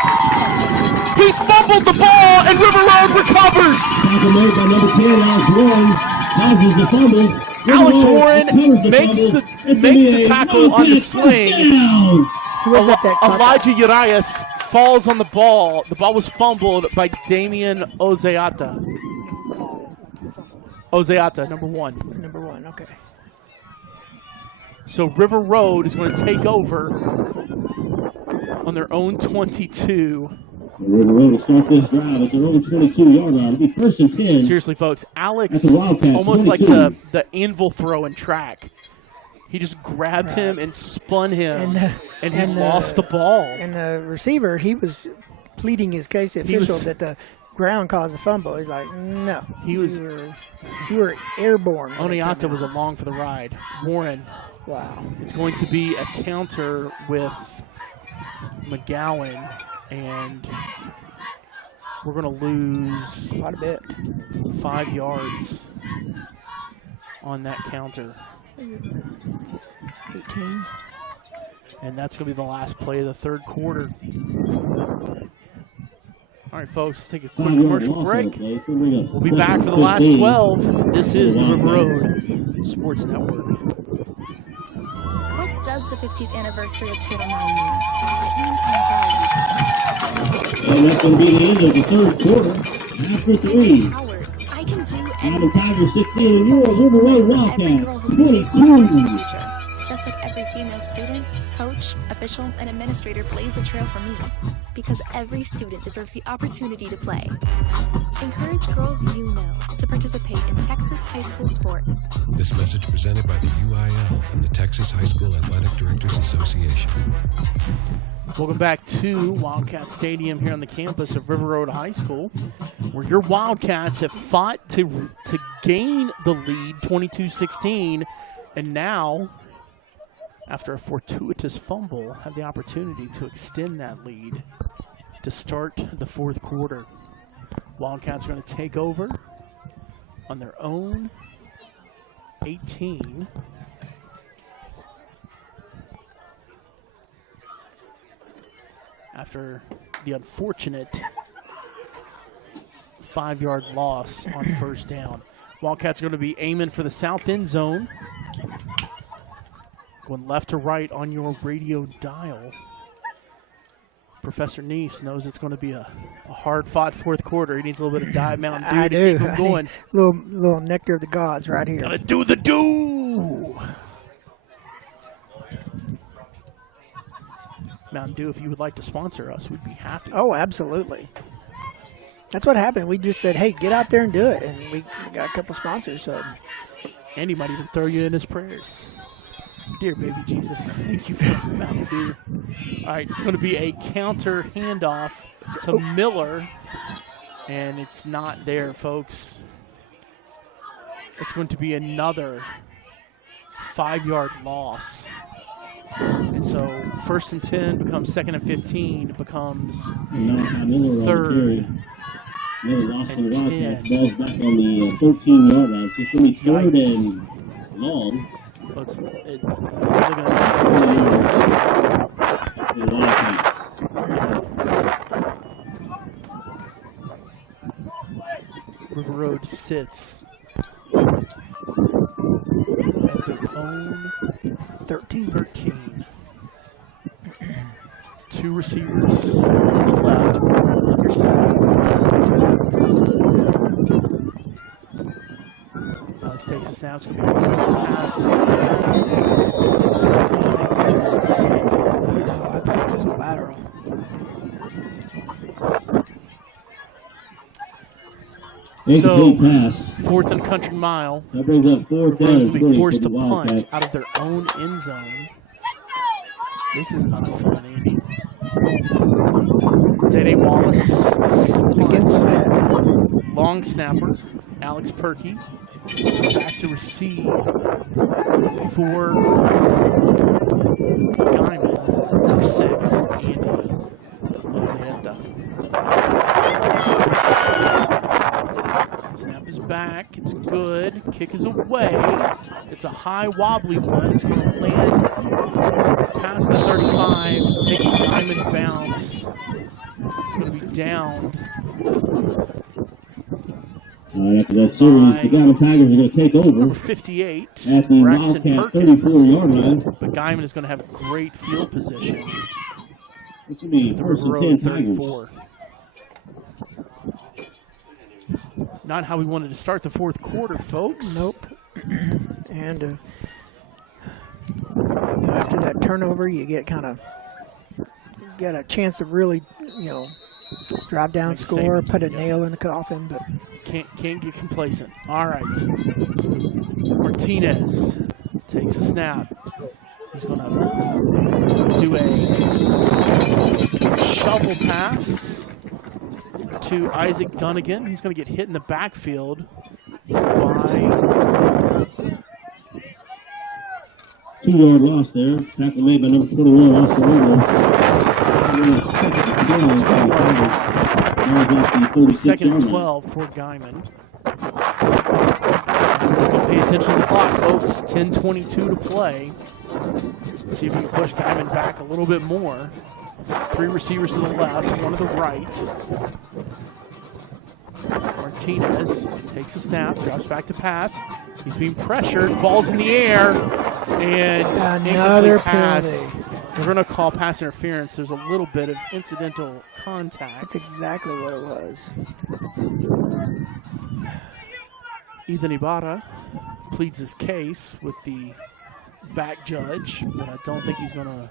He fumbled the ball, and River Road recovers! Tackle made by number 10, Alex Warren. Causes the fumble. Alex Warren makes the tackle on the sling. Elijah Urias falls on the ball. The ball was fumbled by Damian Ozeata. Ozeata, number 1. Number 1, okay. So River Road is going to take over on their own 22. River Road will start this drive at their own 22-yard line. It'll be 1st and 10. Seriously, folks, Alex, Wildcat, almost 22. like the anvil throw in track. He just grabbed him and spun him, and he lost the ball. And the receiver, he was pleading his case, the official, that ground caused the fumble. He's like, no. You were airborne. Oniata was along for the ride. Warren. Wow. It's going to be a counter with McGowan, and we're going to lose quite a bit. 5 yards on that counter. 18. And that's going to be the last play of the third quarter. All right, folks, let's take a quick commercial break. We'll be back for the last 12. This is the River Road Sports Network. What does the 50th anniversary of Title IX mean? It means I'm valued. And that's going to be the end of the third quarter. After 3. I can do anything. The Tigers 16 and your River Road Wildcats 22. Just like every female student, coach, official, and administrator blaze the trail for me. Because every student deserves the opportunity to play. Encourage girls you know to participate in Texas high school sports. This message presented by the UIL and the Texas High School Athletic Directors Association. Welcome back to Wildcat Stadium here on the campus of River Road High School, where your Wildcats have fought to gain the lead 22-16, and now, after a fortuitous fumble, have the opportunity to extend that lead to start the fourth quarter. Wildcats are going to take over on their own 18. After the unfortunate 5-yard loss on first down. Wildcats are going to be aiming for the south end zone. Going left to right on your radio dial. Professor Neese knows it's going to be a hard-fought fourth quarter. He needs a little bit of Diet Mountain Dew to keep him going. Little nectar of the gods right here. Gotta do the do. Mountain Dew, if you would like to sponsor us, we'd be happy. Oh, absolutely. That's what happened. We just said, hey, get out there and do it. And we got a couple sponsors. So. And he might even throw you in his prayers. Dear baby Jesus, thank you for Mountain Dew. All right, it's going to be a counter handoff to Miller, and it's not there, folks. It's going to be another 5-yard loss. And so 1st and 10 becomes 2nd and 15. It becomes 3rd. Miller lost on the Wildcats. Ball's back on the 13-yard line. So it's going to be 3rd and long. It's River Road sits at their own 13. 2 receivers to the left, on your side. Alex takes a snap. It's going to be a pass. I thought it was a lateral. So, 4th and country mile. That brings up 4th down. They'll be forced to punt out of their own end zone. This is not fun, Andy. Dede Wallace against the man. Long snapper, Alex Perkey, back to receive for Guyman, number 6, Andy Lozetta. Snap is back. It's good. Kick is away. It's a high, wobbly one. It's going to land past the 35, taking Guyman bounce. It's going to be down. After that series, the Guyman Tigers are going to take over. Number 58 at the Wildcat 34-yard line. But Guyman is going to have a great field position. This will be 1st and 10 Tigers. Not how we wanted to start the fourth quarter, folks. Nope. And after that turnover, you get get a chance to really, drive down, score, put a nail in the coffin, but can't get complacent. All right. Martinez takes a snap. He's going to do a shovel pass. to Isaac Dunnigan. He's going to get hit in the backfield by 2-yard loss there. Tackle made by number 21, Oscar Ramos. Second and 12 for Guyman. Pay attention to the clock, folks. 10:22 to play. Let's see if we can push Guyman back a little bit more. 3 receivers to the left, 1 to the right. Martinez takes a snap, drops back to pass. He's being pressured. Ball's in the air. And another pass. penalty. We're going to call pass interference. There's a little bit of incidental contact. That's exactly what it was. Ethan Ibarra pleads his case with the back judge, but I don't think he's going to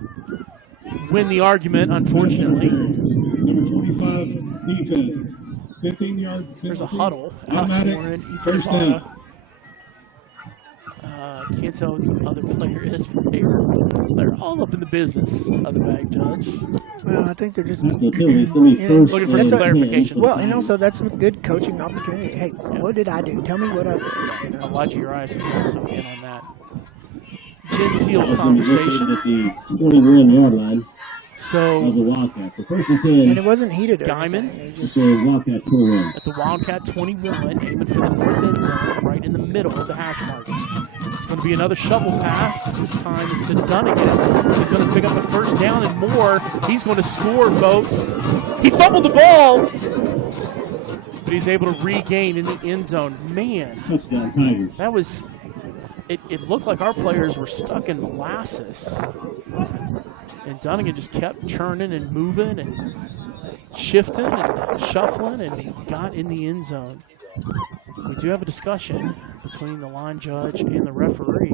win the argument, unfortunately. Number 25, defense. 15-yard. There's a huddle. First down. Can't tell who the other player is. They're all up in the business of the back judge. Well, I think they're just looking for some clarification. Well, and also that's a good coaching opportunity. Hey, what did I do? Tell me what I did. You know? Elijah Urias is also in on that genteel conversation. At the 21-yard line. So of the Wildcats. So 1st and 10. And it wasn't heated. Guyman at the Wildcat 21. At the Wildcat 21, aiming for the north end zone, right in the middle of the hash mark. It's going to be another shovel pass. This time it's to Dunnigan. He's going to pick up the first down and more. He's going to score, folks. He fumbled the ball, but he's able to regain in the end zone. Man, touchdown Tigers. That was. It looked like our players were stuck in molasses. And Dunnigan just kept churning and moving and shifting and shuffling, and he got in the end zone. We do have a discussion between the line judge and the referee.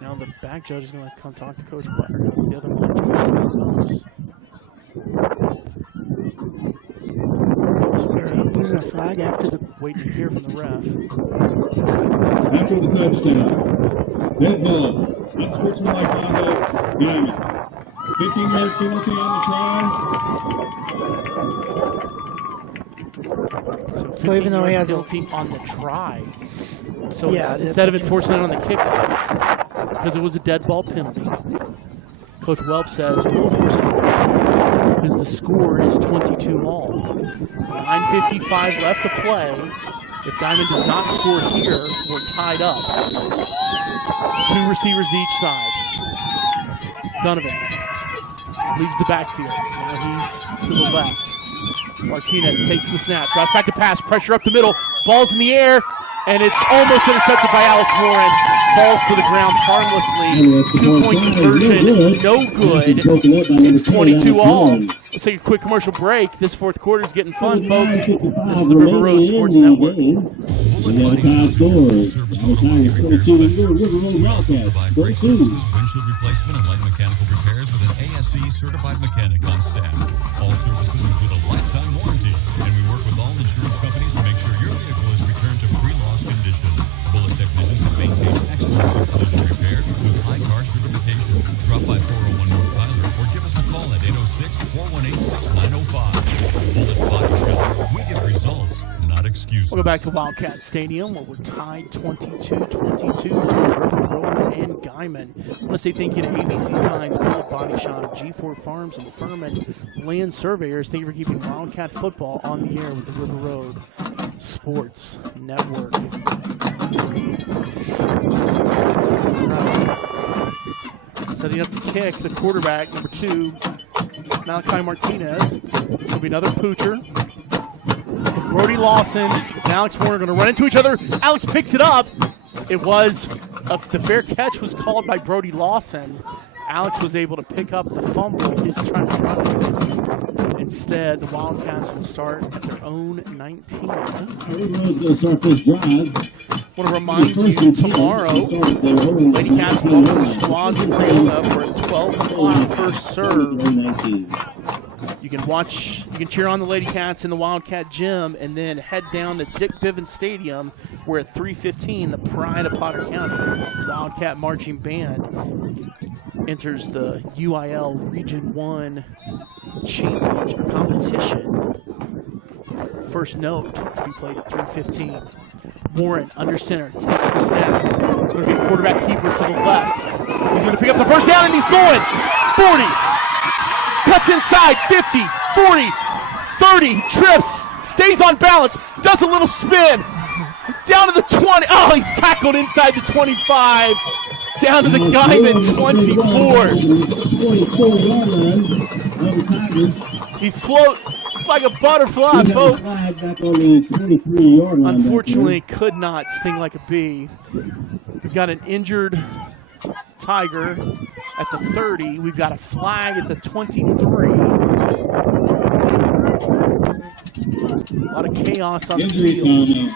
Now the back judge is going to come talk to Coach Blair, the other line judge. There's a flag after the. Waiting to hear from the ref. After the touchdown. Dead ball. Unsportsmanlike conduct. Guyman. 15-yard penalty on the try. So even though he has penalty on the try. So yeah, instead of enforcing it on the kickoff, because it was a dead ball penalty, Coach Welp says we'll enforce it because the score is 22-all. 9:55 left to play. If Guyman does not score here, we're tied up. 2 receivers to each side. Donovan leaves the backfield. Now he's to the left. Martinez takes the snap, drops back to pass, pressure up the middle, ball's in the air, and it's almost intercepted by Alex Warren. Falls to the ground harmlessly. 2-point conversion, no good. It's 22-all. Let's take a quick commercial break. This fourth quarter is getting fun, folks. This is the River Road Sports Network. Windshield replacement and light mechanical repairs with an ASC certified mechanic on staff. All services include a lifetime warranty, and we work with all insurance companies to make sure your vehicle is returned to pre-loss condition. Bullet technicians maintain excellent collision repair with high car certification. Drop by 401 North Tyler or give us a call at 806-418-6905. Bullet Body Shop. We get results, not excuses. We'll go back to Wildcat Stadium where we're tied 22-22 to River Road and Guyman. I want to say thank you to ABC Signs, Bullet Body Shop, G4 Farms, and Furman Land Surveyors. Thank you for keeping Wildcat football on the air with the River Road Sports Network. Setting up to kick, the quarterback, number 2, Malachi Martinez. Will be another poocher. Brody Lawson and Alex Warner are going to run into each other. Alex picks it up. It was, the fair catch was called by Brody Lawson. Alex was able to pick up the fumble. He's trying to run it. Instead, the Wildcats will start at their own 19. Everyone's going to start this drive. Want to remind you tomorrow, Lady Cats will welcome Squad Freona for a 12 o'clock first serve. You can watch, you can cheer on the Lady Cats in the Wildcat Gym, and then head down to Dick Bivens Stadium, where at 3:15, the pride of Potter County Wildcat Marching Band enters the UIL Region 1 Championship competition. First note to be played at 3:15. Warren under center takes the snap. It's going to be a quarterback keeper to the left. He's going to pick up the first down, and he's going 40. Cuts inside, 50, 40, 30, trips, stays on balance, does a little spin, down to the 20. Oh, he's tackled inside the 25, down to the Guyman 24. He floats like a butterfly, folks. Unfortunately, could not sting like a bee. We've got an injured Tiger at the 30. We've got a flag at the 23. A lot of chaos on the field.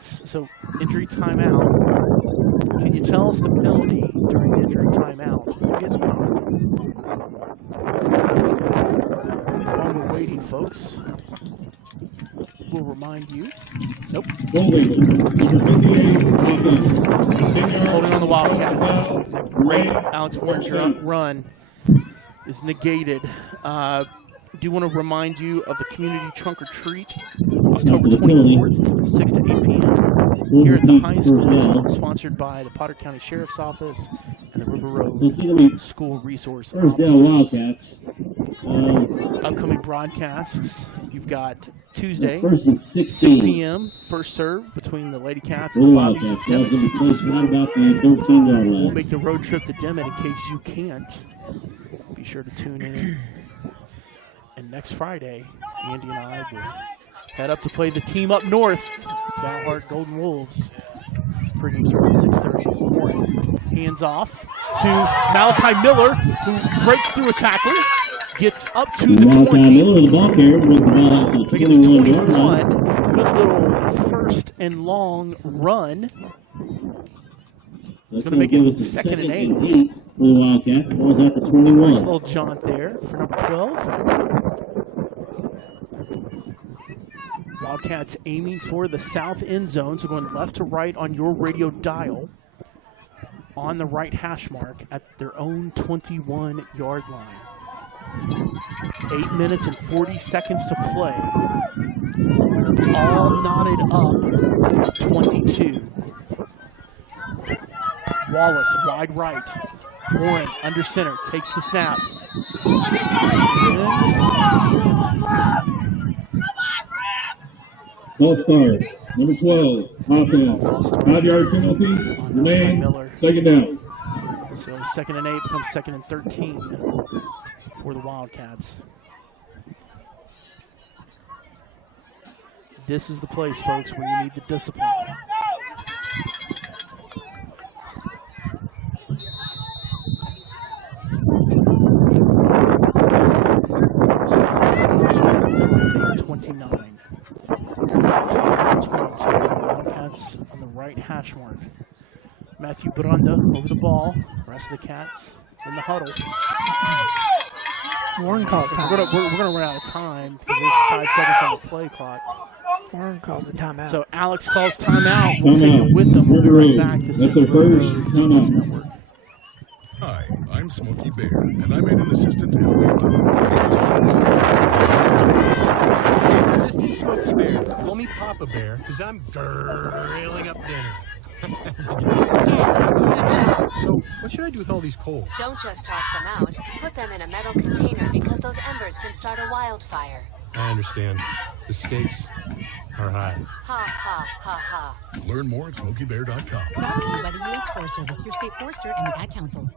So injury timeout. Can you tell us the penalty during the injury timeout? While we're waiting, folks, we'll remind you. Nope. Holding on the Wildcats. That great Alex Warren run is negated. Do want to remind you of the community trunk or treat, October 24th, 6 to 8 p.m. here at the high school, sponsored by the Potter County Sheriff's Office and the River Road School Resource First down Officers. Wildcats. Upcoming broadcasts, you've got Tuesday, First and 16. 6 p.m. first serve between the Lady Cats and the Bobbies of That's going to be Dimmitt. placed right about the 13-yard line. We'll make the road trip to Dimmitt in case you can't. Be sure to tune in. And next Friday, Andy and I will head up to play the team up north, Dalhart Golden Wolves. Pregame starts at 6:30 in the morning. Hands off to Malachi Miller, who breaks through a tackle, gets up to the 20. Malachi Miller, the ball carrier, brings the ball out to the 21-yard line. Good little first and long run. So It's going to make it second and 8 for the Wildcats. Ball's out for 21. Nice little jaunt there for number 12. Wildcats aiming for the south end zone, so going left to right on your radio dial on the right hash mark at their own 21-yard line. 8 minutes and 40 seconds to play. All knotted up 22. Wallace, wide right. Warren, under center, takes the snap. False start. Number 12, offense. 5-yard penalty. Remains second down. So second and 8 becomes second and 13 for the Wildcats. This is the place, folks, where you need the discipline. So across the 29. 22. Wildcats on the right hash mark. Matthew Baranda over the ball. Rest of the Cats in the huddle. Warren calls time. We're gonna run out of time because there's 5 seconds on the play clock. Warren calls a timeout. So Alex calls timeout. We'll take it with them. We'll be right back. This That's is our first Sports Network. Hi, I'm Smokey Bear, and I made an assistant to help you out. Assistant Smokey Bear. Call me Papa Bear, because I'm grilling up dinner. Yes, good job. So, what should I do with all these coals? Don't just toss them out. Put them in a metal container because those embers can start a wildfire. I understand. The stakes are high. Ha, ha, ha, ha. Learn more at SmokeyBear.com. Brought to you by the U.S. Forest Service, your state forester, and the Ad Council.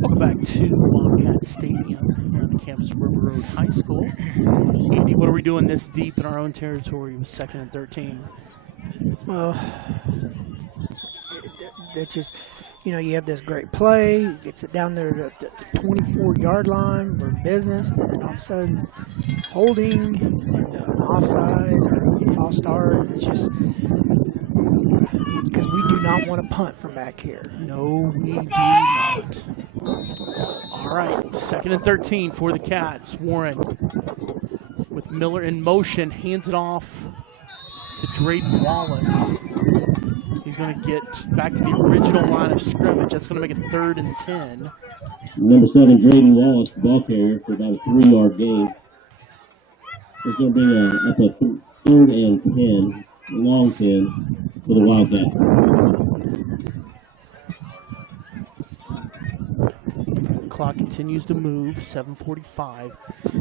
Welcome back to Wildcat Stadium here on the campus of River Road High School. Andy, what are we doing this deep in our own territory with second and 13? Well, that's just, you have this great play, gets it down there at the 24-yard line, we're in business, and then all of a sudden, holding, and offsides, or false start, it's just, Because we do not want to punt from back here. No, we do not. All right, 2nd and 13 for the Cats. Warren with Miller in motion, hands it off to Drayden Wallace. He's going to get back to the original line of scrimmage. That's going to make it 3rd and 10. Number 7, Drayden Wallace, the ball carrier for about a 3-yard gain. It's going to bring up a 3rd and 10, long 10 for the Wildcats. Clock continues to move, 7:45.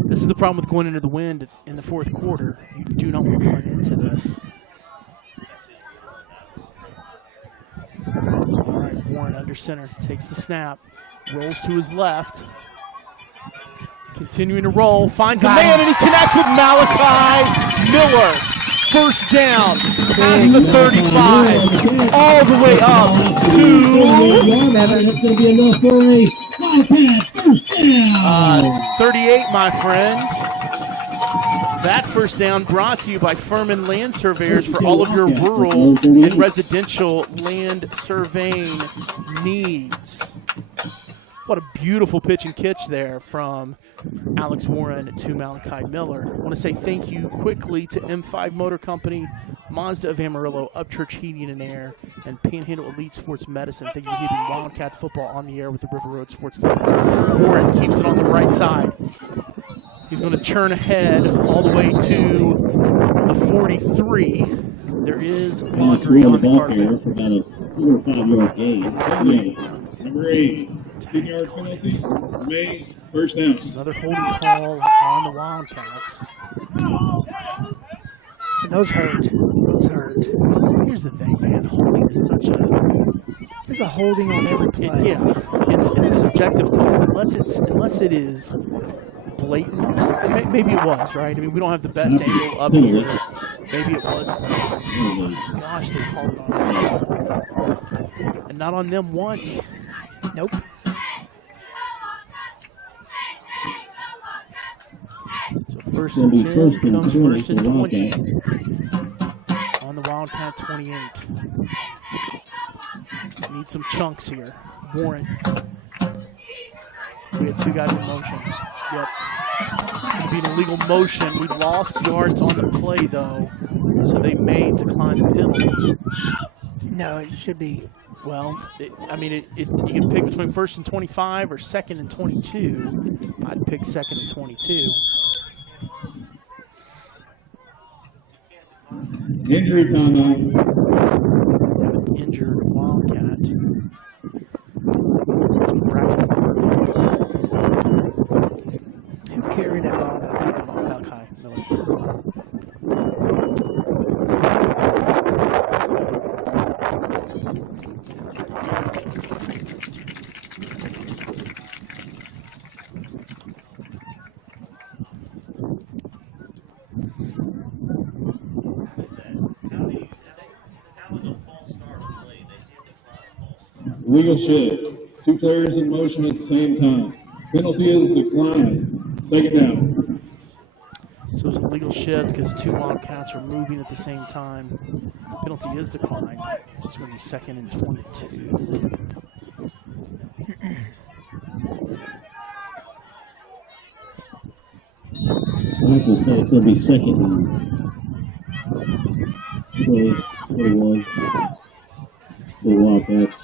This is the problem with going into the wind in the 4th quarter. You do not want to run into this. All right, Warren under center, takes the snap, rolls to his left. Continuing to roll, finds a man, and he connects with Malachi Miller. 1st down, past the 35, all the way up to 7. That's going to be enough for a Wildcat 1st down. 38, my friends. That 1st down brought to you by Furman Land Surveyors for all of your rural and residential land surveying needs. What a beautiful pitch and catch there from Alex Warren to Malachi Miller. I want to say thank you quickly to M5 Motor Company, Mazda of Amarillo, Upchurch Heating and Air, and Panhandle Elite Sports Medicine. Thank you for keeping Wildcat football on the air with the River Road Sports Network. Warren keeps it on the right side. He's going to churn ahead all the way to a 43. There is laundry on the carpet. For about a 4 or 5-yard gain. Number 8, 10-yard penalty, remains 1st down. Another holding call on the Wildcats. And those hurt. Those hurt. Here's the thing, man. Holding is such a... There's a holding on every play. Yeah, it's a subjective call unless it is blatant. And maybe it was, right? I mean, we don't have the best angle up here. Maybe it was. Gosh, they called it on us. And not on them once. Nope. So 1st and 10 becomes 1st and 20 on the Wildcat 28. Need some chunks here. Warren. We had 2 guys in motion. Yep. It'll be an illegal motion. We lost yards on the play, though, so they may decline the penalty. No, it should be. Well, you can pick between 1st and 25 or 2nd and 22. I'd pick 2nd and 22. Injury timeout. Injured Wildcat. Braxton Perkins. Who carried that ball? Malachi Miller. Legal shift. 2 players in motion at the same time. Penalty is declined. 2nd down. So it's a legal shift because 2 Wildcats are moving at the same time. Penalty is declined. It's going to be 2nd and 22. I have to say it's going to be 2nd and 20, 21. The Wildcats.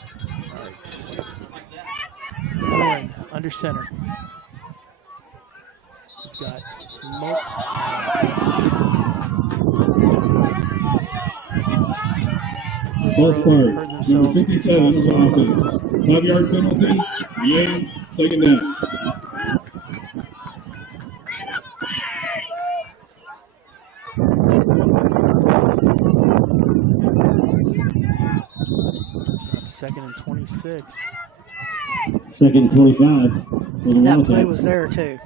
Warren under center. We've got False start. Number 57 of offense. 5-yard penalty. Remains 2nd down. Second and 26. 2nd and 25 for the That Wildcats. play was there, too.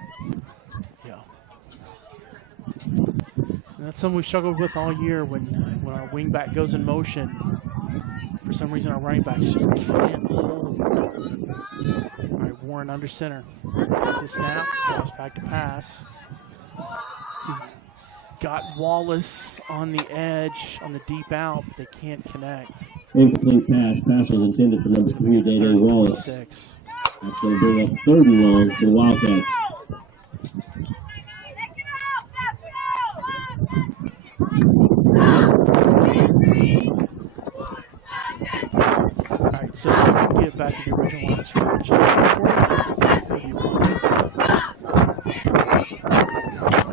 Yeah. And that's something we've struggled with all year when our wingback goes in motion. For some reason, our running backs just can't hold. All right, Warren under center. Takes a snap, goes back to pass. got Wallace on the edge, on the deep out, but they can't connect. Incomplete pass. Pass was intended for number 3, Day Wallace. That's going to bring up 3rd and long for the Wildcats. All right, so we can get back to the original line of scrimmage.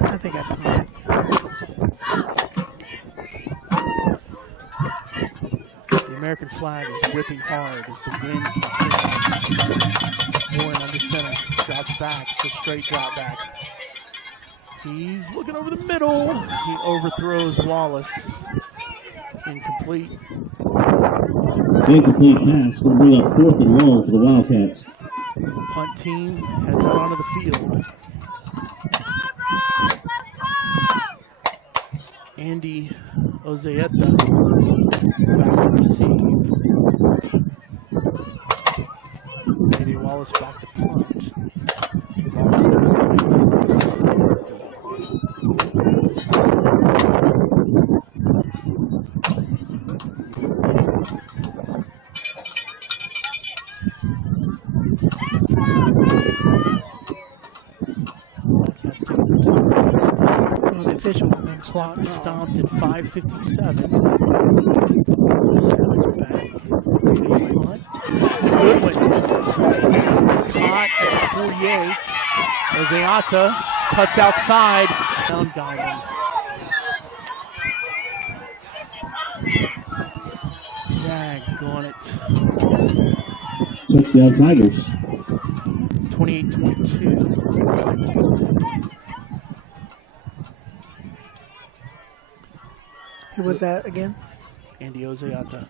I think I punt. The American flag is whipping hard as the wind continues. Warren under center, drops back, it's a straight drop back. He's looking over the middle. He overthrows Wallace. Incomplete. Incomplete pass. Going to bring up 4th and long for the Wildcats. Punt team heads out onto the field. Andy Ozeeta back to receive. Maybe Wallace back to punt. The official clock stopped at 5:57. Back. It's a good one. Caught at the 48. Ozeeta cuts outside. Down Guyman. Daggone it. Touchdown Tigers. 28-22. Who was that again? Andy Ozeeta.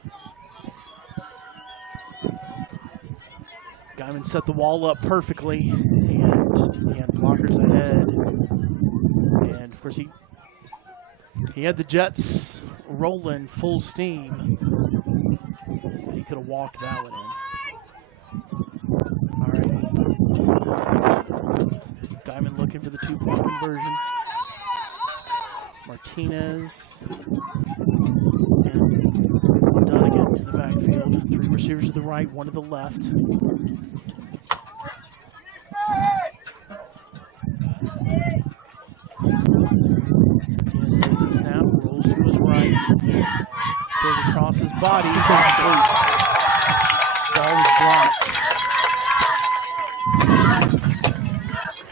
Guyman set the wall up perfectly, and he had blockers ahead. And of course, he had the Jets rolling full steam, but he could have walked that one in. All right. Guyman looking for the 2-point conversion. Martinez. And Dunnigan in the backfield. 3 receivers to the right, 1 to the left. Martinez takes the snap, rolls to his right, goes across his body. Ball is blocked.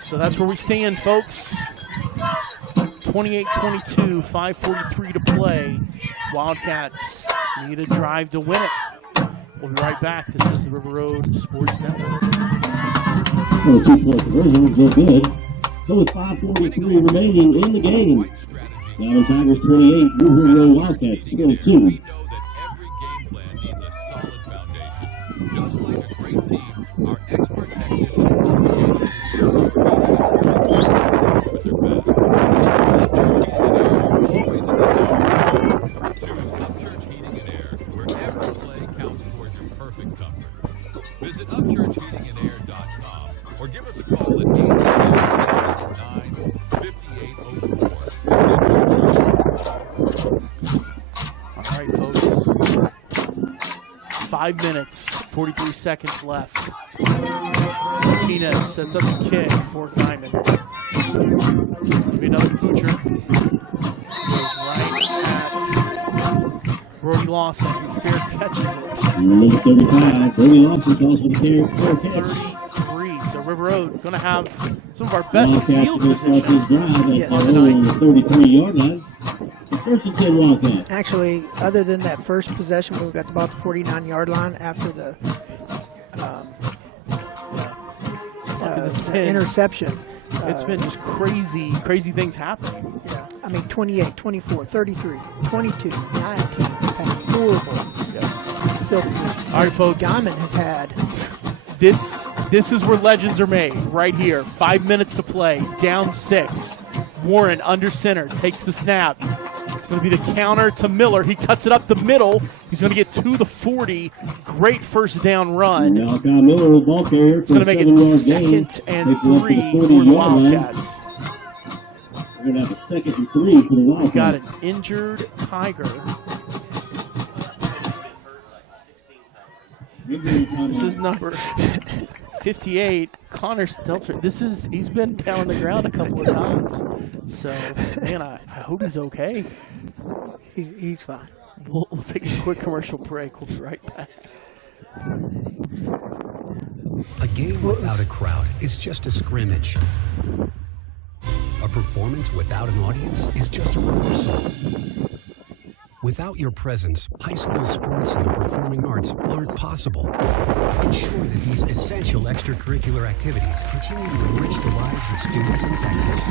So that's where we stand, folks. 28-22, 5:43 to play. Wildcats need a drive to win it. We'll be right back. This is the River Road Sports Network. Well, 2-point conversion was no good. So with 5:43 remaining in the game, Guymon Tigers 28, River Road Wildcats 22. Just like a great team, our expert technicians Upchurch Heating and Air, where every play counts towards your perfect comfort. Visit upchurchheatingandair.com or give us a call at 877-95804. All right, folks. 5 minutes, 43 seconds left. Martinez sets up the kick for Guyman. Give me another poocher. Goes right at Brody Lawson, who fair catches it. Number 35, Brody Lawson calls for the fair catch. 33. So River Road going to have some of our best field position. Wildcats will start this drive at on the 33-yard line. First and 10 Wildcats. Actually, other than that first possession, we've got about the 49-yard line after the interception. It's been just crazy things happening. Yeah, I mean 28, 24, 33, 22, 19. Horrible. Yeah. All right, folks. Guyman has had. This is where legends are made, right here. 5 minutes to play, down 6. Warren under center, takes the snap. It's going to be the counter to Miller. He cuts it up the middle. He's going to get to the 40. Great first down run. Malachi Miller, the ball carrier. It's going to make it 2nd and 3 for the Wildcats. We're going to have a 2nd and 3 for the Wildcats. Got an injured Tiger. This is number 58, Connor Stelter. He's been down on the ground a couple of times. So, man, I hope he's okay. He's fine. We'll take a quick commercial break. We'll be right back. A game without a crowd is just a scrimmage. A performance without an audience is just a rehearsal. Without your presence, high school sports and the performing arts aren't possible. Ensure that these essential extracurricular activities continue to enrich the lives of students in Texas.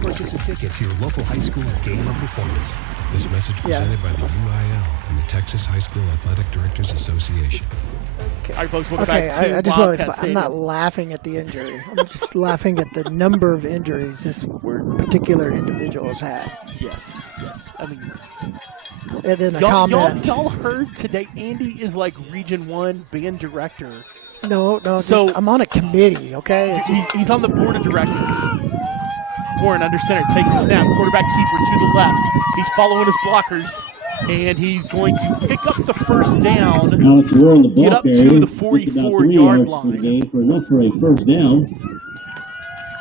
Purchase a ticket to your local high school's game or performance. This message presented by the UIL and the Texas High School Athletic Directors Association. All right, folks, welcome back to I just Wildcat realized I'm not laughing at the injury. I'm just laughing at the number of injuries this particular individual has had. Yes. I mean, and then the comment. Y'all heard today, Andy is like Region 1 band director. No, so I'm on a committee, okay? He's on the board of directors. Warren under center, takes the snap, quarterback keeper to the left. He's following his blockers. And he's going to pick up the first down. Alex Rowe on the ball get up carrier. to the 44-yard line. For the game for enough for a first down.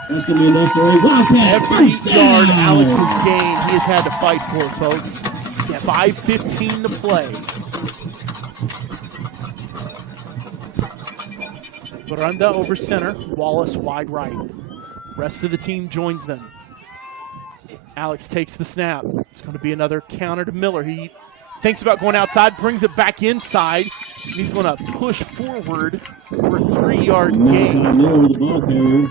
That's going to be enough for a Wildcat. Every yard Alex has gained, he has had to fight for, folks. 5:15 to play. Baranda over center, Wallace wide right. Rest of the team joins them. Alex takes the snap. It's going to be another counter to Miller. He thinks about going outside, brings it back inside. He's going to push forward for a 3-yard gain. Miller with the ball carrier.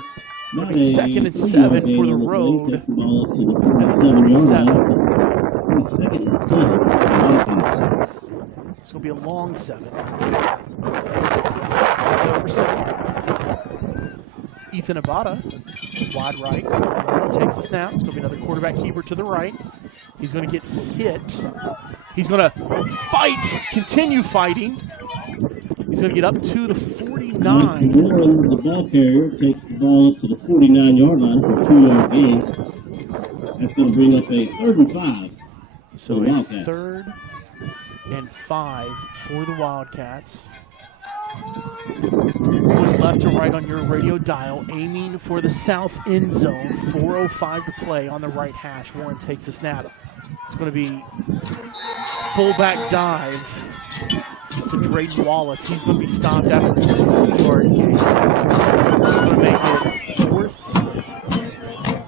2nd and 7 for the road. Takes the ball up to the 47-yard line. 2nd and 7. Wildcats. It's going to be a long 7. Over center. Ethan Abada, wide right, takes the snap. It's going to be another quarterback keeper to the right. He's going to get hit. He's going to fight, continue fighting. He's going to get up to the 49. Warren, the ball carrier, takes the ball up to the 49-yard line for a 2-yard gain. That's going to bring up a 3rd and 5. So a 3rd and 5 for the Wildcats. Going left to right on your radio dial, aiming for the south end zone. 4:05 to play on the right hash. Warren takes the snap. It's going to be fullback dive to Drayden Wallace. He's going to be stopped after the 2-yard gain. He's going to make it 4th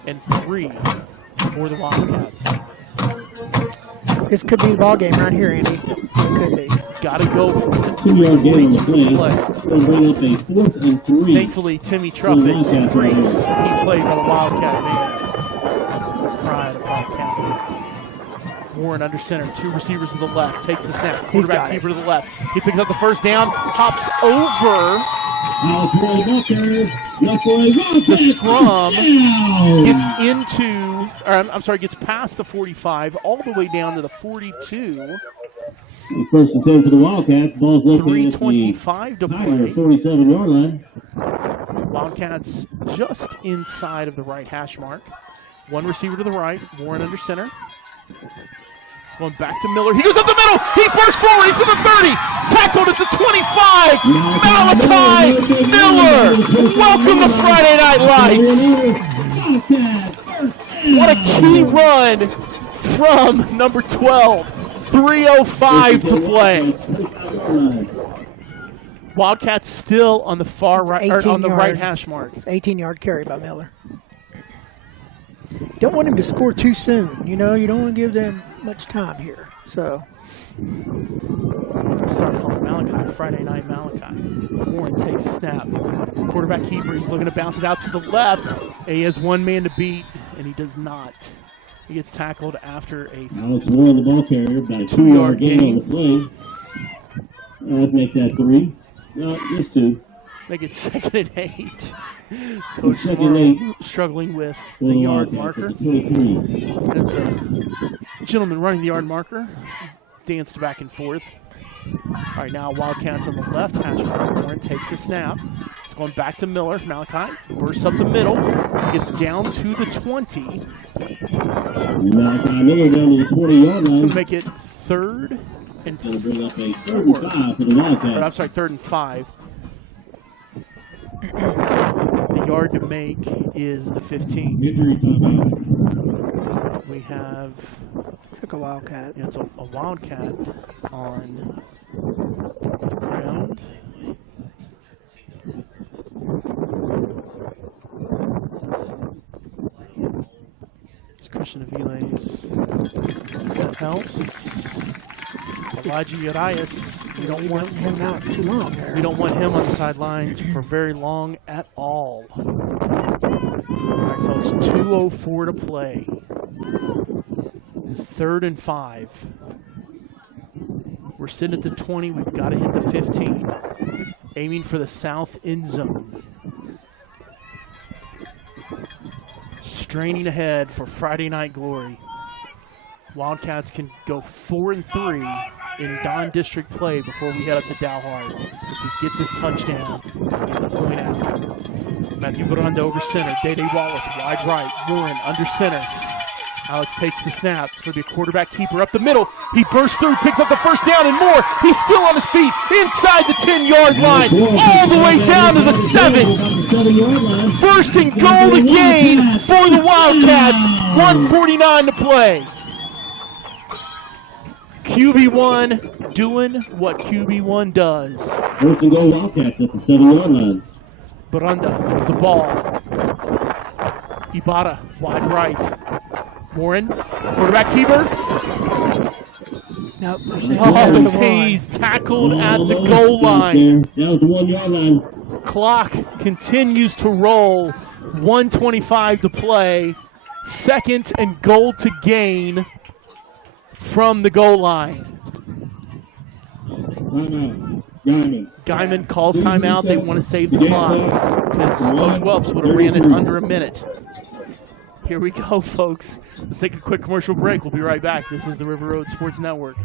and 3 for the Wildcats. This could be the ball game right here, Andy. It could be. Got to go for 2-yard gain on the play. It's going to bring up a 4th and 3. Thankfully, Timmy Trumpet freaks. He played by the Wildcat man. Pride of Wildcat. Warren under center, 2 receivers to the left, takes the snap. Quarterback keeper to the left. He picks up the first down, hops over. The scrum gets past the 45, all the way down to the 42. First and 10 for the Wildcats. Ball's located at the 3:25 to play. 47-yard line. Wildcats just inside of the right hash mark. 1 receiver to the right. Warren under center. It's going back to Miller. He goes up the middle. He bursts forward. He's to the 30. Tackled at the 25. Malachi Miller. Welcome to Friday Night Lights. What a key run from number 12. 3:05 to play. Wildcats still on the far right, or on the right hash mark. It's 18-yard carry by Miller. You don't want him to score too soon. You know, you don't want to give them much time here. So start calling Malachi Friday Night Malachi. Warren takes a snap. Quarterback keeper. He's looking to bounce it out to the left. He has 1 man to beat, and he does not. He gets tackled after a Alex Rowe on the ball carrier, about a 2-yard gain on the play. Let's make that 3. No, just 2. Make it 2nd and 8. Coach Swirl struggling with the yard marker. As the gentleman running the yard marker danced back and forth. All right, now Wildcats on the left hash mark. Warren takes the snap. It's Going back to Miller. Malachi bursts up the middle. Gets down to the 20. Malachi Miller down to the 20-yard line. To make it 3rd and 4. Bring up a 3rd and 5 for the Wildcats. I'm sorry, 3rd and 5. The yard to make is the 15. Injury timeout. We have. It's like a Wildcat. Yeah, it's a Wildcat on the ground. It's Christian Aviles. That helps. It's Elijah Urias. We don't want him out too long there. We don't want him on the sidelines for very long at all. All right, folks, 2:04 to play. 3rd and 5. We're sitting at the 20. We've got to hit the 15. Aiming for the south end zone. Straining ahead for Friday Night Glory. Wildcats can go 4-3 in non-district play before we head up to Dalhart. If we get this touchdown, get the point after. Matthew Buranda over center. Day-Day Wallace wide right. Warren under center. Alex takes the snaps for the quarterback keeper up the middle. He bursts through, picks up the first down and more. He's still on his feet inside the 10-yard line, all the way down to the 7. 1st and goal to gain for the Wildcats. 1:49 to play. QB1 doing what QB1 does. 1st and goal Wildcats at the 7-yard line. Buranda with the ball. Ibarra wide right. Warren, quarterback keeper. Nope. Oh, he's tackled at the goal line. Down to 1-yard line. Clock continues to roll. 1:25 to play. 2nd and goal to gain from the goal line. Timeout. Guyman. Guyman calls timeout. They want to save the clock because Coach Welps would have ran it under a minute. Here we go, folks. Let's take a quick commercial break. We'll be right back. This is the River Road Sports Network.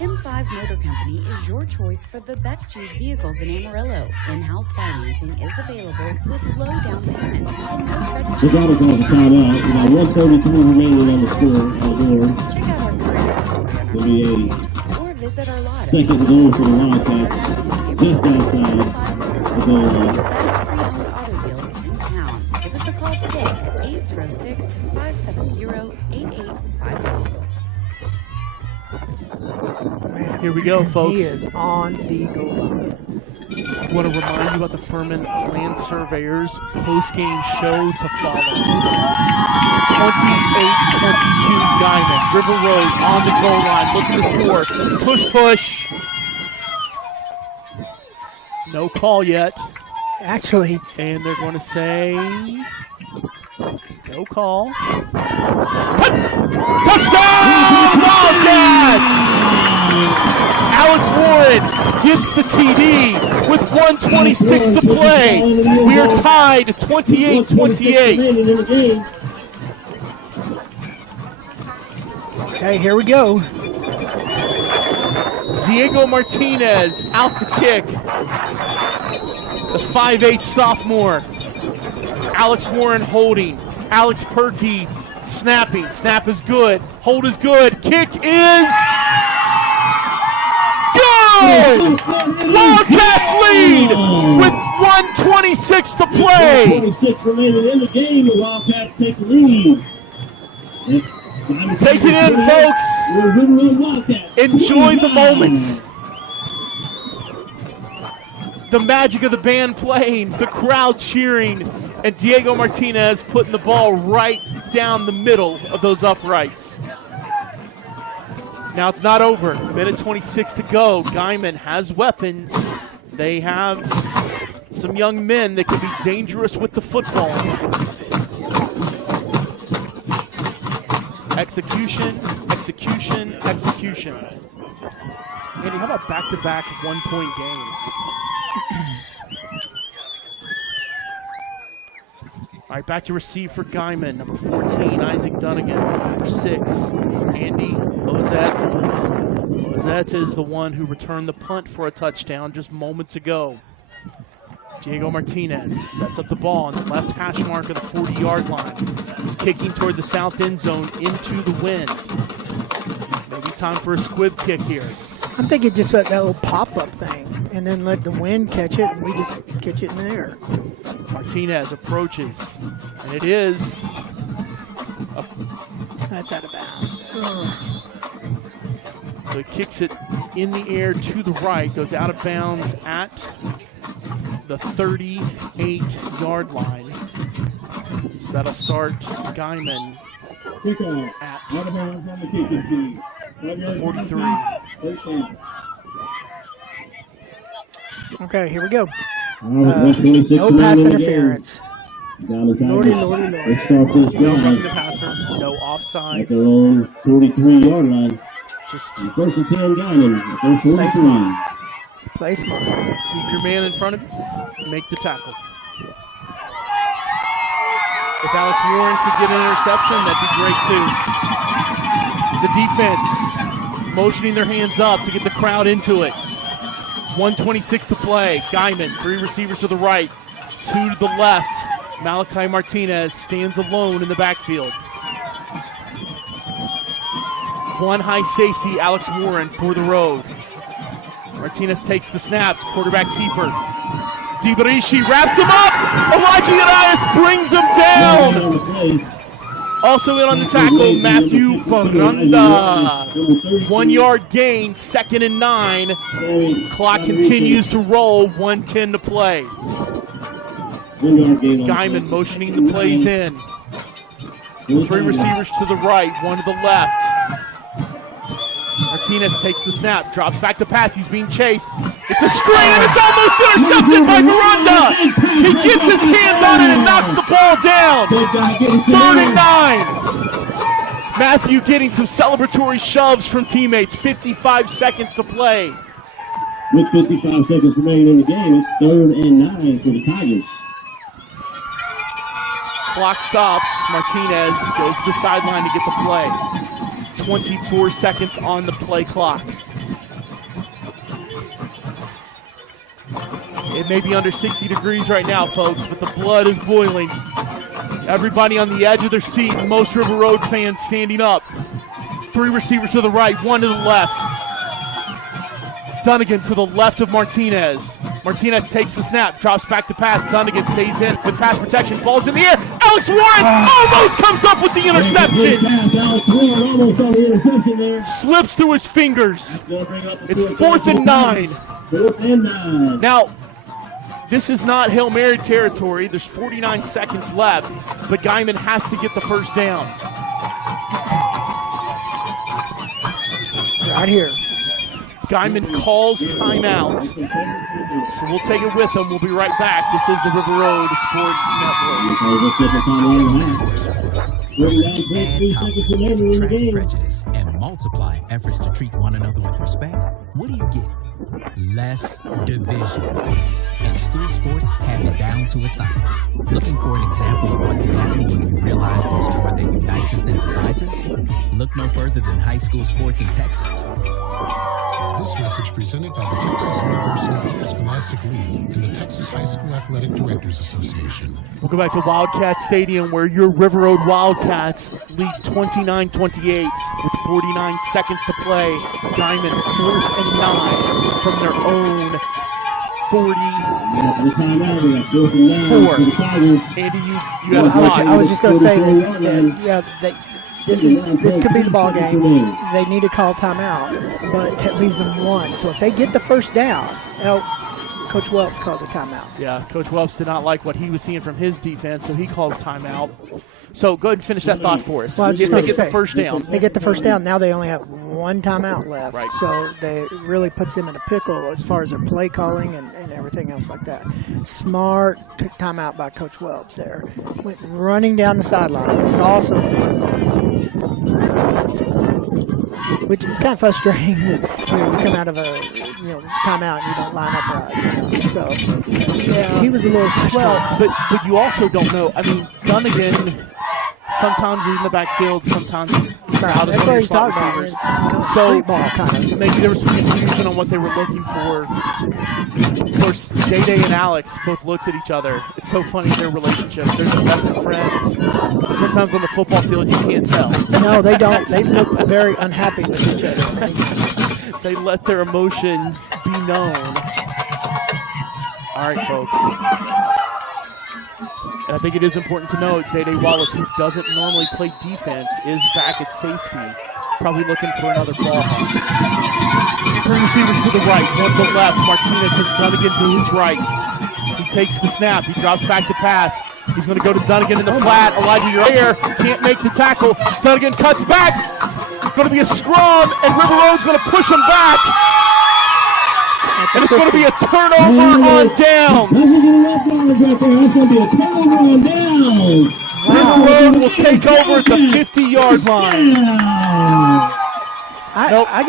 M5 Motor Company is your choice for the best used vehicles in Amarillo. In-house financing is available with low down payments and no credit We got to call the timeout. We got 1:33 remaining on the score. Check out our current It'll be a or visit our lot. 2nd goal for the Wildcats. Just outside the goal line. Best pre-owned auto deals in town. Give us a call today at 806-570-8851. Here we go, folks. He is on the goal line. I want to remind you about the Furman Land Surveyors post-game show to follow. 28-22 Guyman. River Road on the goal line. Look at the score. Push. No call yet. Actually. And they're going to say no call. Touchdown! Wildcats! Alex Warren gets the TD with 1:26 to play. We are tied 28-28. Okay, here we go. Diego Martinez out to kick. The 5'8" sophomore. Alex Warren holding. Alex Perkey snapping. Snap is good. Hold is good. Kick is good! Wildcats lead with 1:26 to play. 1:26 remaining in the game. The Wildcats take the lead. Take it in, folks. Enjoy the moment. The magic of the band playing, the crowd cheering, and Diego Martinez putting the ball right down the middle of those uprights. Now it's not over. Minute 26 to go. Guyman has weapons. They have some young men that can be dangerous with the football. Execution. Andy, how about back-to-back one-point games? All right, back to receive for Guyman. Number 14, Isaac Dunnigan. Number 6, Andy Ozette. Ozette is the one who returned the punt for a touchdown just moments ago. Diego Martinez sets up the ball on the left hash mark of the 40-yard line. He's kicking toward the south end zone into the wind. Maybe time for a squib kick here. I'm thinking just that little pop-up thing, and then let the wind catch it, and we just catch it in the air. Martinez approaches, and it is. That's out of bounds. So he kicks it in the air to the right, goes out of bounds at the 38-yard line. So that'll start Guyman at 43. Okay, here we go. No pass interference. Lordy. Let's start this No drive the passer, no offside. at their own 43-yard line. Just first and 10, Guyman at their 43. Play smart. Keep your man in front of you. Make the tackle. If Alex Warren could get an interception, that'd be great too. The defense motioning their hands up to get the crowd into it. 1:26 to play. Guyman, 3 receivers to the right, 2 to the left. Malachi Martinez stands alone in the backfield. 1 high safety, Alex Warren for the road. Martinez takes the snap, quarterback keeper. DiBarishi wraps him up. Elijah Urias brings him down. Also in on the tackle, Matthew Baranda. 1 yard gain, 2nd and 9. Clock continues to roll, 1:10 to play. Guyman motioning the plays in. 3 receivers to the right, 1 to the left. Martinez takes the snap, drops back to pass. He's being chased. It's a screen, and it's almost intercepted by Baranda. He gets his hands on it and knocks the ball down. 3rd and 9. Matthew getting some celebratory shoves from teammates. 55 seconds to play. With 55 seconds remaining in the game, it's 3rd and 9 for the Tigers. Clock stops. Martinez goes to the sideline to get the play. 24 seconds on the play clock. It may be under 60 degrees right now, folks, but the blood is boiling. Everybody on the edge of their seat, most River Road fans standing up. 3 receivers to the right, 1 to the left. Dunnigan to the left of Martinez. Martinez takes the snap, drops back to pass. Dunnigan stays in with pass protection. Ball's in the air. Alex Warren almost comes up with the interception. Slips through his fingers. It's 4th and 9. Now, this is not Hail Mary territory. There's 49 seconds left, but Guyman has to get the first down. Right here. Guyman calls timeout. So we'll take it with him. We'll be right back. This is the River Road Sports Network. Add tolerance, subtract prejudice, and multiply efforts to treat one another with respect. What do you get? Less division. And school sports have it down to a science. Looking for an example of what can happen when we realize there's more that unites us than divides us? Look no further than high school sports in Texas. This message presented by the Texas University Interscholastic League and the Texas High School Athletic Directors Association. Welcome back to Wildcat Stadium, where your River Road Wildcats lead 29-28 with 49 seconds to play. Guyman 4th and 9 from their own 44. Andy, you have a thought. I was just going to say that this could be the ball game. They need to call timeout, but it leaves them 1. So if they get the first down, Coach Welps called a timeout. Yeah, Coach Welps did not like what he was seeing from his defense, so he calls timeout. So go ahead and finish that thought for us. Well, if they get the first down. They get the first down. Now they only have 1 timeout left. Right. So it really puts them in a pickle as far as their play calling and everything else like that. Smart timeout by Coach Welps there. Went running down the sideline. Saw something. Which is kind of frustrating that you come out of a timeout and you don't line up right. So yeah, he was a little frustrated. Well, but you also don't know. I mean, Dunnigan sometimes he's in the backfield, sometimes he's out of the slot receivers. So maybe there was some confusion on what they were looking for. course, Day and Alex both looked at each other. It's so funny, their relationship. They're the best of friends. Sometimes on the football field, you can't tell. No, they don't. They look very unhappy with each other. They let their emotions be known. All right, folks. And I think it is important to note, Day Wallace, who doesn't normally play defense, is back at safety. Probably looking for another ball hawk. Three receivers to the right, one to the left. Martinez has Dunnigan to his right. He takes the snap. He drops back to pass. He's going to go to Dunnigan in the flat. Elijah, you're here. Can't make the tackle. Dunnigan cuts back. It's going to be a scrum, and River Road's going to push him back. And it's going to be a turnover on downs. River Road will take over at the 50-yard line. I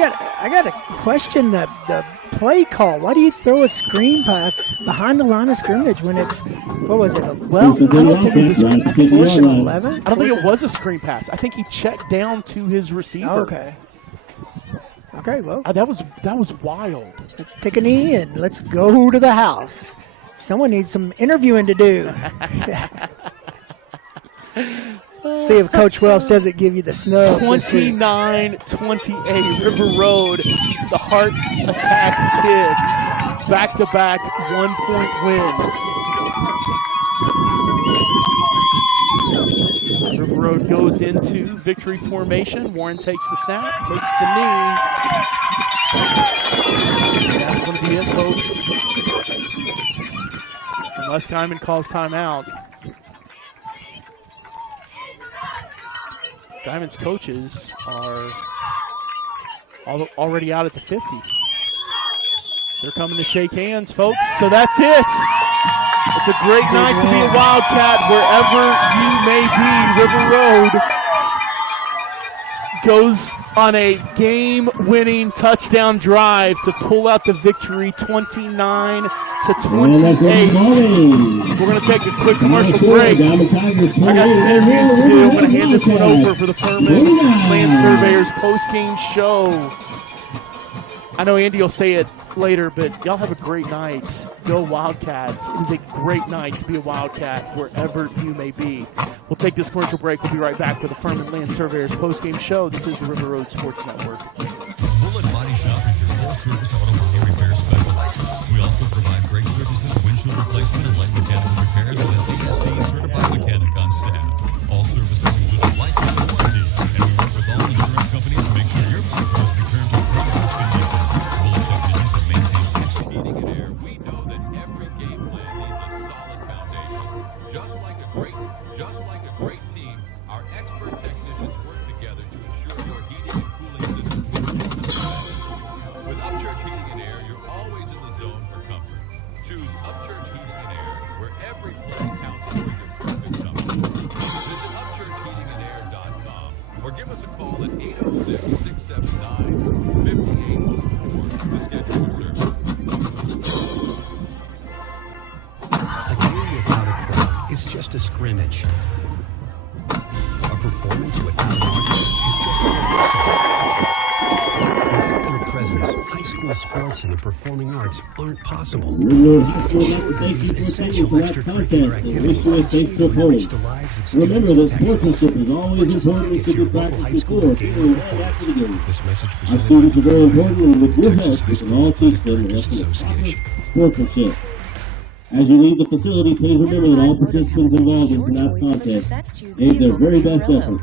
got to question the play call. Why do you throw a screen pass behind the line of scrimmage when it's, what was it? Well, I don't think it was a screen. 4th and 11? I don't think it was a screen pass. I think he checked down to his receiver. Okay. Okay, well. That was wild. Let's take a knee and let's go to the house. Someone needs some interviewing to do. See if Coach Wells doesn't give you the snub. 29-28 River Road. The Heart Attack Kids. Back-to-back 1-point wins. River Road goes into victory formation. Warren takes the snap, takes the knee. That's going to be it, folks. Unless Guyman calls timeout. Guyman's coaches are already out at the 50. They're coming to shake hands, folks. So that's it. It's a great night to be a Wildcat wherever you may be. River Road goes on a game-winning touchdown drive to pull out the victory, 29-28. We're going to take a quick commercial break. I got some interviews to do. I'm going to hand this one over for the Furman Land Surveyors post-game show. I know Andy will say it later, but y'all have a great night. Go Wildcats. It is a great night to be a Wildcat wherever you may be. We'll take this commercial break. We'll be right back with the Furman Land Surveyors post-game show. This is the River Road Sports Network. Bullet Body Shop is your full-service auto body repair specialist. We also provide brake services, windshield replacement, and light mechanical repairs with an ASC-certified mechanic on staff. All services include a lifetime warranty, and we work with all insurance companies to make sure your vehicle is returned to previous condition. Bullet technicians have maintained excellent heating and air. We know that every game plan needs a solid foundation. Just like a great team, our expert technicians work together to ensure your heating and cooling system performs to the best. With Upchurch Heating and Air, you're always in the zone for comfort. Choose Upchurch Heating and Air, where every play counts toward your perfect comfort. Visit UpchurchHeatingandAir.com or give us a call at 806-679-5844 to schedule your service. A game without a crowd is just a scrimmage. A performance without an audience is just a rehearsal. Without their presence, high school sports and the performing arts aren't possible. These essential extracurricular activities continue to enrich the lives of students in Texas. Sportsmanship is always Purchase a important ticket to to your be local high practiced school's before game and performance. after the game. This message Our presented students are by very important, and with your Texas help, High we School can all teach them a Directors lesson of Association. sportsmanship. As you leave the facility, please remember that all participants involved in tonight's contest gave their very best effort.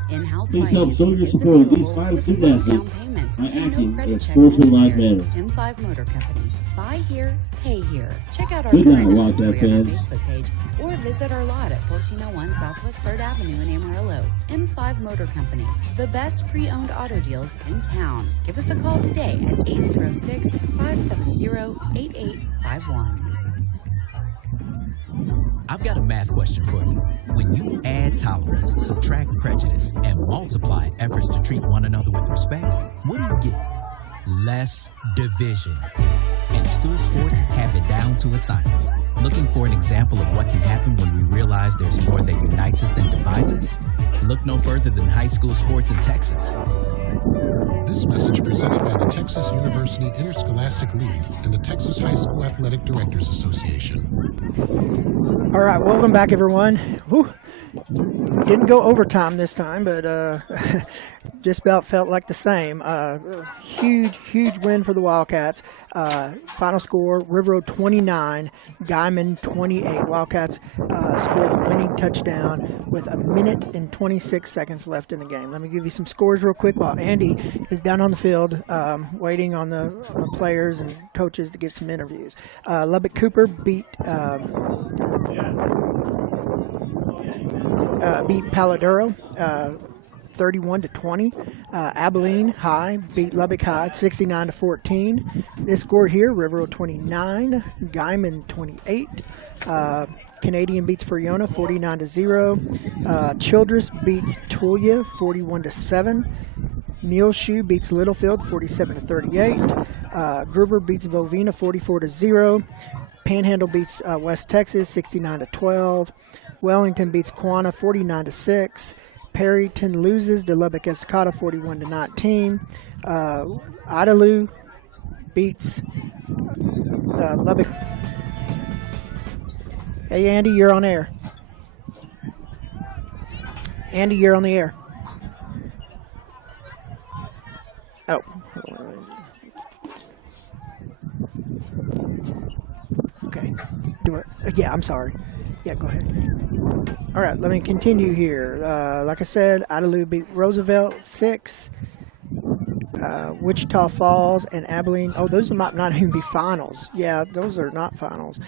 Please help show your support of these fine student athletes by acting in a sportsmanlike manner. M5 Motor Company. Buy here, pay here. Check out our Good night, current Wildcat inventory on our fans. Facebook page or visit our lot at 1401 Southwest 3rd Avenue in Amarillo. M5 Motor Company, the best pre-owned auto deals in town. Give us a call today at 806-570-8851. I've got a math question for you. When you add tolerance, subtract prejudice, and multiply efforts to treat one another with respect, what do you get? Less division. And school sports have it down to a science. Looking for an example of what can happen when we realize there's more that unites us than divides us? Look no further than high school sports in Texas. This message presented by the Texas University Interscholastic League and the Texas High School Athletic Directors Association. All right, welcome back, everyone. Whew. Didn't go overtime this time, but just about felt like the same. Huge win for the Wildcats. Final score, River Road 29, Guyman 28. Wildcats scored the winning touchdown with 1 minute and 26 seconds left in the game. Let me give you some scores real quick while Andy is down on the field waiting on the players and coaches to get some interviews. Lubbock Cooper beat Paladuro 31-20. Abilene High beat Lubbock High 69-14. This score here: River Road 29, Guyman 28. Canadian beats Furiona 49-0. Childress beats Tulia 41-7. Muleshoe beats Littlefield 47-38. Groover beats Bovina 44-0. Panhandle beats West Texas 69-12. Wellington beats Quanah 49-6. Perryton loses to Lubbock Estacada 41-19. Idalou beats Lubbock. Hey, Andy, you're on air. Andy, you're on the air. Oh. Okay. Do it. Yeah, I'm sorry. Yeah, go ahead. All right, let me continue here. Like I said, Idalou beat Roosevelt 6. Wichita Falls and Abilene. Oh, those might not even be finals. Yeah, those are not finals.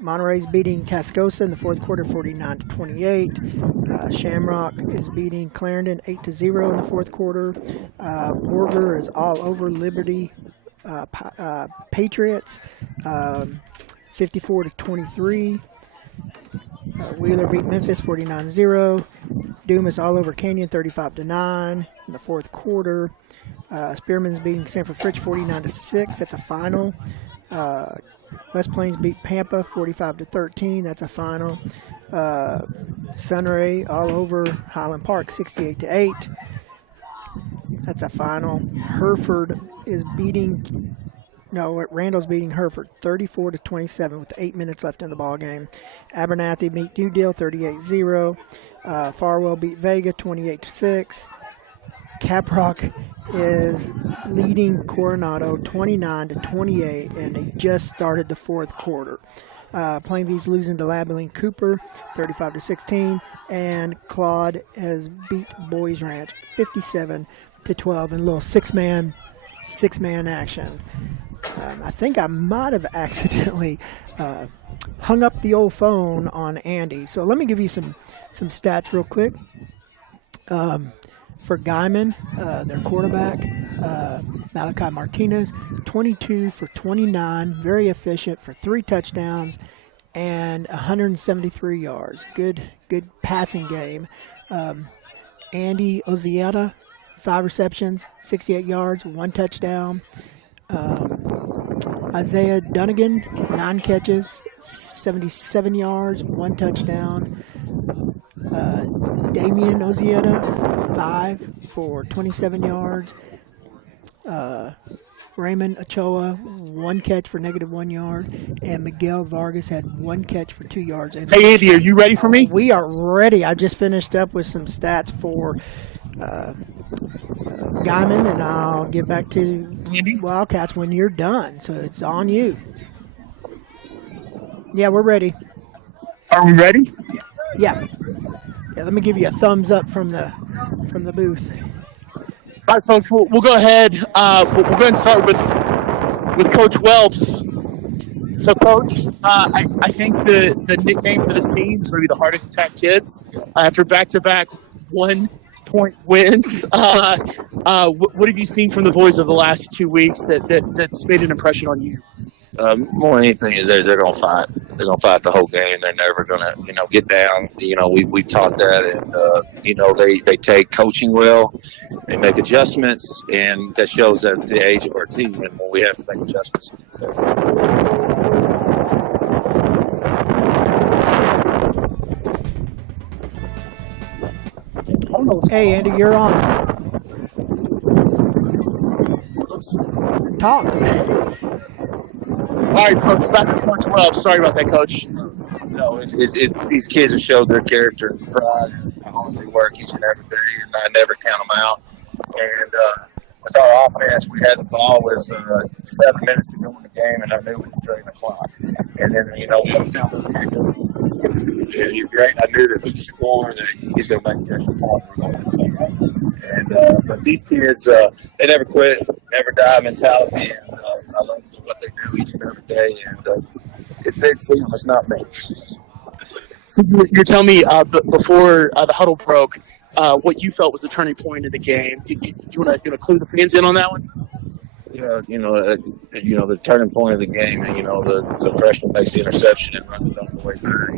Monterey's beating Tascosa in the fourth quarter 49-28. Shamrock is beating Clarendon 8-0 in the fourth quarter. Borger is all over Liberty Patriots 54-23. Wheeler beat Memphis 49-0. Dumas all over Canyon 35-9 in the fourth quarter. Spearman's beating Sanford Fritch 49-6. That's a final. West Plains beat Pampa 45-13. That's a final. Sunray all over Highland Park 68-8. That's a final. Hereford is beating. No, Randall's beating Hereford 34-27 with 8 minutes left in the ball game. Abernathy beat New Deal 38-0. Farwell beat Vega 28-6. Caprock is leading Coronado 29-28, and they just started the fourth quarter. Plainview's losing to Abilene Cooper 35-16, and Claude has beat Boys Ranch 57-12 in a little six-man action. I think I might have accidentally hung up the old phone on Andy. So let me give you some stats real quick. For Guyman, their quarterback, Malachi Martinez, 22 for 29, very efficient for 3 touchdowns and 173 yards. Good passing game. Andy Ozieta, 5 receptions, 68 yards, 1 touchdown. Isaiah Dunnigan, 9 catches, 77 yards, 1 touchdown. Damian Ozieta, 5 for 27 yards. Raymond Ochoa, 1 catch for -1 yard. And Miguel Vargas had 1 catch for 2 yards. And hey, Andy, are you ready for me? We are ready. I just finished up with some stats for Guyman, and I'll get back to Wildcats when you're done. So it's on you. Yeah, we're ready. Are we ready? Yeah. Let me give you a thumbs up from the booth. All right, folks, we'll go ahead. We're going to start with Coach Welps. So, Coach, I think the nickname for this team is going to be the Heart Attack Kids. After back-to-back 1-point wins, what have you seen from the boys over the last 2 weeks that's made an impression on you? More than anything is they're going to fight. They're going to fight the whole game. They're never going to, get down. We've taught that, and they take coaching well. They make adjustments, and that shows that the age of our team, and when we have to make adjustments. Hey, Andy, you're on. Talk. All right, folks, back to Coach Webb. Sorry about that, Coach. No, these kids have showed their character and pride and how they work each and every day, and I never count them out. And with our offense, we had the ball with 7 minutes to go in the game, and I knew we were drain the clock. And then, we found that you're great. I knew that if we could score, that he's going to make the extra point. And but these kids, they never quit, never die mentality, and I love what they do each and every day. And it's them, it's not me. So you're telling me before the huddle broke, what you felt was the turning point in the game. You want to clue the fans in on that one? Yeah, the turning point of the game, and the freshman makes the interception and runs it on the way back,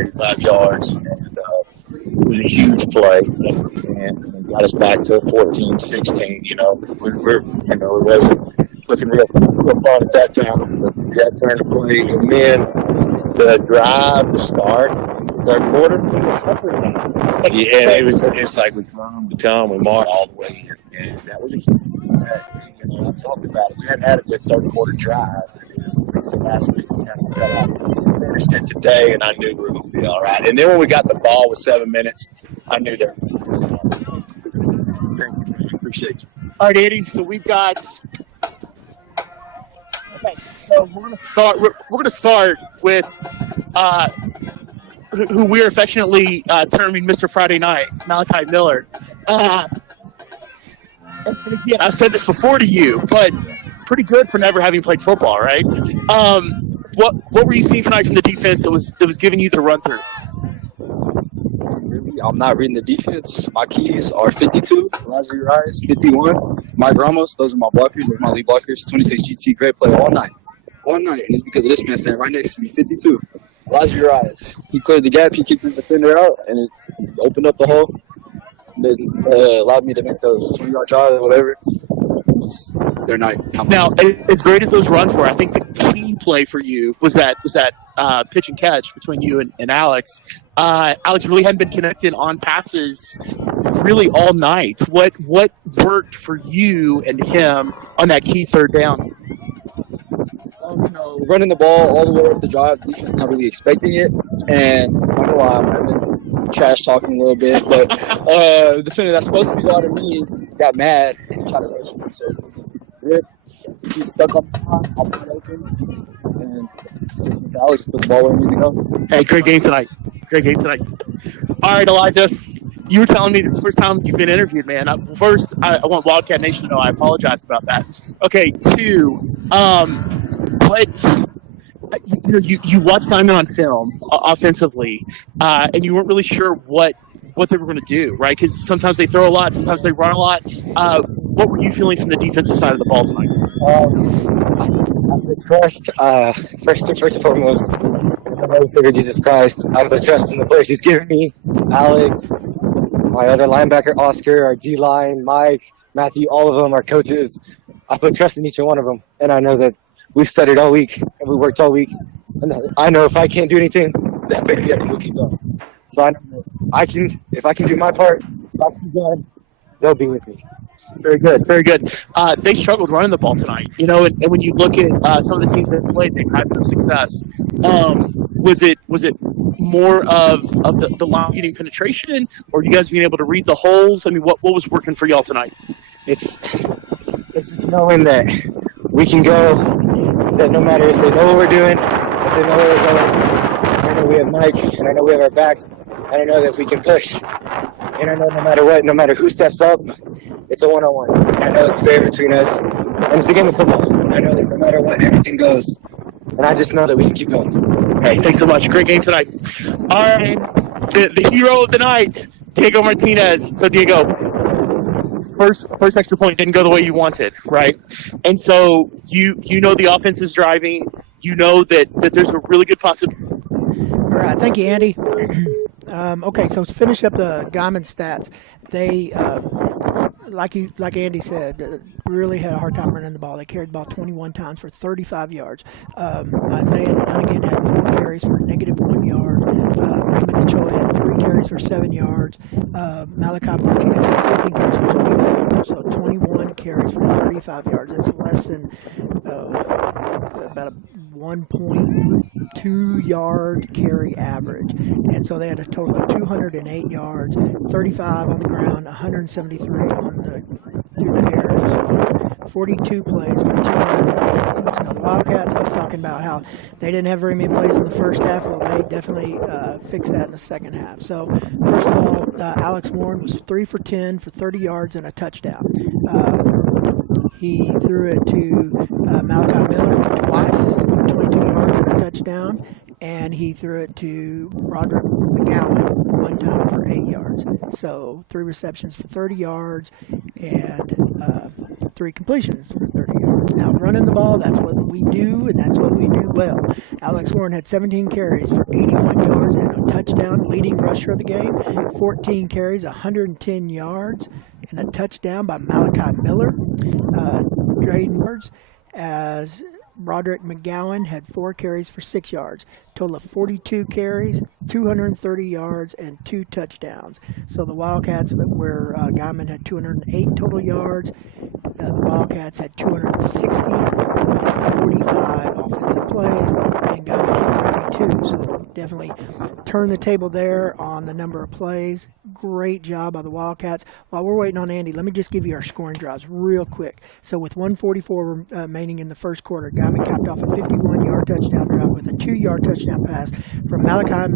85 yards, and it was a huge play, and got us back to 14-16. It wasn't looking real fun at that time, but that turned the play, and then the drive to start third quarter. Yeah, it's like we marched all the way in, and that was a huge impact. I've talked about it. We hadn't had a good third quarter drive. So last week we kind of finished it today, and I knew we were going to be all right. And then when we got the ball with 7 minutes, I knew that. Appreciate you. All right, Andy. So we've got. Okay, so we're going to start. We're going to start with who we're affectionately terming Mr. Friday Night, Malachi Miller. And again, I've said this before to you, but pretty good for never having played football, right? What were you seeing tonight from the defense that was giving you the run through? I'm not reading the defense. My keys are 52, Elijah Urias, 51, Mike Ramos. Those are my blockers. Those are my lead blockers. 26 GT, great play all night. And it's because of this man standing right next to me, 52. Elijah Urias. He cleared the gap. He kicked his defender out, and it opened up the hole. That allowed me to make those 20-yard drives or whatever. Their night. Now, as great as those runs were, I think the key play for you was that pitch and catch between you and Alex. Alex really hadn't been connected on passes really all night. What worked for you and him on that key third down? Running the ball all the way up the drive, defense not really expecting it, and I'm not gonna lie, I've been trash talking a little bit, but the defender that's supposed to be guarding me got mad and tried to rush me, so he's stuck on I'm not open, and just Alex put the ball where it needs to go. Hey, great game tonight. All right, Elijah. You were telling me this is the first time you've been interviewed, man. First, I want Wildcat Nation to know I apologize about that. Okay, 2, you watched Guyman on film offensively, and you weren't really sure what they were going to do, right? Because sometimes they throw a lot, sometimes they run a lot. What were you feeling from the defensive side of the ball tonight? First and foremost, my Lord Savior Jesus Christ, I put trust in the players He's given me. Alex, my other linebacker, Oscar, our D-line, Mike, Matthew, all of them, our coaches. I put trust in each one of them, and I know that we've studied all week and we worked all week. And I know if I can't do anything, that baby will keep going. So I know if I can do my part, if I can do, they'll be with me. Very good. They struggled running the ball tonight, and when you look at some of the teams that played, they've had some success. Was it more of the line getting penetration, or you guys being able to read the holes? I mean, what was working for y'all tonight? It's just knowing that we can go, that no matter if they know what we're doing, if they know where we're going, I know we have Mike, and I know we have our backs, and I know that we can push. And I know no matter what, no matter who steps up, it's a one-on-one. And I know it's fair between us, and it's a game of football. And I know that no matter what, everything goes. And I just know that we can keep going. Hey, thanks so much. Great game tonight. All right, the hero of the night, Diego Martinez. So, Diego, first extra point didn't go the way you wanted, right? And so you know the offense is driving. You know that there's a really good possibility. All right, thank you, Andy. Okay, so to finish up the Guyman stats, they, like Andy said, really had a hard time running the ball. They carried the ball 21 times for 35 yards. Isaiah Dunnigan had 4 carries for -1 yard. Raymond Ochoa had 3 carries for 7 yards. Malachi Martinez had 14 carries for 29 yards. So 21 carries for 35 yards. That's less than about a 1.2 yard carry average. And so they had a total of 208 yards, 35 on the ground, 173 through the air. 42 plays for 208 yards. Now, the Wildcats, I was talking about how they didn't have very many plays in the first half. Well, they definitely fixed that in the second half. So, first of all, Alex Warren was 3 for 10 for 30 yards and a touchdown. He threw it to Malachi Miller twice, 22 yards and a touchdown. And he threw it to Roderick McGowan one time for 8 yards. So 3 receptions for 30 yards and 3 completions for 30 yards. Now, running the ball, that's what we do, and that's what we do well. Alex Warren had 17 carries for 81 yards and a touchdown, leading rusher of the game. 14 carries, 110 yards, and a touchdown by Malachi Miller. As Roderick McGowan had 4 carries for 6 yards. Total of 42 carries, 230 yards, and 2 touchdowns. So the Wildcats, where Guyman had 208 total yards, the Wildcats had 260, 45 offensive plays, and Guyman had 42. So definitely turned the table there on the number of plays. Great job by the Wildcats. While we're waiting on Andy, let me just give you our scoring drives real quick. So with 1:44 remaining in the first quarter, Guyman capped off a 51-yard touchdown drive with a 2-yard touchdown pass from Malachi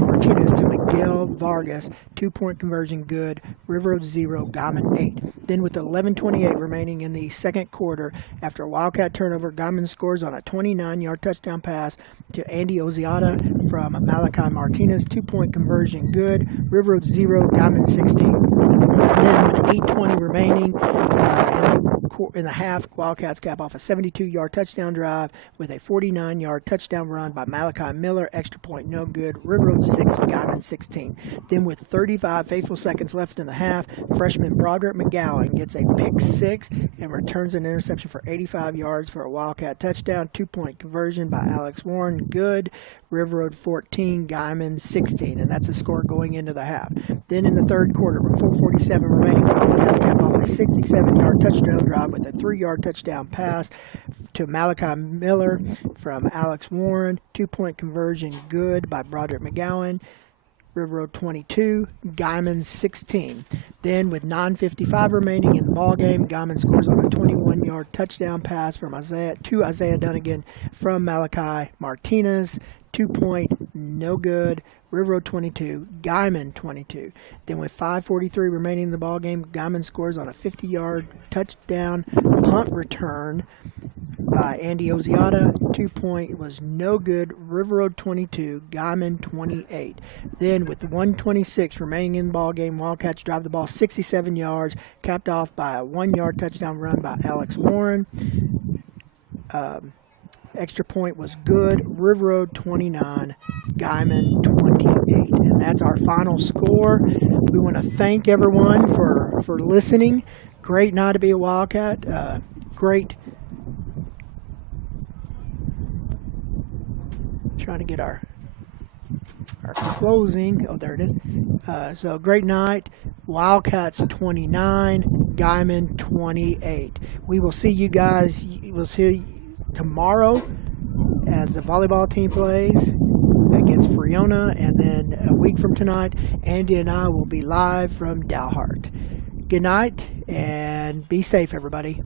Martinez to Miguel Vargas. 2-point conversion good. River Road 0, Guyman 8. Then with 11:28 remaining in the second quarter, after a Wildcat turnover, Guyman scores on a 29-yard touchdown pass to Andy Oziata from Malachi Martinez. 2-point conversion good. River Road 0, Guyman 16. Then with 8:20 remaining in the half, Wildcats cap off a 72-yard touchdown drive with a 49-yard touchdown run by Malachi Miller. Extra point no good. River Road 6, Guyman 16. Then with 35 faithful seconds left in the half, freshman Broderick McGowan gets a pick 6 and returns an interception for 85 yards for a Wildcat touchdown. 2-point conversion by Alex Warren. Good. River Road 14, Guyman 16, and that's a score going into the half. Then in the third quarter, with 4:47 remaining, the Wildcats cap off a 67-yard touchdown drive with a 3-yard touchdown pass to Malachi Miller from Alex Warren. 2-point conversion good by Broderick McGowan. River Road 22, Guyman 16. Then with 9:55 remaining in the ballgame, Guyman scores on a 21-yard touchdown pass from Isaiah Dunnigan from Malachi Martinez. 2-point, no good. River Road 22, Guyman 22. Then with 5:43 remaining in the ballgame, Guyman scores on a 50-yard touchdown punt return by Andy Oziata. 2-point was no good. River Road 22, Guyman 28. Then with 1:26 remaining in the ballgame, Wildcats drive the ball 67 yards, capped off by a 1-yard touchdown run by Alex Warren. Extra point was good. River Road 29, Guyman 28. And that's our final score. We want to thank everyone for listening. Great night to be a Wildcat. Great. Trying to get our closing. Oh, there it is. So great night. Wildcats 29, Guyman 28. We will see you guys. We'll see you tomorrow as the volleyball team plays against Friona, and then a week from tonight, Andy and I will be live from Dalhart. Good night, and be safe, everybody.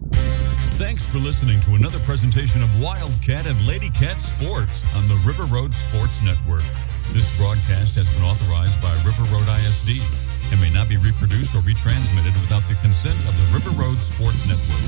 Thanks for listening to another presentation of Wildcat and Lady Cat Sports on the River Road Sports Network. This broadcast has been authorized by River Road ISD and may not be reproduced or retransmitted without the consent of the River Road Sports Network.